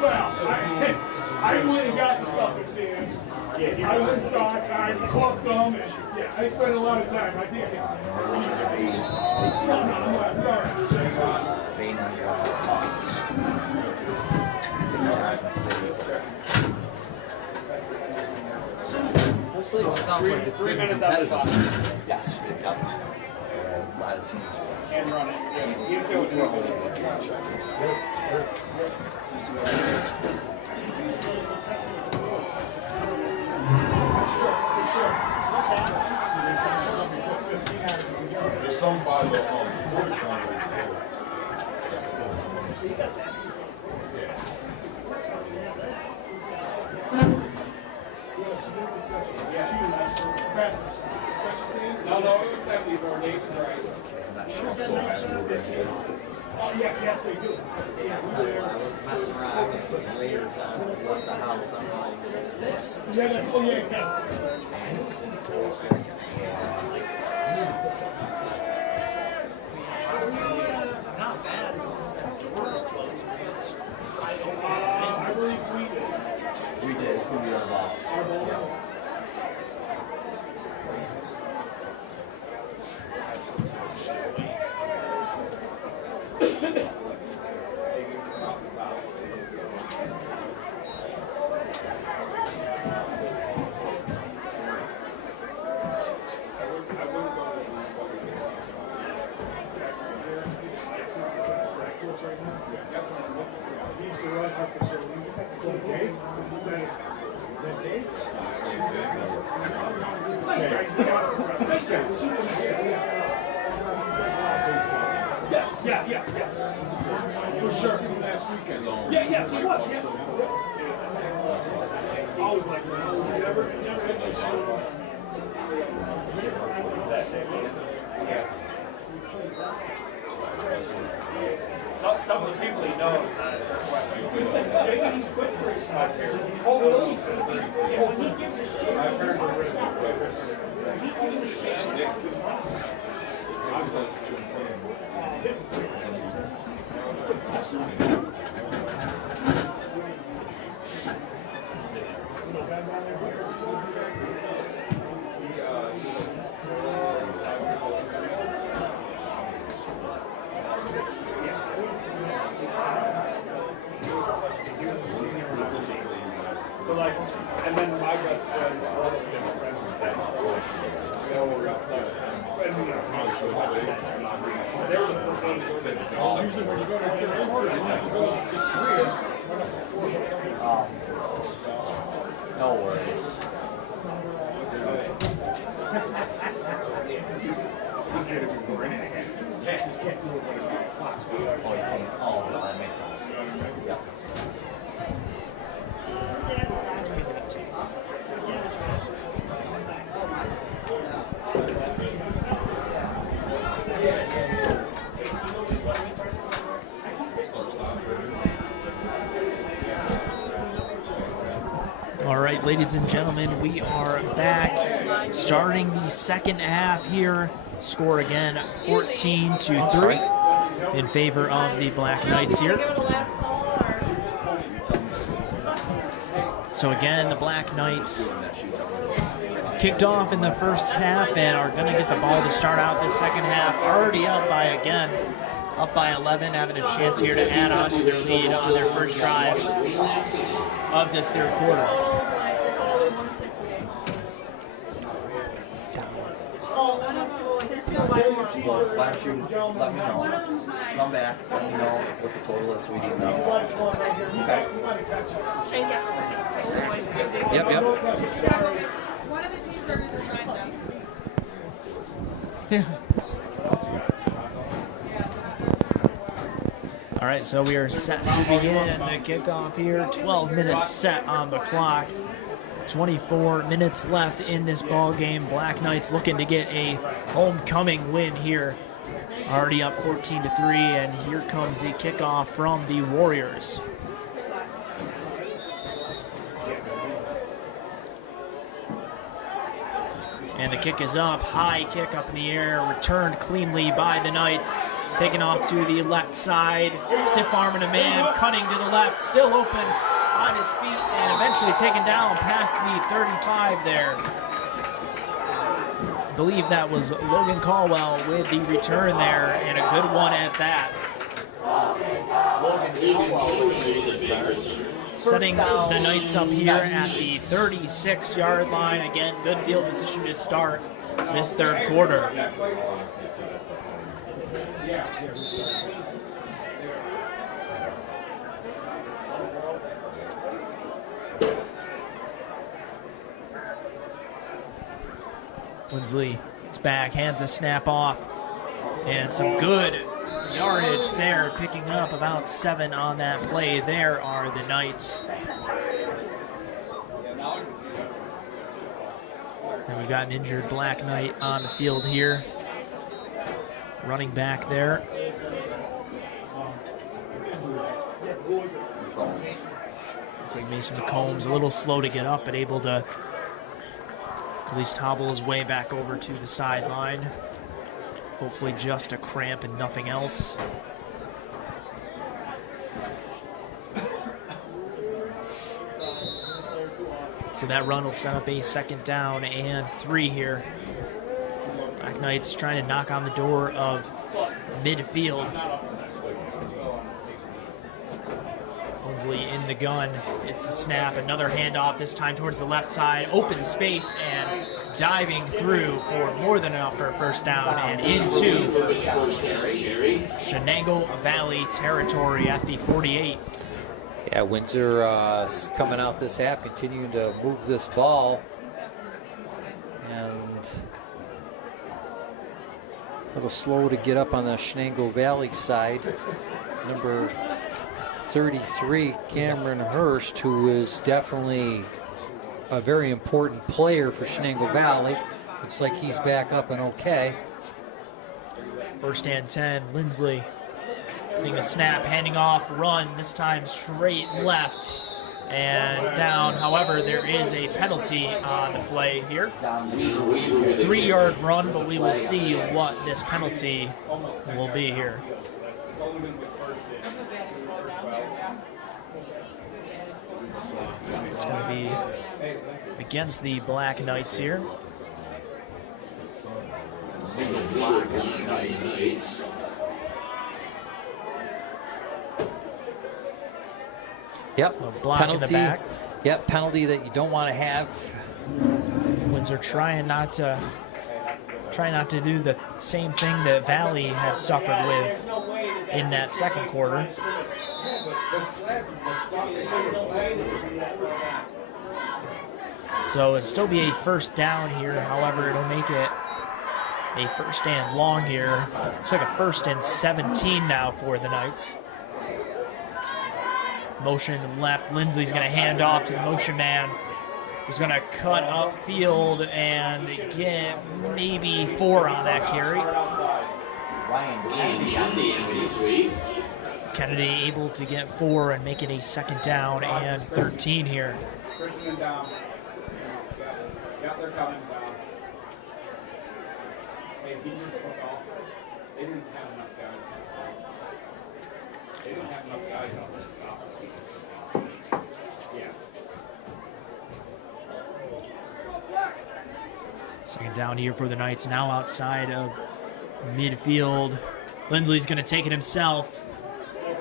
Well, I went and got the stuff at Sam's. I went and stock, I cooked them, and yeah, I spent a lot of time. I think Main on your us. Johnson City. So it sounds like it's 3 minutes out of the clock. Yes, yep. A lot of teams. And run it. Yeah, you do it. There's some by the Yes, they do. I was messing around and putting layers on and left the house. I'm like, what's this? Not bad as long as that door is closed. I believe we did. We did. It's going to be our ball. Our ball. Yeah. Nice guys. Nice guy. Super nice guy. Yes, yes. For sure. Last weekend. Yes, he was. Yeah. Always like that. Never had the issue. Some of the people he knows. He's quick for his size. Oh, really? He gives a shit. I've heard the rest of He gives a shit. I'm glad that you're playing. So like, and then my best friend, also been friends with them. So they all were up there. And you know, they were the first one to go to. Usually when you go to get a sport, you go just three. No worries. Just can't do it when it's clocks. Oh, you can't. Oh, no, that makes sense. Yeah. All right, ladies and gentlemen, we are back, starting the second half here. Score again, 14-3 in favor of the Black Knights here. So again, the Black Knights kicked off in the first half and are going to get the ball to start out this second half. Already up by 11, having a chance here to add on to their lead on their first drive of this third quarter. Well, why don't you let me know? Come back, let me know what the total is so we didn't know. Okay. Yep. One of the cheeseburgers is fine though. Yeah. All right, so we are set to begin the kickoff here. 12 minutes set on the clock. 24 minutes left in this ball game. Black Knights looking to get a homecoming win here. Already up 14-3, and here comes the kickoff from the Warriors. And the kick is up, high kick up in the air, returned cleanly by the Knights. Taken off to the left side, stiff arming a man, cutting to the left, still open on his feet, and eventually taken down past the 35 there. I believe that was Logan Caldwell with the return there, and a good one at that. Setting the Knights up here at the 36-yard line. Again, good field position to start this third quarter. Winsley is back, hands the snap off, and some good yardage there, picking up about 7 on that play. There are the Knights. And we got an injured Black Knight on the field here. running back there. Looks like Mason McCombs a little slow to get up, but able to at least hobble his way back over to the sideline. Hopefully just a cramp and nothing else. So that run will set up a 2nd down and 3 here. Black Knights trying to knock on the door of midfield. Lindsley in the gun. It's the snap. Another handoff, this time towards the left side. Open space and diving through for more than enough for a 1st down and into Chenango Valley territory at the 48. Yeah, Windsor coming out this half, continuing to move this ball. And a little slow to get up on the Chenango Valley side. Number 33, Cameron Hurst, who is definitely a very important player for Chenango Valley. Looks like he's back up and okay. 1st and 10, Lindsley. Getting a snap, handing off, run, this time straight left and down. However, there is a penalty on the play here. 3-yard run, but we will see what this penalty will be here. It's going to be against the Black Knights here. Yep, so block penalty. In the back. Yep, penalty that you don't want to have. Windsor trying not to do the same thing that Valley had suffered with in that 2nd quarter. So it'll still be a 1st down here. However, it'll make it a 1st and long here. Looks like a 1st and 17 now for the Knights. Motion left. Lindsley's going to hand off to the motion man, who's going to cut upfield and get maybe 4 on that carry. Kennedy able to get 4 and make it a 2nd down and 13 here. Yeah, they're coming down. Hey, he just took off. They didn't have enough guys. They didn't have enough guys out there to stop. Yeah. 2nd down here for the Knights, now outside of midfield. Lindsley's going to take it himself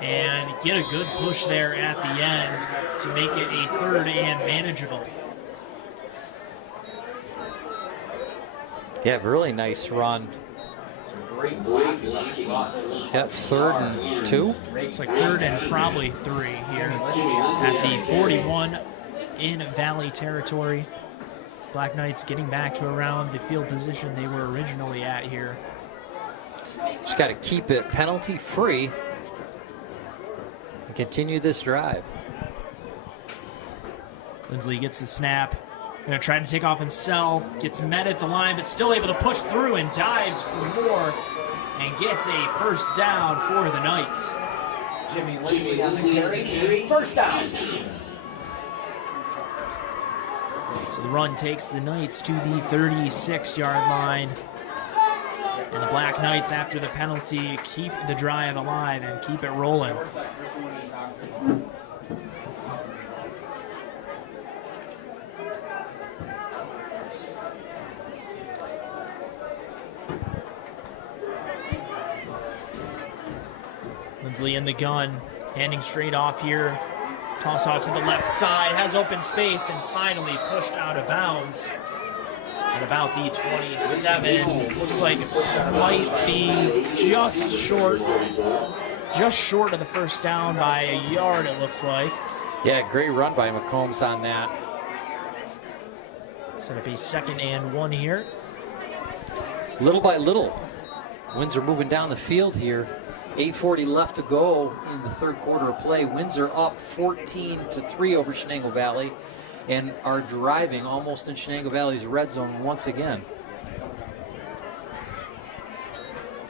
and get a good push there at the end to make it a 3rd and manageable. Yeah, really nice run. Yep, 3rd and 2. It's like 3rd and probably 3 here at the 41 in Valley territory. Black Knights getting back to around the field position they were originally at here. Just got to keep it penalty free and continue this drive. Lindsley gets the snap. Going to try to take off himself, gets met at the line, but still able to push through and dives for more and gets a 1st down for the Knights. Jimmy Lindsley on the carry. 1st down. So the run takes the Knights to the 36-yard line. And the Black Knights, after the penalty, keep the drive alive and keep it rolling. Lindsley in the gun, handing straight off here. Toss out to the left side, has open space, and finally pushed out of bounds at about the 27. Looks like it might be just short of the 1st down by a yard, it looks like. Yeah, great run by McCombs on that. Set up a 2nd and 1 here. Little by little, Windsor moving down the field here. 8:40 left to go in the 3rd quarter of play. Windsor up 14-3 over Chenango Valley and are driving almost in Chenango Valley's red zone once again.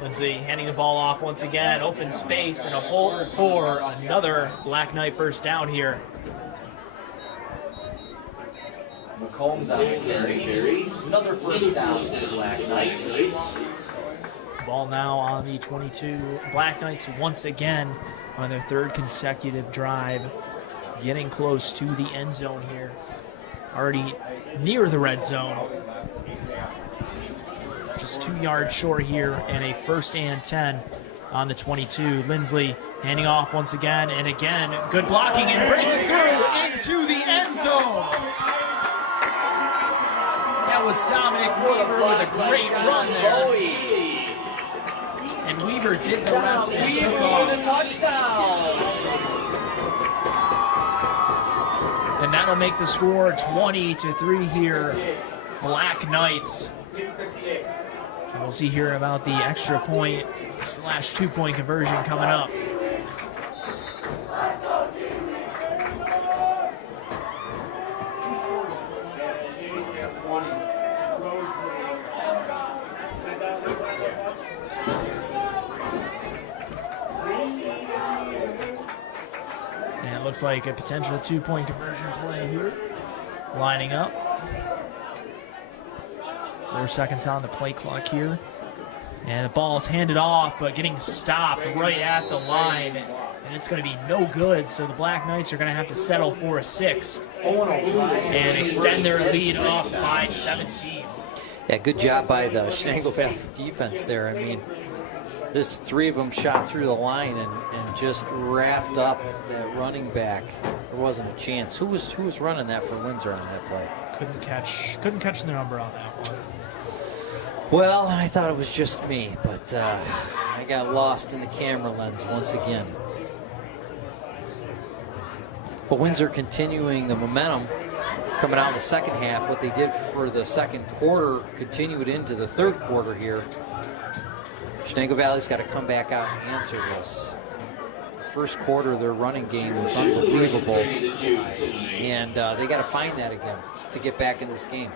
Lindsay handing the ball off once again. Open space and a hole for another Black Knight first down here. McCombs out to carry. Another first down for the Black Knights. Ball now on the 22. Black Knights once again on their third consecutive drive, getting close to the end zone here. Already near the red zone. Just 2 yards short here, and a 1st and 10 on the 22. Lindsley handing off once again, and again, good blocking and breaking through into the end zone. That was Dominic Weaver with a great run there. And Weaver did the rest. Weaver with a touchdown. And that'll make the score 20-3 here, Black Knights. And we'll see here about the extra point / 2-point conversion coming up. And it looks like a potential 2-point conversion play here, lining up. 4 seconds on the play clock here. And the ball's handed off, but getting stopped right at the line. And it's going to be no good, so the Black Knights are going to have to settle for a 6 and extend their lead up by 17. Yeah, good job by the Chenango Valley defense there. I mean, this 3 of them shot through the line and just wrapped up that running back. There wasn't a chance. Who was running that for Windsor on that play? Couldn't catch the number on that one. Well, I thought it was just me, but I got lost in the camera lens once again. But Windsor continuing the momentum coming out in the second half. What they did for the second quarter continued into the third quarter here. Chenango Valley's got to come back out and answer this. First quarter, their running game was unbelievable, and they got to find that again to get back in this game.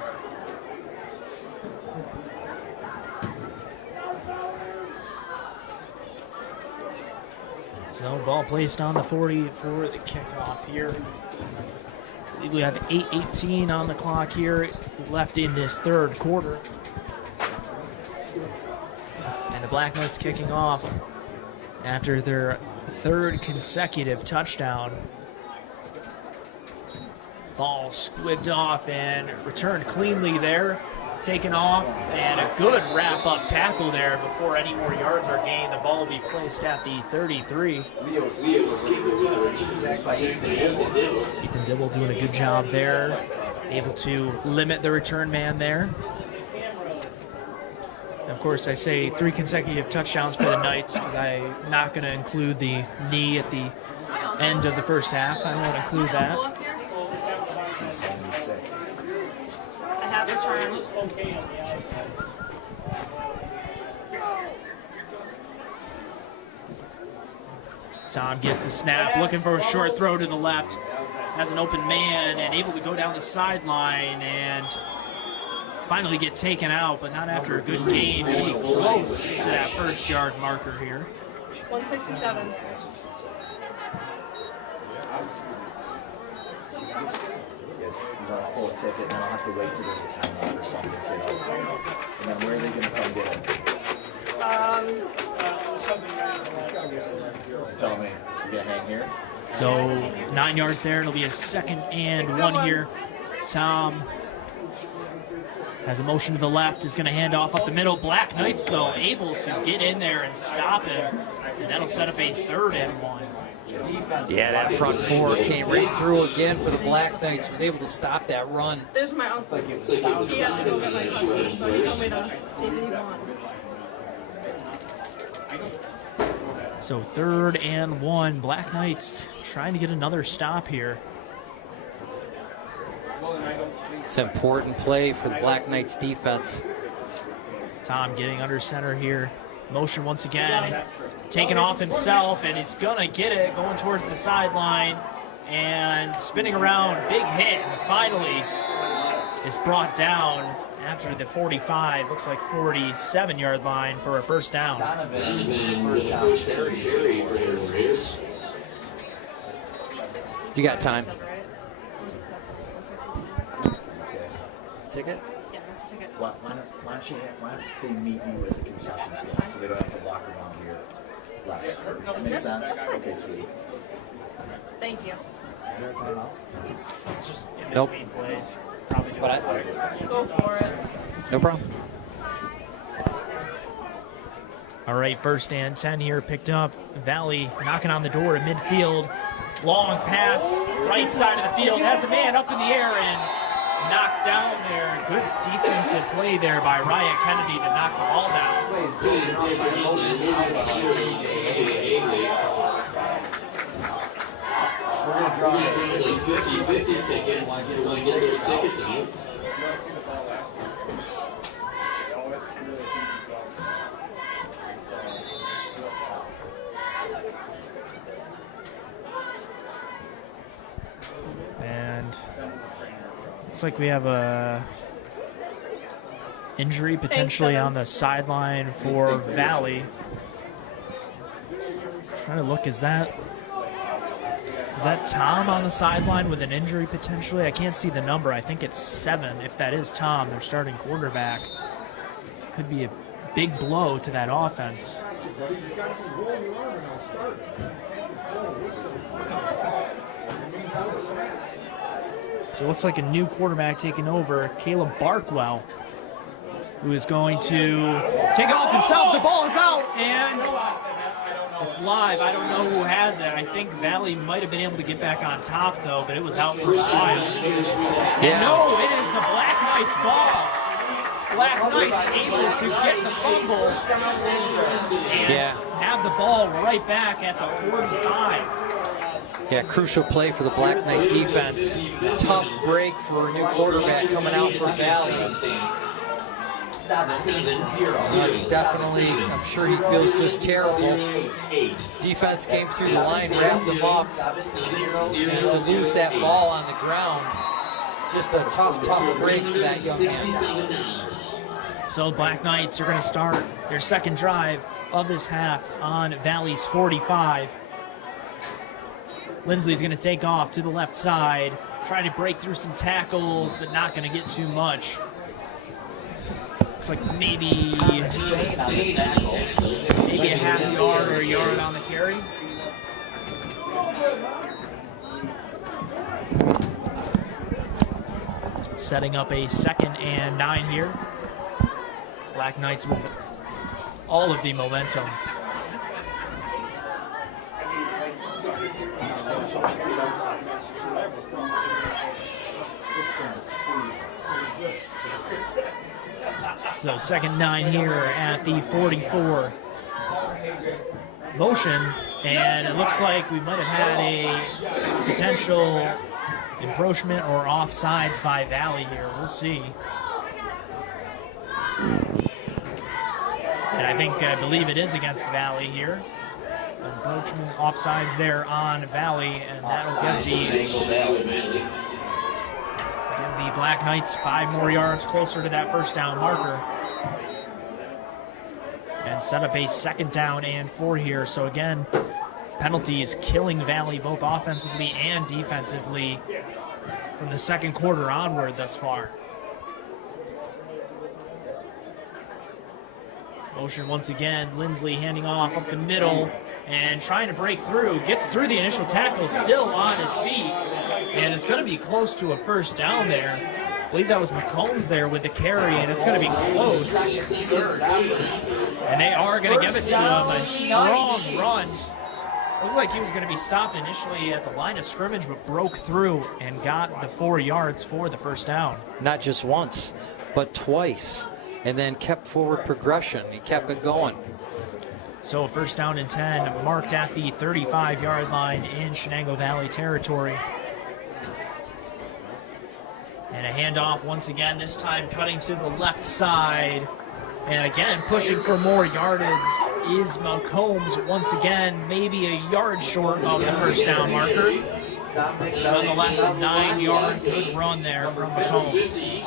So ball placed on the 40 for the kickoff here. I believe we have 8:18 on the clock here left in this third quarter. And the Black Knights kicking off after their 3rd consecutive touchdown. Ball squibbed off and returned cleanly there. Taken off, and a good wrap-up tackle there before any more yards are gained. The ball will be placed at the 33. Ethan Dibble doing a good job there, able to limit the return man there. And of course, I say 3 consecutive touchdowns for the Knights because I'm not going to include the knee at the end of the first half. I won't include that. I have returned. Tom gets the snap, looking for a short throw to the left. Has an open man and able to go down the sideline and finally get taken out, but not after a good gain. Really close to that 1st yard marker here. 167. Pull a ticket, and then I'll have to wait till there's a timeout or something. And then where are they going to come get it? Tell me. So we're going to hang here? So 9 yards there. It'll be a 2nd and 1 here. Tom has a motion to the left, is going to hand off up the middle. Black Knights, though, able to get in there and stop him. And that'll set up a 3rd and 1. Yeah, that front 4 came right through again for the Black Knights. Was able to stop that run. There's my uncle. He had to go get my cousin, so he told me to see if he won. So 3rd and 1. Black Knights trying to get another stop here. It's an important play for the Black Knights defense. Tom getting under center here. Motion once again. Taking off himself, and he's gonna get it, going towards the sideline and spinning around. Big hit, and finally is brought down after the 45, looks like 47-yard line for a first down. You got time. Ticket? Yeah, that's a ticket. Why don't they meet you at the concession stand so they don't have to walk around here? That makes sense? Okay, sweet. Thank you. Is there a timeout? It's just in Nope. between plays. Probably But Go for it. no problem. All right, first and 10 here picked up. Valley knocking on the door at midfield. Long pass, right side of the field. Has a man up in the air and knocked down there. Good defensive play there by Ryan Kennedy to knock the ball down. We're going to draw like 50-50 tickets. You want to get those tickets out? And looks like we have a injury potentially on the sideline for Valley. Trying to look, is that Tom on the sideline with an injury potentially? I can't see the number. I think it's 7. If that is Tom, their starting quarterback. Could be a big blow to that offense. So it looks like a new quarterback taking over, Caleb Barkwell, who is going to take it off himself. The ball is out, and it's live. I don't know who has it. I think Valley might have been able to get back on top, though, but it was out for a while. And no, it is the Black Knights' ball. Black Knights able to get the fumble and have the ball right back at the 45. Yeah, crucial play for the Black Knight defense. Tough break for a new quarterback coming out for Valley. 7-0. That's definitely, I'm sure he feels just terrible. Defense came through the line, wrapped him up, and to lose that ball on the ground, just a tough break for that young man. So Black Knights are going to start their second drive of this half on Valley's 45. Lindsley's going to take off to the left side, trying to break through some tackles, but not going to get too much. Looks like maybe a half yard or a yard on the carry. Setting up a 2nd and 9 here. Black Knights with all of the momentum. So 2nd 9 here at the 44. Motion, and it looks like we might have had a potential encroachment or offsides by Valley here. We'll see. And I believe it is against Valley here. Encroachment, offsides there on Valley, and that'll give the Black Knights 5 more yards closer to that first down marker. And set up a 2nd down and 4 here. So again, penalties killing Valley both offensively and defensively from the 2nd quarter onward thus far. Motion once again, Lindsley handing off up the middle and trying to break through. Gets through the initial tackle, still on his feet, and it's going to be close to a first down there. I believe that was McCombs there with the carry, and it's going to be close. And they are going to give it to him. A strong run. Looks like he was going to be stopped initially at the line of scrimmage, but broke through and got the 4 yards for the first down. Not just once, but twice, and then kept forward progression. He kept it going. So first down and 10, marked at the 35-yard line in Chenango Valley territory. And a handoff once again, this time cutting to the left side. And again, pushing for more yardage is McCombs once again, maybe a yard short of the first down marker. Nonetheless, a 9-yard good run there from McCombs.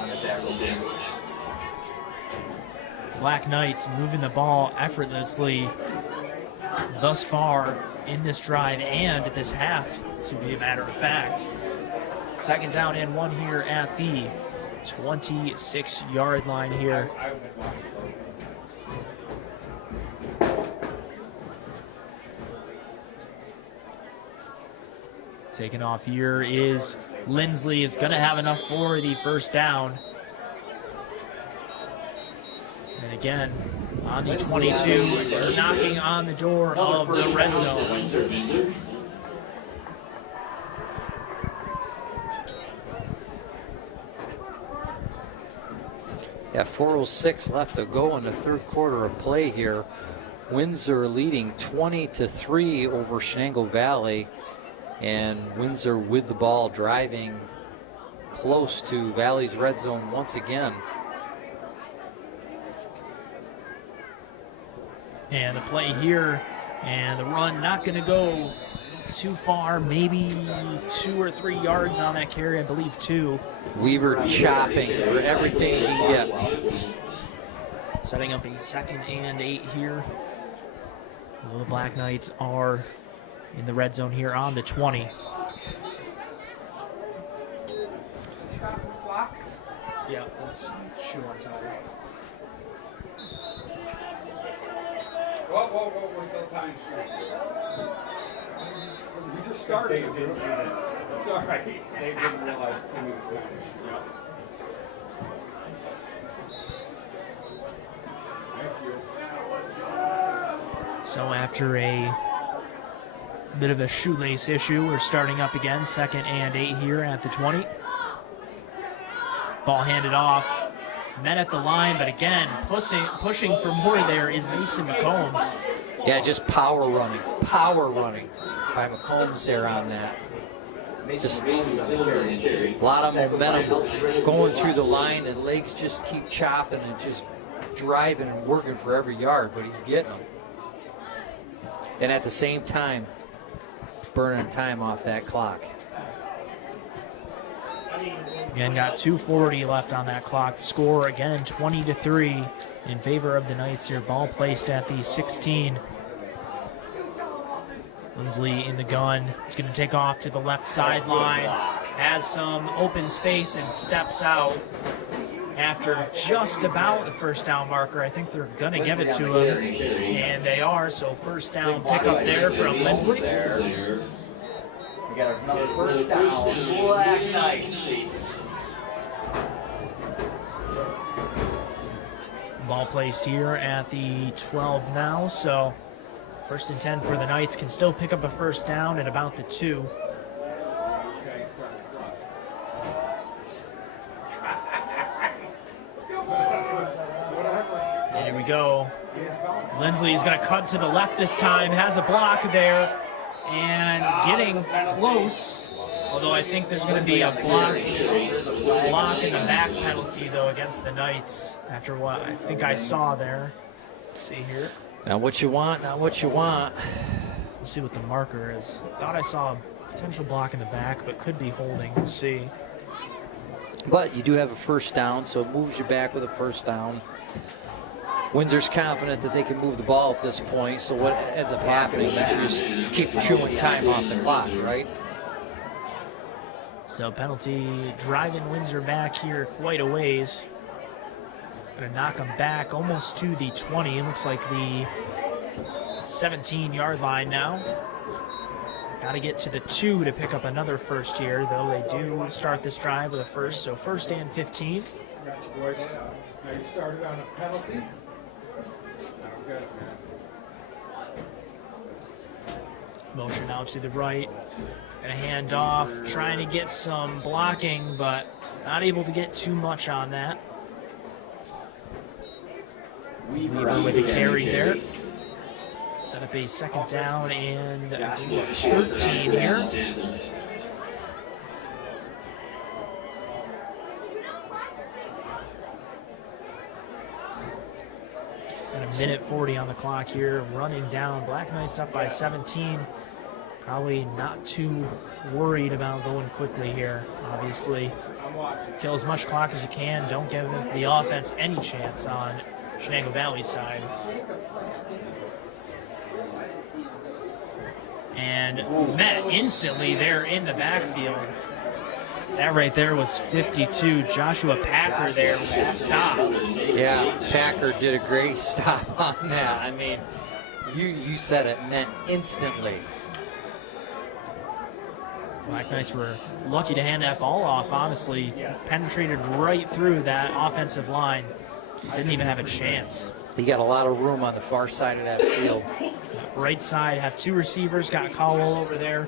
Black Knights moving the ball effortlessly thus far in this drive and this half, to be a matter of fact. Second down and 1 here at the 26-yard line here. Taking off here is Lindsley, is going to have enough for the first down. And again, on the 22, knocking on the door of the red zone. Yeah, 4:06 left to go in the third quarter of play here. Windsor leading 20-3 over Chenango Valley. And Windsor with the ball, driving close to Valley's red zone once again. And the play here, and the run not going to go too far, maybe 2 or 3 yards on that carry, I believe 2. Weaver chopping for everything he can get. Setting up a 2nd and 8 here. Well, the Black Knights are in the red zone here on the 20. Stop the clock. Yeah, this shoe on tire. Whoa, we're still tying shoes. We just started. Dave didn't see that. It's all right. Dave didn't realize Timmy was tying shoes. Yeah. Thank you. So after a bit of a shoelace issue, we're starting up again, 2nd and 8 here at the 20. Ball handed off, met at the line, but again, pushing for more there is Mason McCombs. Yeah, just power running by McCombs there on that. Just a lot of momentum going through the line, and legs just keep chopping and just driving and working for every yard, but he's getting them. And at the same time, burning time off that clock. Again, got 2:40 left on that clock. Score again, 20-3 in favor of the Knights here. Ball placed at the 16. Lindsley in the gun. He's going to take off to the left sideline. Has some open space and steps out after just about the first down marker. I think they're going to give it to him, and they are. So first down pickup there from Lindsley. We got another first down. Black Knights. Ball placed here at the 12 now, so 1st and 10 for the Knights. Can still pick up a first down at about the 2. And here we go. Lindsley's going to cut to the left this time, has a block there, and getting close. Although I think there's going to be a block in the back penalty, though, against the Knights after what I think I saw there. See here. Not what you want, not what you want. We'll see what the marker is. Thought I saw a potential block in the back, but could be holding. We'll see. But you do have a first down, so it moves you back with a first down. Windsor's confident that they can move the ball at this point, so what ends up happening is you just keep chewing time off the clock, right? So penalty driving Windsor back here quite a ways. Gonna knock them back almost to the 20. It looks like the 17-yard line now. Got to get to the 2 to pick up another first here, though they do start this drive with a first. So 1st and 15. Congrats, boys. Now you started on a penalty. Good, Motion out to the right. Gonna hand off, trying to get some blocking, but not able to get too much on that. Weaver with a carry there. Set up a 2nd down and 13 here. And a minute 40 on the clock here, running down. Black Knights up by 17. Probably not too worried about going quickly here, obviously. Kill as much clock as you can. Don't give the offense any chance on Chenango Valley side. And met instantly there in the backfield. That right there was 52. Joshua Packer there with a stop. Yeah, Packer did a great stop on that. I mean, you said it, meant instantly. Black Knights were lucky to hand that ball off, honestly. Penetrated right through that offensive line. Didn't even have a chance. He got a lot of room on the far side of that field. Right side, have two receivers, got Caldwell over there,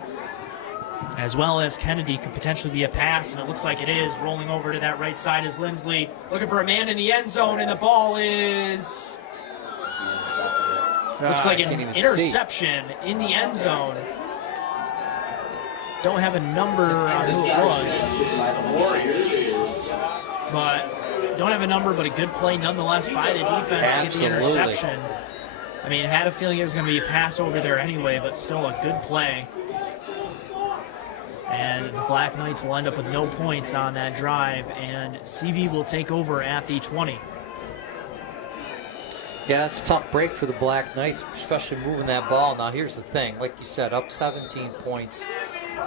as well as Kennedy. Could potentially be a pass, and it looks like it is. Rolling over to that right side is Lindsley, looking for a man in the end zone, and the ball is... looks like an interception in the end zone. Don't have a number on who it was, but don't have a number, but a good play nonetheless by the defense to get the interception. I mean, had a feeling it was going to be a pass over there anyway, but still a good play. And the Black Knights will end up with no points on that drive, and CV will take over at the 20. Yeah, it's a tough break for the Black Knights, especially moving that ball. Now, here's the thing. Like you said, up 17 points.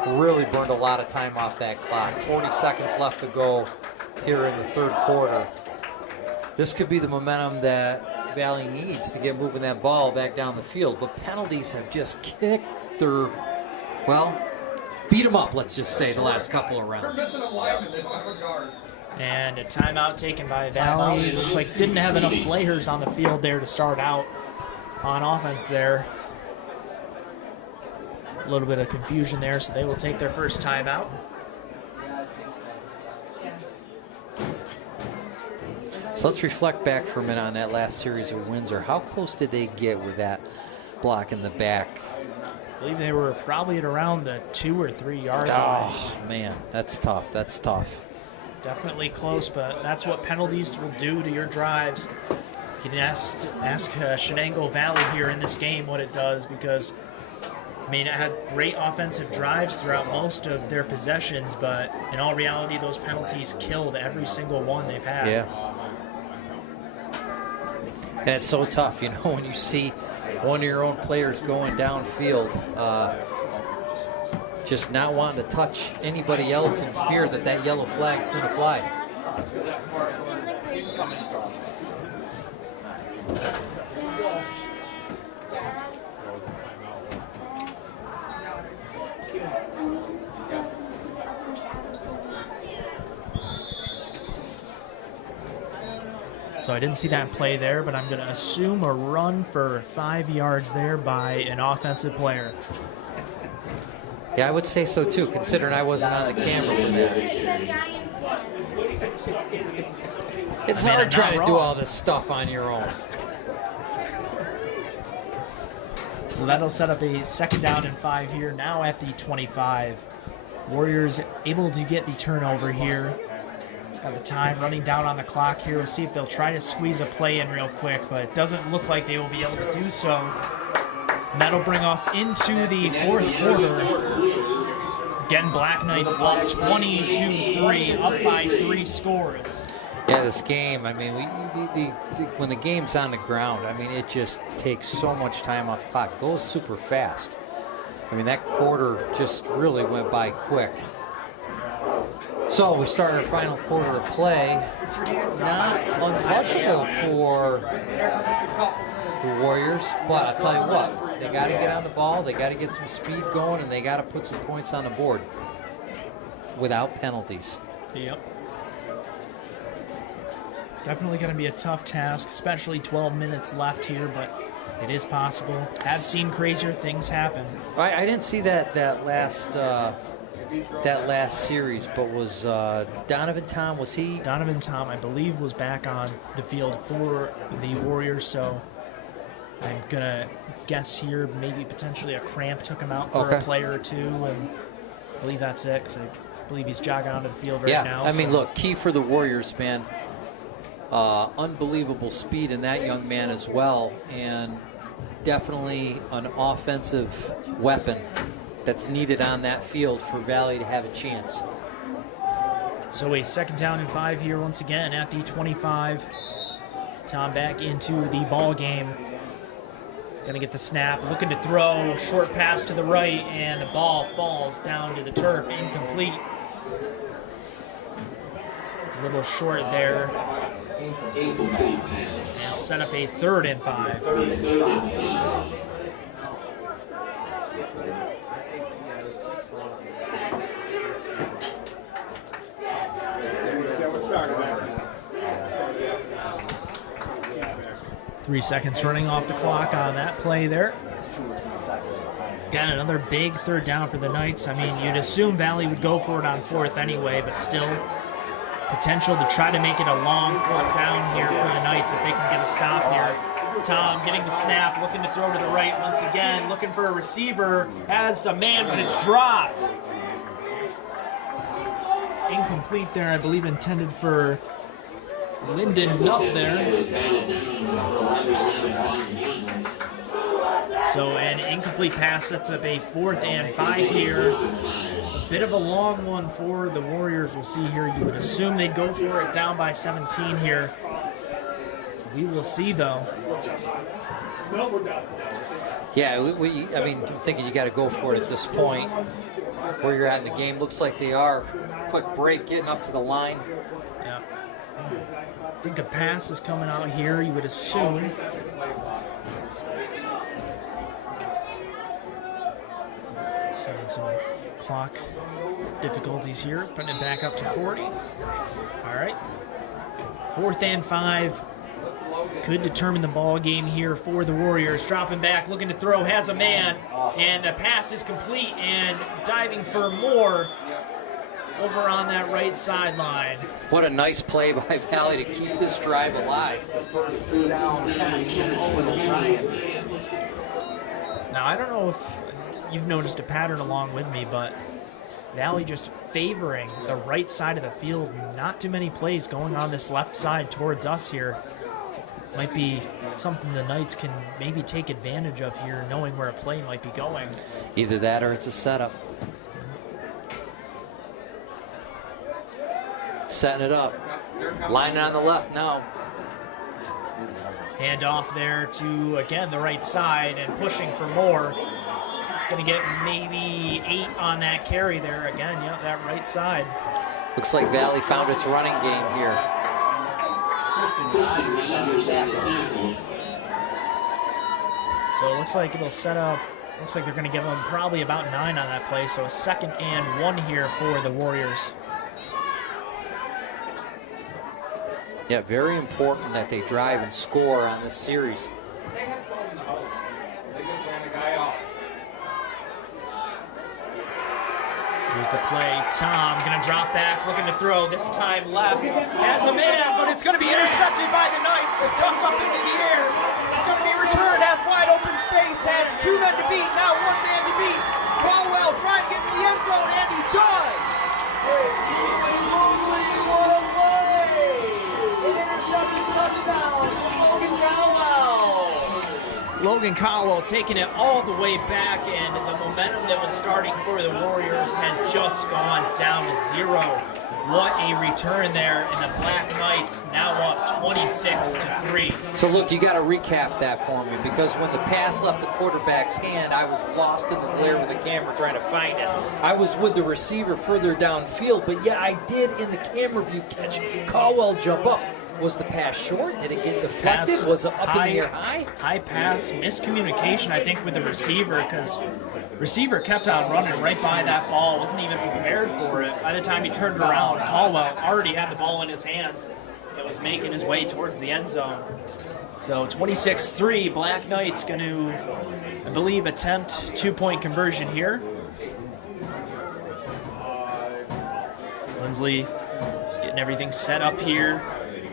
Really burned a lot of time off that clock. 40 seconds left to go here in the third quarter. This could be the momentum that Valley needs to get moving that ball back down the field. But penalties have just kicked their, well, beat them up, let's just say, the last couple of rounds. And a timeout taken by Valley. It looks like didn't have enough players on the field there to start out on offense there. A little bit of confusion there, so they will take their first timeout. So let's reflect back for a minute on that last series of Windsor. How close did they get with that block in the back? I believe they were probably at around the 2 or 3 yard line. Oh, man, that's tough. That's tough. Definitely close, but that's what penalties will do to your drives. You can ask Chenango Valley here in this game what it does, because I mean, it had great offensive drives throughout most of their possessions, but in all reality, those penalties killed every single one they've had. Yeah. And it's so tough, you know, when you see one of your own players going downfield, just not wanting to touch anybody else in fear that that yellow flag's going to fly. So I didn't see that play there, but I'm going to assume a run for 5 yards there by an offensive player. Yeah, I would say so too, considering I wasn't on the camera for that. It's hard trying to do all this stuff on your own. So that'll set up a 2nd down and 5 here, now at the 25. Warriors able to get the turnover here. Got the time running down on the clock here. We'll see if they'll try to squeeze a play in real quick, but it doesn't look like they will be able to do so. And that'll bring us into the 4th quarter. Again, Black Knights up 22-3, up by 3 scores. Yeah, this game, I mean, when the game's on the ground, I mean, it just takes so much time off the clock. It goes super fast. I mean, that quarter just really went by quick. So we start our final quarter of play. Not untouchable for the Warriors, but I'll tell you what, they got to get on the ball, they got to get some speed going, and they got to put some points on the board without penalties. Yep. Definitely going to be a tough task, especially 12 minutes left here, but it is possible. Have seen crazier things happen. I didn't see that last series, but was Donovan Tom, was he? Donovan Tom, I believe, was back on the field for the Warriors, so I'm going to guess here maybe potentially a cramp took him out for a player or two, and I believe that's it, because I believe he's jogging onto the field right now. Yeah, I mean, look, key for the Warriors, man. Unbelievable speed in that young man as well, and definitely an offensive weapon that's needed on that field for Valley to have a chance. So a 2nd down and 5 here once again at the 25. Tom back into the ball game. He's gonna get the snap, looking to throw, short pass to the right, and the ball falls down to the turf, incomplete. A little short there. Incomplete. And set up a 3rd and 5. Yeah, we're starting. 3 seconds running off the clock on that play there. Got another big 3rd down for the Knights. I mean, you'd assume Valley would go for it on 4th anyway, but still potential to try to make it a long 4th down here for the Knights if they can get a stop here. Tom getting the snap, looking to throw to the right once again, looking for a receiver, has a man, but it's dropped. Incomplete there, I believe intended for Lyndon Nutt there. So an incomplete pass sets up a 4th and 5 here. A bit of a long one for the Warriors. We'll see here. You would assume they'd go for it down by 17 here. We will see though. Yeah, I mean, I'm thinking you got to go for it at this point. Where you're at in the game, looks like they are. Quick break, getting up to the line. Yeah. I think a pass is coming out here, you would assume. So some clock difficulties here, putting it back up to 40. All right. 4th and 5. Could determine the ball game here for the Warriors. Dropping back, looking to throw, has a man, and the pass is complete, and diving for more over on that right sideline. What a nice play by Valley to keep this drive alive. Now, I don't know if you've noticed a pattern along with me, but Valley just favoring the right side of the field. Not too many plays going on this left side towards us here. Might be something the Knights can maybe take advantage of here, knowing where a play might be going. Either that or it's a setup. Setting it up. Lining on the left now. Hand off there to, again, the right side and pushing for more. Going to get maybe 8 on that carry there. Again, yeah, that right side. Looks like Valley found its running game here. So it looks like it'll set up, looks like they're going to give them probably about 9 on that play. So a 2nd and 1 here for the Warriors. Yeah, very important that they drive and score on this series. Here's the play. Tom going to drop back, looking to throw. This time left. Has a man, but it's going to be intercepted by the Knights. It jumps up into the air. It's going to be returned. Has wide open space. Has 2 men to beat. Now 1 man to beat. Caldwell trying to get to the end zone, and he does. Logan Caldwell taking it all the way back, and the momentum that was starting for the Warriors has just gone down to 0. What a return there, and the Black Knights now up 26-3. So look, you got to recap that for me, because when the pass left the quarterback's hand, I was lost in the glare with the camera trying to find it. I was with the receiver further downfield, but yeah, I did in the camera view catch Caldwell jump up. Was the pass short? Did it get deflected? Pass Was it up high, in the air high? High pass, miscommunication, I think, with the receiver, because receiver kept on running right by that ball, wasn't even prepared for it. By the time he turned around, Caldwell already had the ball in his hands. It was making his way towards the end zone. So 26-3, Black Knights going to, I believe, attempt 2-point conversion here. Lindsley getting everything set up here.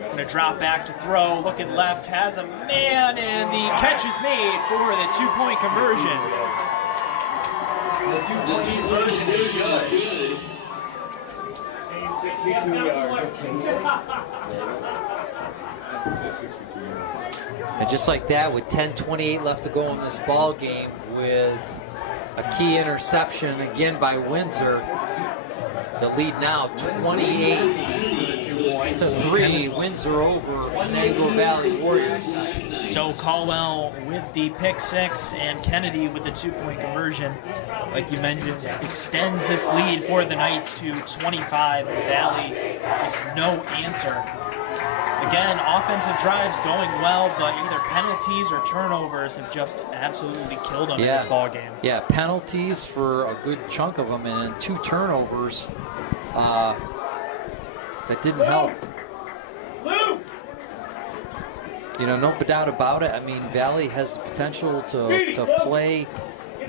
Going to drop back to throw, looking left, has a man, and the catch is made for the 2-point conversion. The 2-point conversion is good. 62 yards. And just like that, with 10:28 left to go in this ball game, with a key interception again by Windsor, the lead now 28-3. 20-3, Windsor over Chenango Valley Warriors. So Caldwell with the pick six and Kennedy with the 2-point conversion, like you mentioned, extends this lead for the Knights to 25. Valley just no answer. Again, offensive drives going well, but either penalties or turnovers have just absolutely killed them in this ball game. Yeah, penalties for a good chunk of them, and 2 turnovers that didn't help. You know, no doubt about it. I mean, Valley has the potential to play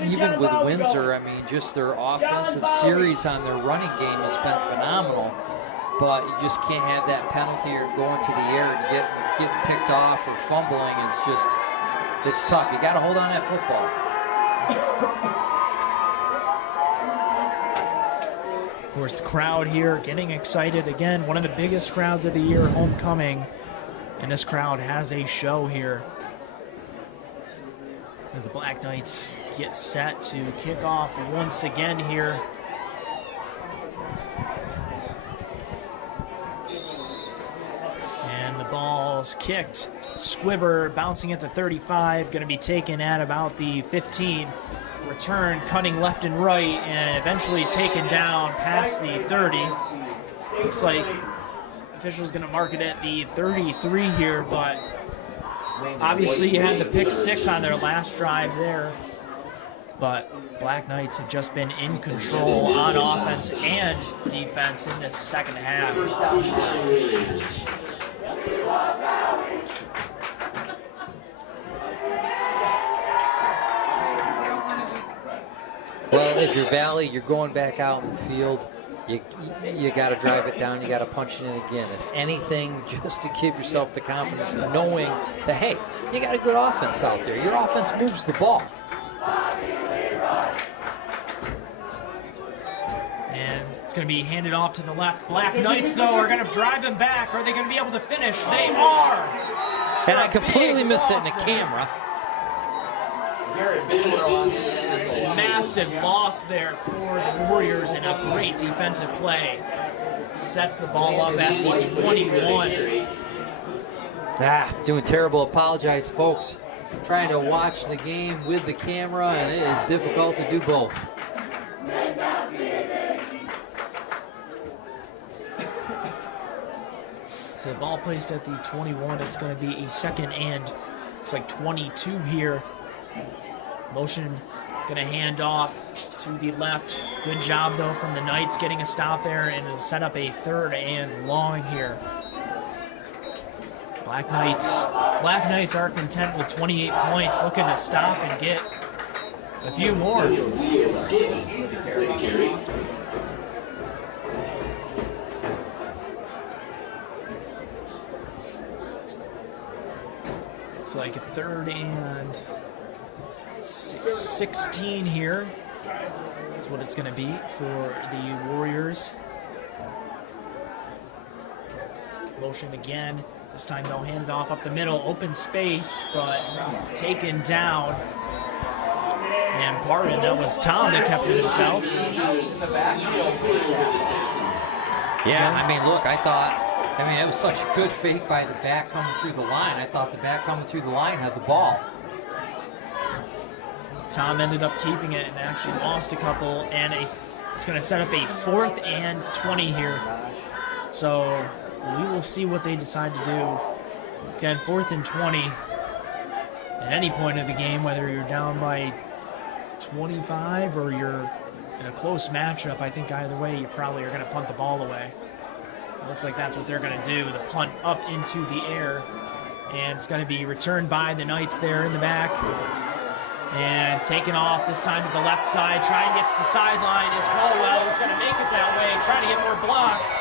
even with Windsor. I mean, just their offensive series on their running game has been phenomenal. But you just can't have that penalty or going to the air and getting picked off or fumbling. It's just, it's tough. You got to hold on that football. Of course, the crowd here getting excited. Again, one of the biggest crowds of the year, homecoming. And this crowd has a show here as the Black Knights get set to kick off once again here. And the ball's kicked. Squibber bouncing at the 35, going to be taken at about the 15. Return cutting left and right and eventually taken down past the 30. Looks like officials going to mark it at the 33 here, but obviously you had the pick six on their last drive there. But Black Knights have just been in control on offense and defense in this second half. Well, if you're Valley, you're going back out in the field. You got to drive it down. You got to punch it in again. If anything, just to give yourself the confidence, knowing that, hey, you got a good offense out there. Your offense moves the ball. And it's going to be handed off to the left. Black Knights, though, are going to drive them back. Are they going to be able to finish? They are. And I completely missed it in the camera. Massive loss there for the Warriors and a great defensive play. Sets the ball up at the 21. Doing terrible. Apologize, folks. Trying to watch the game with the camera, and it is difficult to do both. So the ball placed at the 21. It's going to be a second and it's like 22 here. Motion going to hand off to the left. Good job, though, from the Knights getting a stop there, and it'll set up a third and long here. Black Knights are content with 28 points, looking to stop and get a few more. It's like a third and 16 here is what it's going to be for the Warriors. Motion again. This time they'll hand it off up the middle. Open space, but taken down. And pardon, that was Tom that kept it himself. Yeah, I mean, look, it was such a good fake by the back coming through the line. I thought the back coming through the line had the ball. Tom ended up keeping it and actually lost a couple, and it's going to set up a 4th and 20 here. So we will see what they decide to do. Again, 4th and 20 at any point of the game, whether you're down by 25 or you're in a close matchup. I think either way, you probably are going to punt the ball away. It looks like that's what they're going to do, the punt up into the air. And it's going to be returned by the Knights there in the back. And taken off this time to the left side, trying to get to the sideline is Caldwell, who's going to make it that way, trying to get more blocks,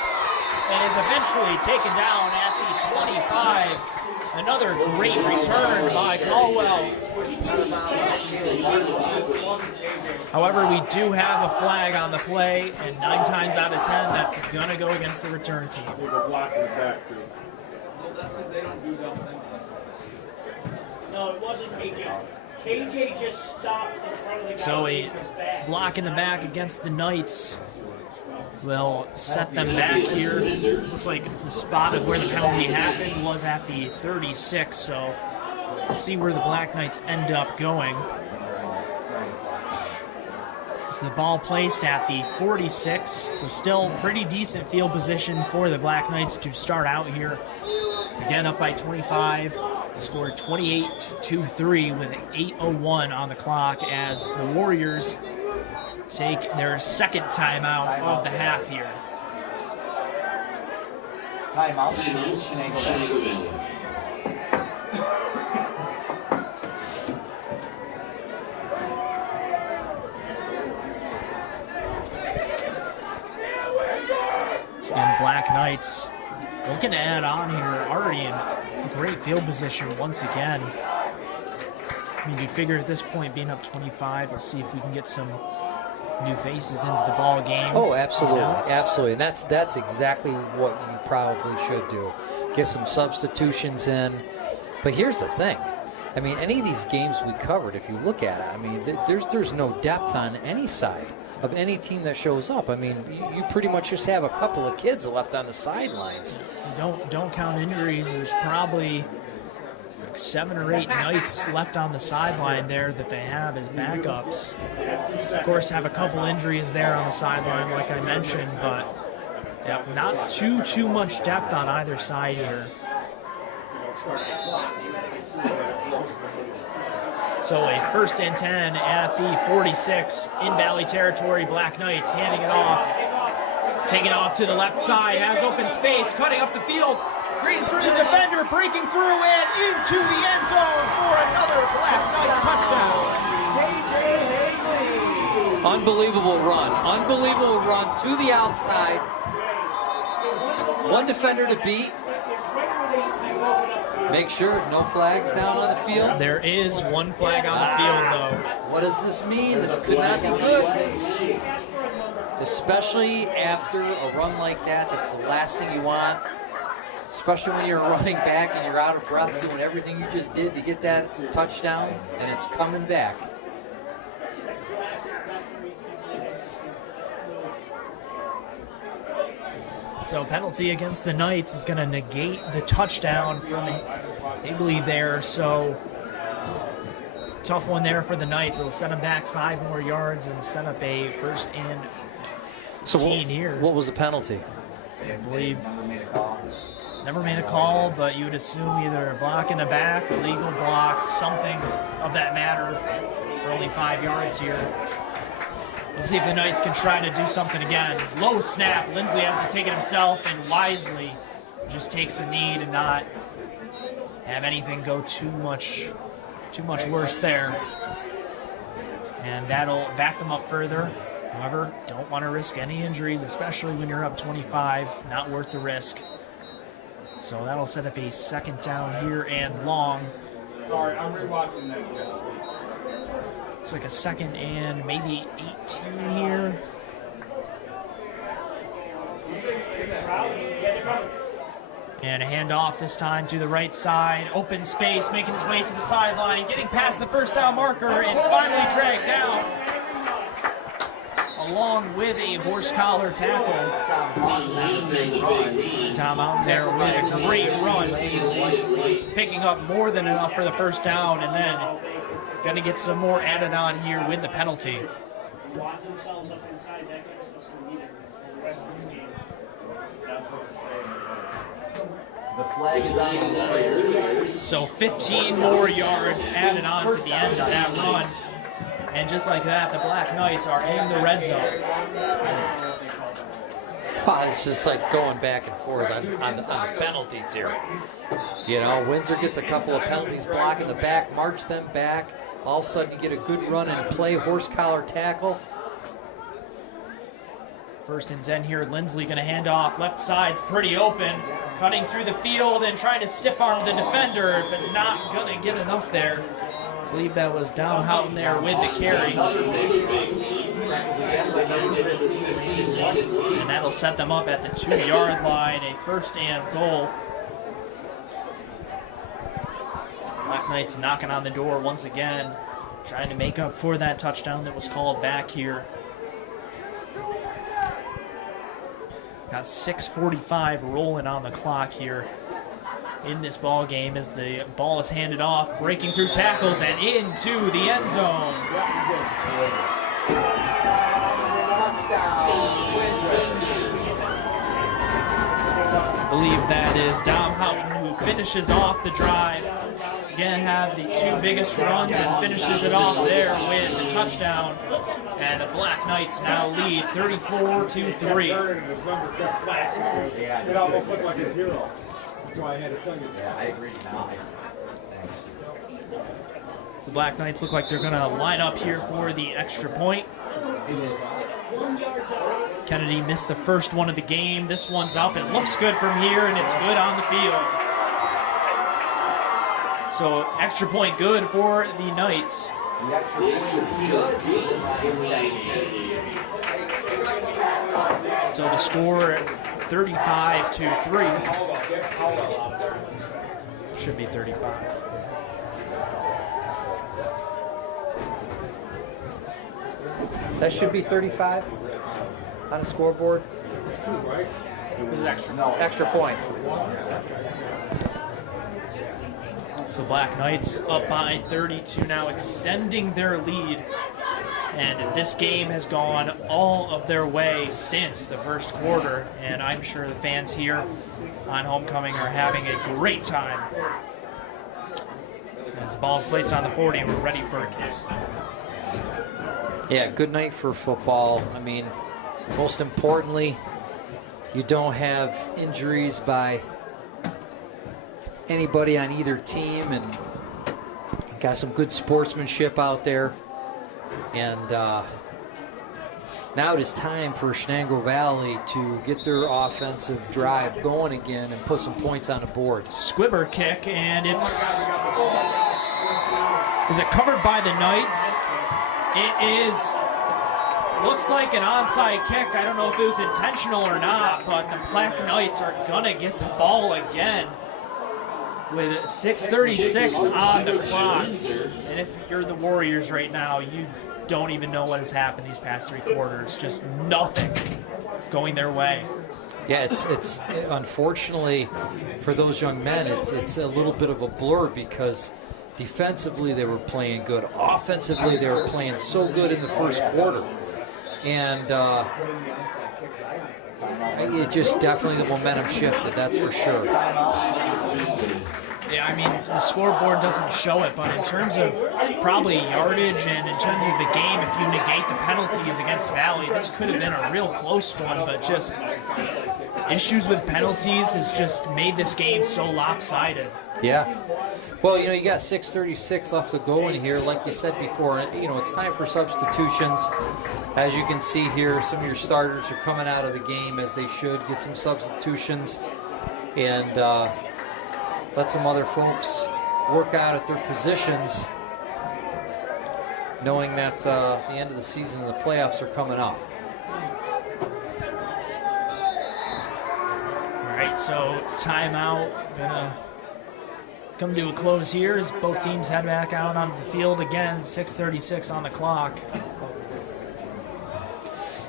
and is eventually taken down at the 25. Another great return by Caldwell. However, we do have a flag on the play, and 9 times out of 10, that's going to go against the return team. No, it wasn't KJ. KJ just stopped in front of the guy. So a block in the back against the Knights will set them back here. Looks like the spot of where the penalty happened was at the 36, so we'll see where the Black Knights end up going. So the ball placed at the 46, so still pretty decent field position for the Black Knights to start out here. Again, up by 25. They scored 28-3 with 8:01 on the clock as the Warriors take their second timeout of the half here. Timeout. Chenango Valley. And Black Knights looking to add on here, already in great field position once again. I mean, you'd figure at this point, being up 25, we'll see if we can get some new faces into the ball game. Oh, absolutely, absolutely. And that's exactly what you probably should do. Get some substitutions in. But here's the thing. I mean, any of these games we covered, if you look at it, I mean, there's no depth on any side of any team that shows up. I mean, you pretty much just have a couple of kids left on the sidelines. Don't count injuries. There's probably like 7 or 8 Knights left on the sideline there that they have as backups. Of course, have a couple injuries there on the sideline, like I mentioned, but yeah, not too much depth on either side here. So a 1st and 10 at the 46 in Valley territory. Black Knights handing it off. Taking off to the left side, has open space, cutting up the field, green through the defender, breaking through and into the end zone for another Black Knight touchdown. Unbelievable run to the outside. One defender to beat. Make sure no flags down on the field. There is one flag on the field, though. What does this mean? This could not be good. Especially after a run like that, that's the last thing you want. Especially when you're running back and you're out of breath doing everything you just did to get that touchdown, and it's coming back. So penalty against the Knights is going to negate the touchdown from Higley there. So tough one there for the Knights. It'll send them back 5 more yards and set up a 1st and 10 here. What was the penalty? I believe never made a call, but you would assume either a block in the back, illegal block, something of that matter for only 5 yards here. Let's see if the Knights can try to do something again. Low snap. Lindsley has to take it himself and wisely just takes the knee to not have anything go too much worse there. And that'll back them up further. However, don't want to risk any injuries, especially when you're up 25. Not worth the risk. So that'll set up a 2nd down here and long. Sorry, I'm rewatching that. Looks like a 2nd and maybe 18 here. And a handoff this time to the right side. Open space, making his way to the sideline, getting past the 1st down marker and finally dragged down. Along with a horse collar tackle. Tom out there with a great run. Picking up more than enough for the 1st down, and then going to get some more added on here with the penalty. The flag is on the Warriors. So 15 more yards added on to the end of that run. And just like that, the Black Knights are in the red zone. Wow, it's just like going back and forth on the penalties here. You know, Windsor gets a couple of penalties, block in the back, march them back. All of a sudden you get a good run and play, horse collar tackle. 1st and 10 here. Lindsley going to hand off. Left side's pretty open. Cutting through the field and trying to stiff arm the defender, but not going to get enough there. I believe that was down Houghton there with the carry. And that'll set them up at the 2-yard line. A 1st and goal. Black Knights knocking on the door once again. trying to make up for that touchdown that was called back here. Got 6:45 rolling on the clock here in this ball game as the ball is handed off, breaking through tackles and into the end zone. I believe that is Dom Houghton who finishes off the drive. Again, have the two biggest runs and finishes it off there with the touchdown. And the Black Knights now lead 34-3. This number kept flashing. It almost looked like a 0. That's why I had to tell you. Yeah, I agree now. So Black Knights look like they're going to line up here for the extra point. Kennedy missed the first one of the game. This one's up. It looks good from here, and it's good on the field. So extra point good for the Knights. The extra point is good. So the score 35-3. Should be 35. That should be 35 on the scoreboard. It's 2, right? This is extra. No, extra point. So Black Knights up by 32 now, extending their lead. And this game has gone all of their way since the first quarter. And I'm sure the fans here on homecoming are having a great time. As the ball is placed on the 40, we're ready for a kick. Yeah, good night for football. I mean, most importantly, you don't have injuries by anybody on either team, and got some good sportsmanship out there. And now it is time for Chenango Valley to get their offensive drive going again and put some points on the board. Squibber kick, and it's... Is it covered by the Knights? It is. Looks like an onside kick. I don't know if it was intentional or not, but the Black Knights are gonna get the ball again with 6:36 on the clock. And if you're the Warriors right now, you don't even know what has happened these past 3 quarters. Just nothing going their way. Yeah, it's unfortunately for those young men, it's a little bit of a blur because defensively they were playing good. Offensively they were playing so good in the first quarter. And it just definitely the momentum shifted, that's for sure. Yeah, I mean, the scoreboard doesn't show it, but in terms of probably yardage and in terms of the game, if you negate the penalties against Valley, this could have been a real close one, but just issues with penalties has just made this game so lopsided. Yeah. Well, you got 6:36 left to go in here. Like you said before, it's time for substitutions. As you can see here, some of your starters are coming out of the game as they should. Get some substitutions and let some other folks work out at their positions, knowing that the end of the season and the playoffs are coming up. All right, so timeout. Gonna come to a close here as both teams head back out onto the field again. 6:36 on the clock.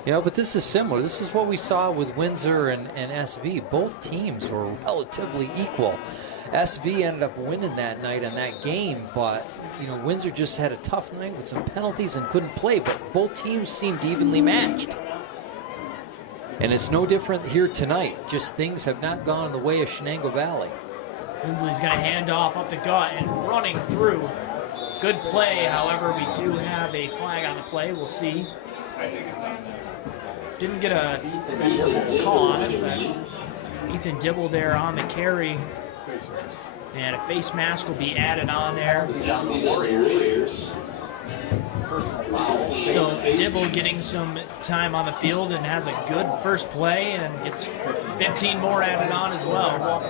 But this is similar. This is what we saw with Windsor and SV. Both teams were relatively equal. SV ended up winning that night in that game, but Windsor just had a tough night with some penalties and couldn't play, but both teams seemed evenly matched. And it's no different here tonight. Just things have not gone in the way of Chenango Valley. Winsley's going to hand off up the gut and running through. Good play, however, we do have a flag on the play. We'll see. Didn't get a call on it, but Ethan Dibble there on the carry. And a face mask will be added on there. So Dibble getting some time on the field and has a good first play and gets 15 more added on as well.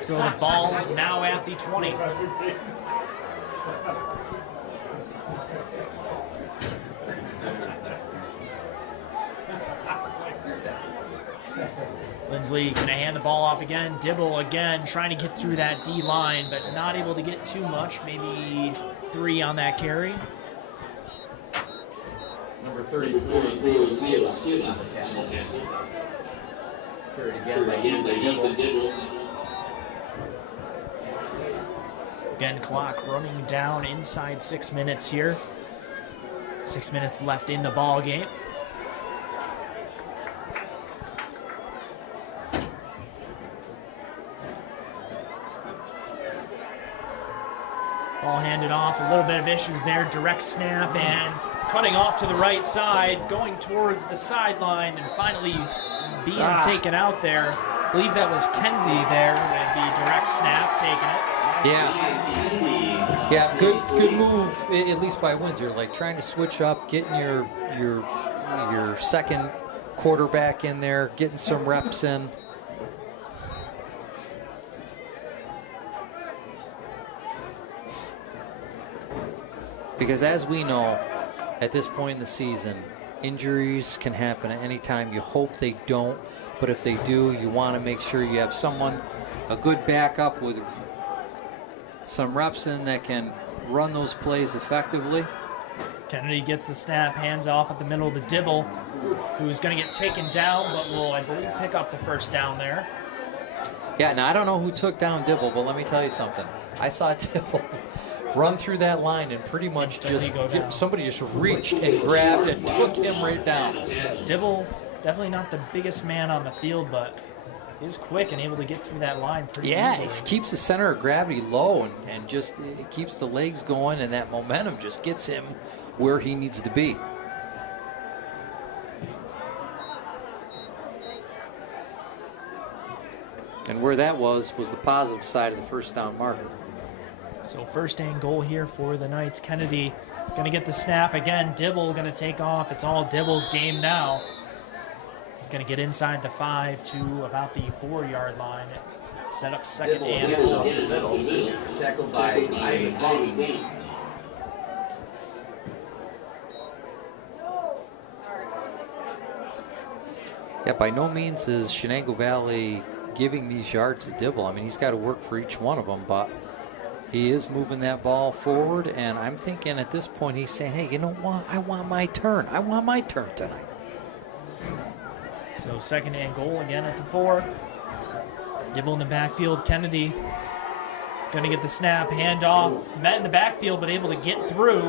So the ball now at the 20. Lindsley going to hand the ball off again. Dibble again trying to get through that D line, but not able to get too much. Maybe 3 on that carry. Number 34 is Leo Skidden on the tackle. Carried again by Ethan Dibble. Again, clock running down inside 6 minutes here. 6 minutes left in the ball game. Ball handed off, a little bit of issues there. Direct snap and cutting off to the right side, going towards the sideline, and finally being taken out there. I believe that was Kennedy there with the direct snap taking it. Yeah, good move, at least by Windsor. Like trying to switch up, getting your second quarterback in there, getting some reps in. Because as we know, at this point in the season, injuries can happen at any time. You hope they don't, but if they do, you want to make sure you have someone, a good backup with some reps in that can run those plays effectively. Kennedy gets the snap, hands off at the middle to Dibble, who's going to get taken down, but will, I believe, pick up the first down there. Yeah, now I don't know who took down Dibble, but let me tell you something. I saw Dibble run through that line and pretty much somebody just reached and grabbed and took him right down. Dibble, definitely not the biggest man on the field, but is quick and able to get through that line pretty easily. It keeps the center of gravity low and just it keeps the legs going, and that momentum just gets him where he needs to be. And where that was the positive side of the first down marker. So first and goal here for the Knights. Kennedy going to get the snap again. Dibble going to take off. It's all Dibble's game now. He's going to get inside the 5 to about the 4-yard line. Set up second and goal. Tackled by Ivan. Yeah, by no means is Chenango Valley giving these yards to Dibble. I mean, he's got to work for each one of them, but he is moving that ball forward, and I'm thinking at this point he's saying, hey, you know what? I want my turn. I want my turn tonight. So second and goal again at the 4. Dibble in the backfield. Kennedy going to get the snap, hand off. Met in the backfield, but able to get through.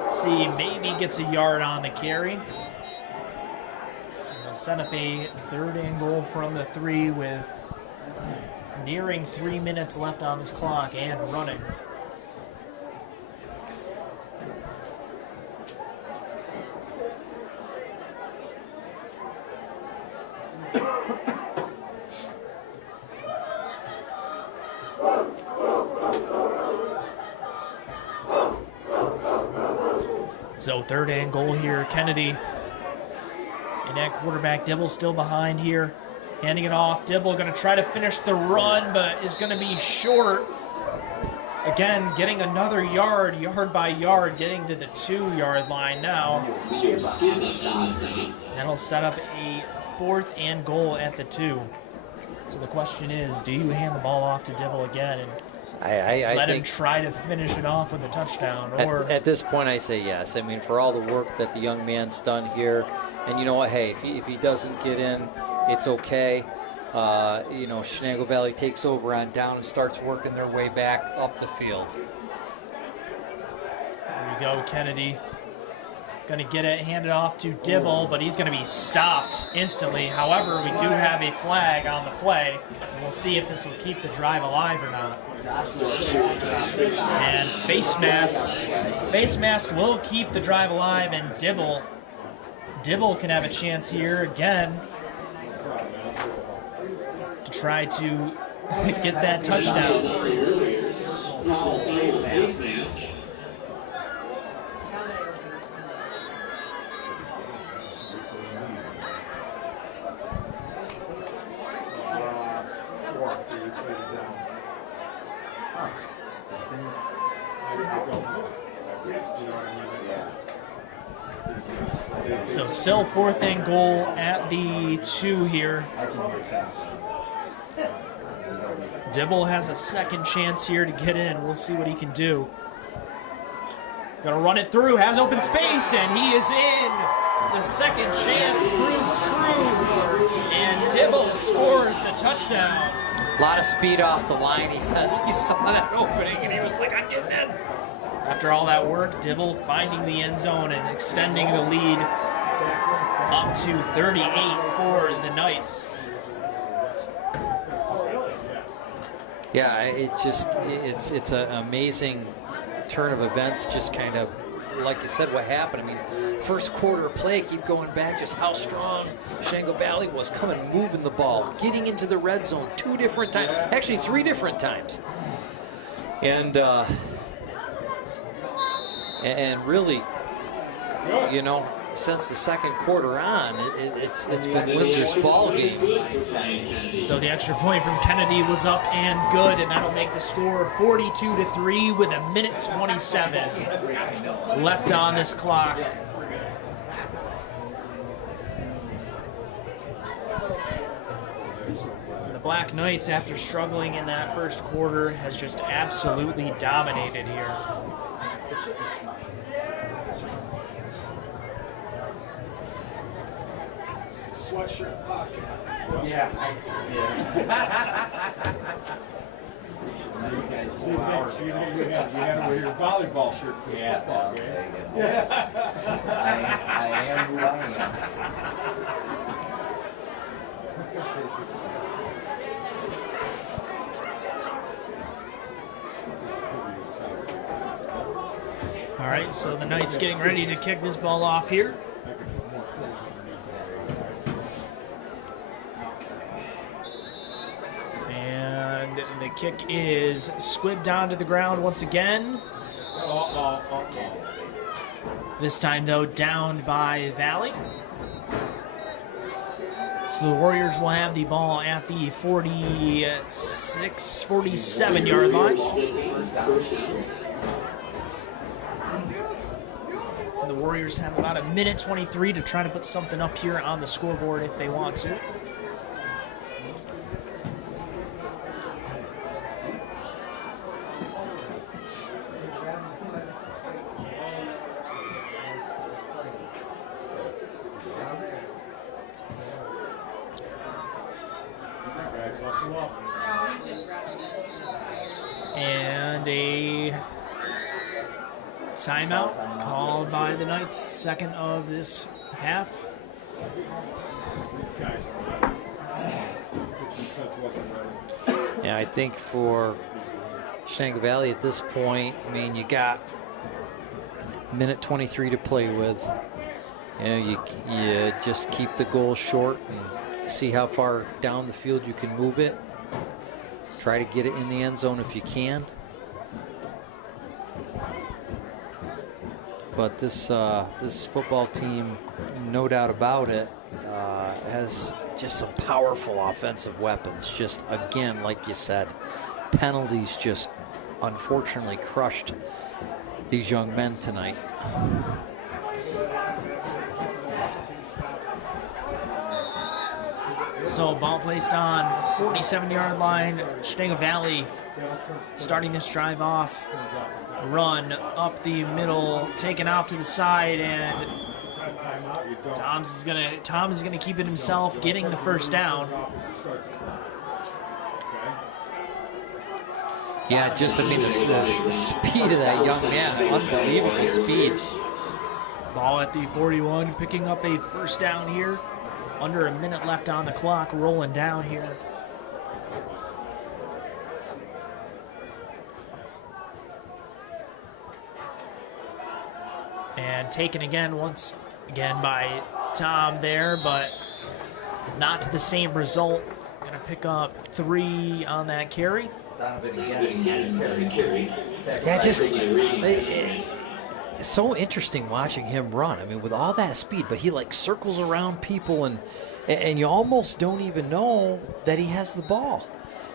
Let's see, maybe gets a yard on the carry. They'll set up a third and goal from the 3 with nearing 3 minutes left on this clock and running. So third and goal here. Kennedy in at quarterback. Dibble still behind here. Handing it off. Dibble going to try to finish the run, but is going to be short. Again, getting another yard by yard, getting to the 2-yard line now. That'll set up a 4th and goal at the 2. So the question is, do you hand the ball off to Dibble again and let him try to finish it off with a touchdown? Or at this point, I say yes. I mean, for all the work that the young man's done here, and you know what, hey, if he doesn't get in, it's okay. You know, Chenango Valley takes over on down and starts working their way back up the field. There you go, Kennedy. Going to get it handed off to Dibble, but he's going to be stopped instantly. However, we do have a flag on the play, and we'll see if this will keep the drive alive or not. And face mask. Face mask will keep the drive alive, and Dibble can have a chance here again to try to get that touchdown. So still 4th and goal at the 2 here. Dibble has a second chance here to get in. We'll see what he can do. Gonna run it through, has open space, and he is in. The second chance proves true, and Dibble scores the touchdown. A lot of speed off the line. He saw that opening, and he was like, I'm getting in. After all that work, Dibble finding the end zone and extending the lead up to 38 for the Knights. Yeah, it's an amazing turn of events, just kind of, like you said, what happened. I mean, first quarter of play, keep going back, just how strong Chenango Valley was coming, moving the ball, getting into the red zone 2 different times, actually 3 different times. And really, you know, since the second quarter on, it's been Windsor's ball game. So the extra point from Kennedy was up and good, and that'll make the score 42-3 with 1:27 left on this clock. The Black Knights, after struggling in that first quarter, has just absolutely dominated here. Sweatshirt pocket. Yeah. You had to wear your volleyball shirt to the football game. I am who I am. All right, so the Knights getting ready to kick this ball off here. And the kick is squibbed down to the ground once again. This time, though, downed by Valley. So the Warriors will have the ball at the 47-yard line. And the Warriors have about 1:23 to try to put something up here on the scoreboard if they want to. And a timeout called by the Knights, second of this half. Yeah, I think for Chenango Valley at this point, I mean, you got 1:23 to play with. You know, you just keep the goal short and see how far down the field you can move it. Try to get it in the end zone if you can. But this football team, no doubt about it, has just some powerful offensive weapons. Just, again, like you said, penalties just unfortunately crushed these young men tonight. So ball placed on 47-yard line. Chenango Valley starting this drive off. Run up the middle, taken off to the side, and Tom is gonna keep it himself, getting the first down. Yeah, just, I mean, the speed of that young man, unbelievable speed. Ball at the 41, picking up a first down here. Under a minute left on the clock, rolling down here. And taken once again by Tom there, but not to the same result. Gonna pick up 3 on that carry. Yeah, just it's so interesting watching him run. I mean, with all that speed, but he like circles around people, and you almost don't even know that he has the ball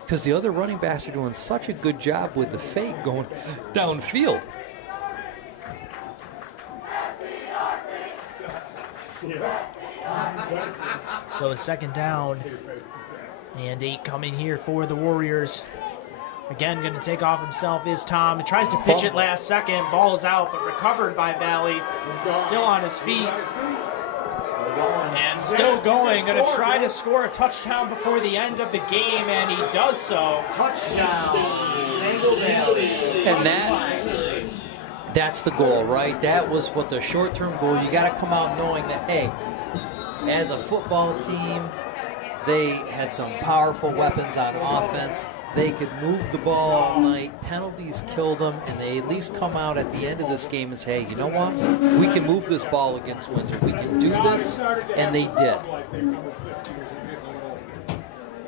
because the other running backs are doing such a good job with the fake going downfield. So a second down and 8 coming here for the Warriors. Again, going to take off himself is Tom. He tries to pitch it last second. Ball is out, but recovered by Valley. Still on his feet. And still going. Going to try to score a touchdown before the end of the game, and he does so. Touchdown, Chenango Valley. And that's the goal, right? That was what the short-term goal. You got to come out knowing that, hey, as a football team, they had some powerful weapons on offense. They could move the ball all night. Penalties killed them, and they at least come out at the end of this game and say, hey, you know what? We can move this ball against Windsor. We can do this, and they did.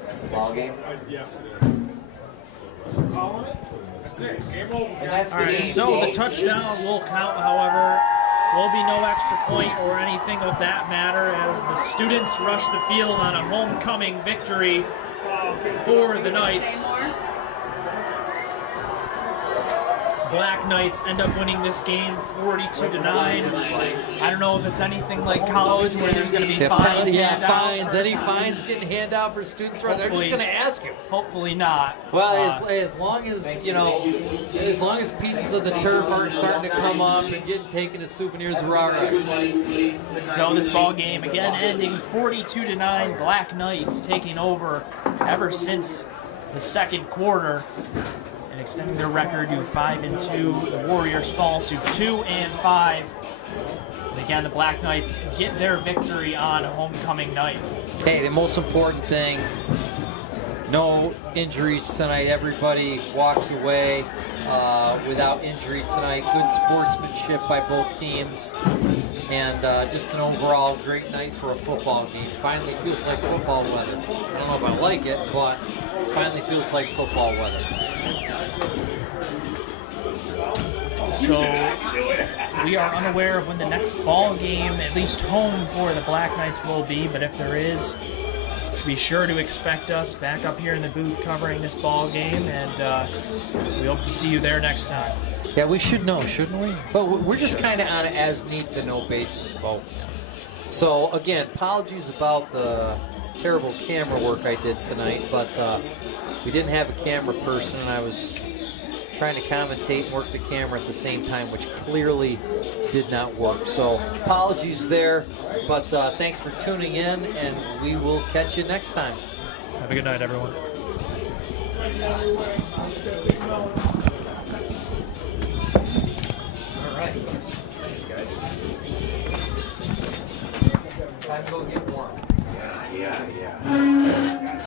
That's a ball game. Yes, All right, so the touchdown will count, however. Will be no extra point or anything of that matter as the students rush the field on a homecoming victory for the Knights. Black Knights end up winning this game 42-9. I don't know if it's anything like college where there's going to be fines. Fines. Any fines getting handed out for students? Right? They're just going to ask you. Hopefully not. Well, as long as, you know, as long as pieces of the turf aren't starting to come up and getting taken as souvenirs, we're all right. So this ball game again ending 42-9. Black Knights taking over ever since the second quarter and extending their record to 5-2. The Warriors fall to 2-5. And again, the Black Knights get their victory on homecoming night. Hey, the most important thing, no injuries tonight. Everybody walks away without injury tonight. Good sportsmanship by both teams. And just an overall great night for a football game. Finally feels like football weather. I don't know if I like it, but finally feels like football weather. So we are unaware of when the next ball game, at least home for the Black Knights, will be, but if there is, be sure to expect us back up here in the booth covering this ball game, and we hope to see you there next time. Yeah, we should know, shouldn't we? But we're just kind of on an as-need-to-know basis, folks. So, again, apologies about the terrible camera work I did tonight, but we didn't have a camera person, and I was trying to commentate and work the camera at the same time, which clearly did not work. So, apologies there, but thanks for tuning in, and we will catch you next time. Have a good night, everyone. Right. Thanks, guys. Time to go get warm. Yeah.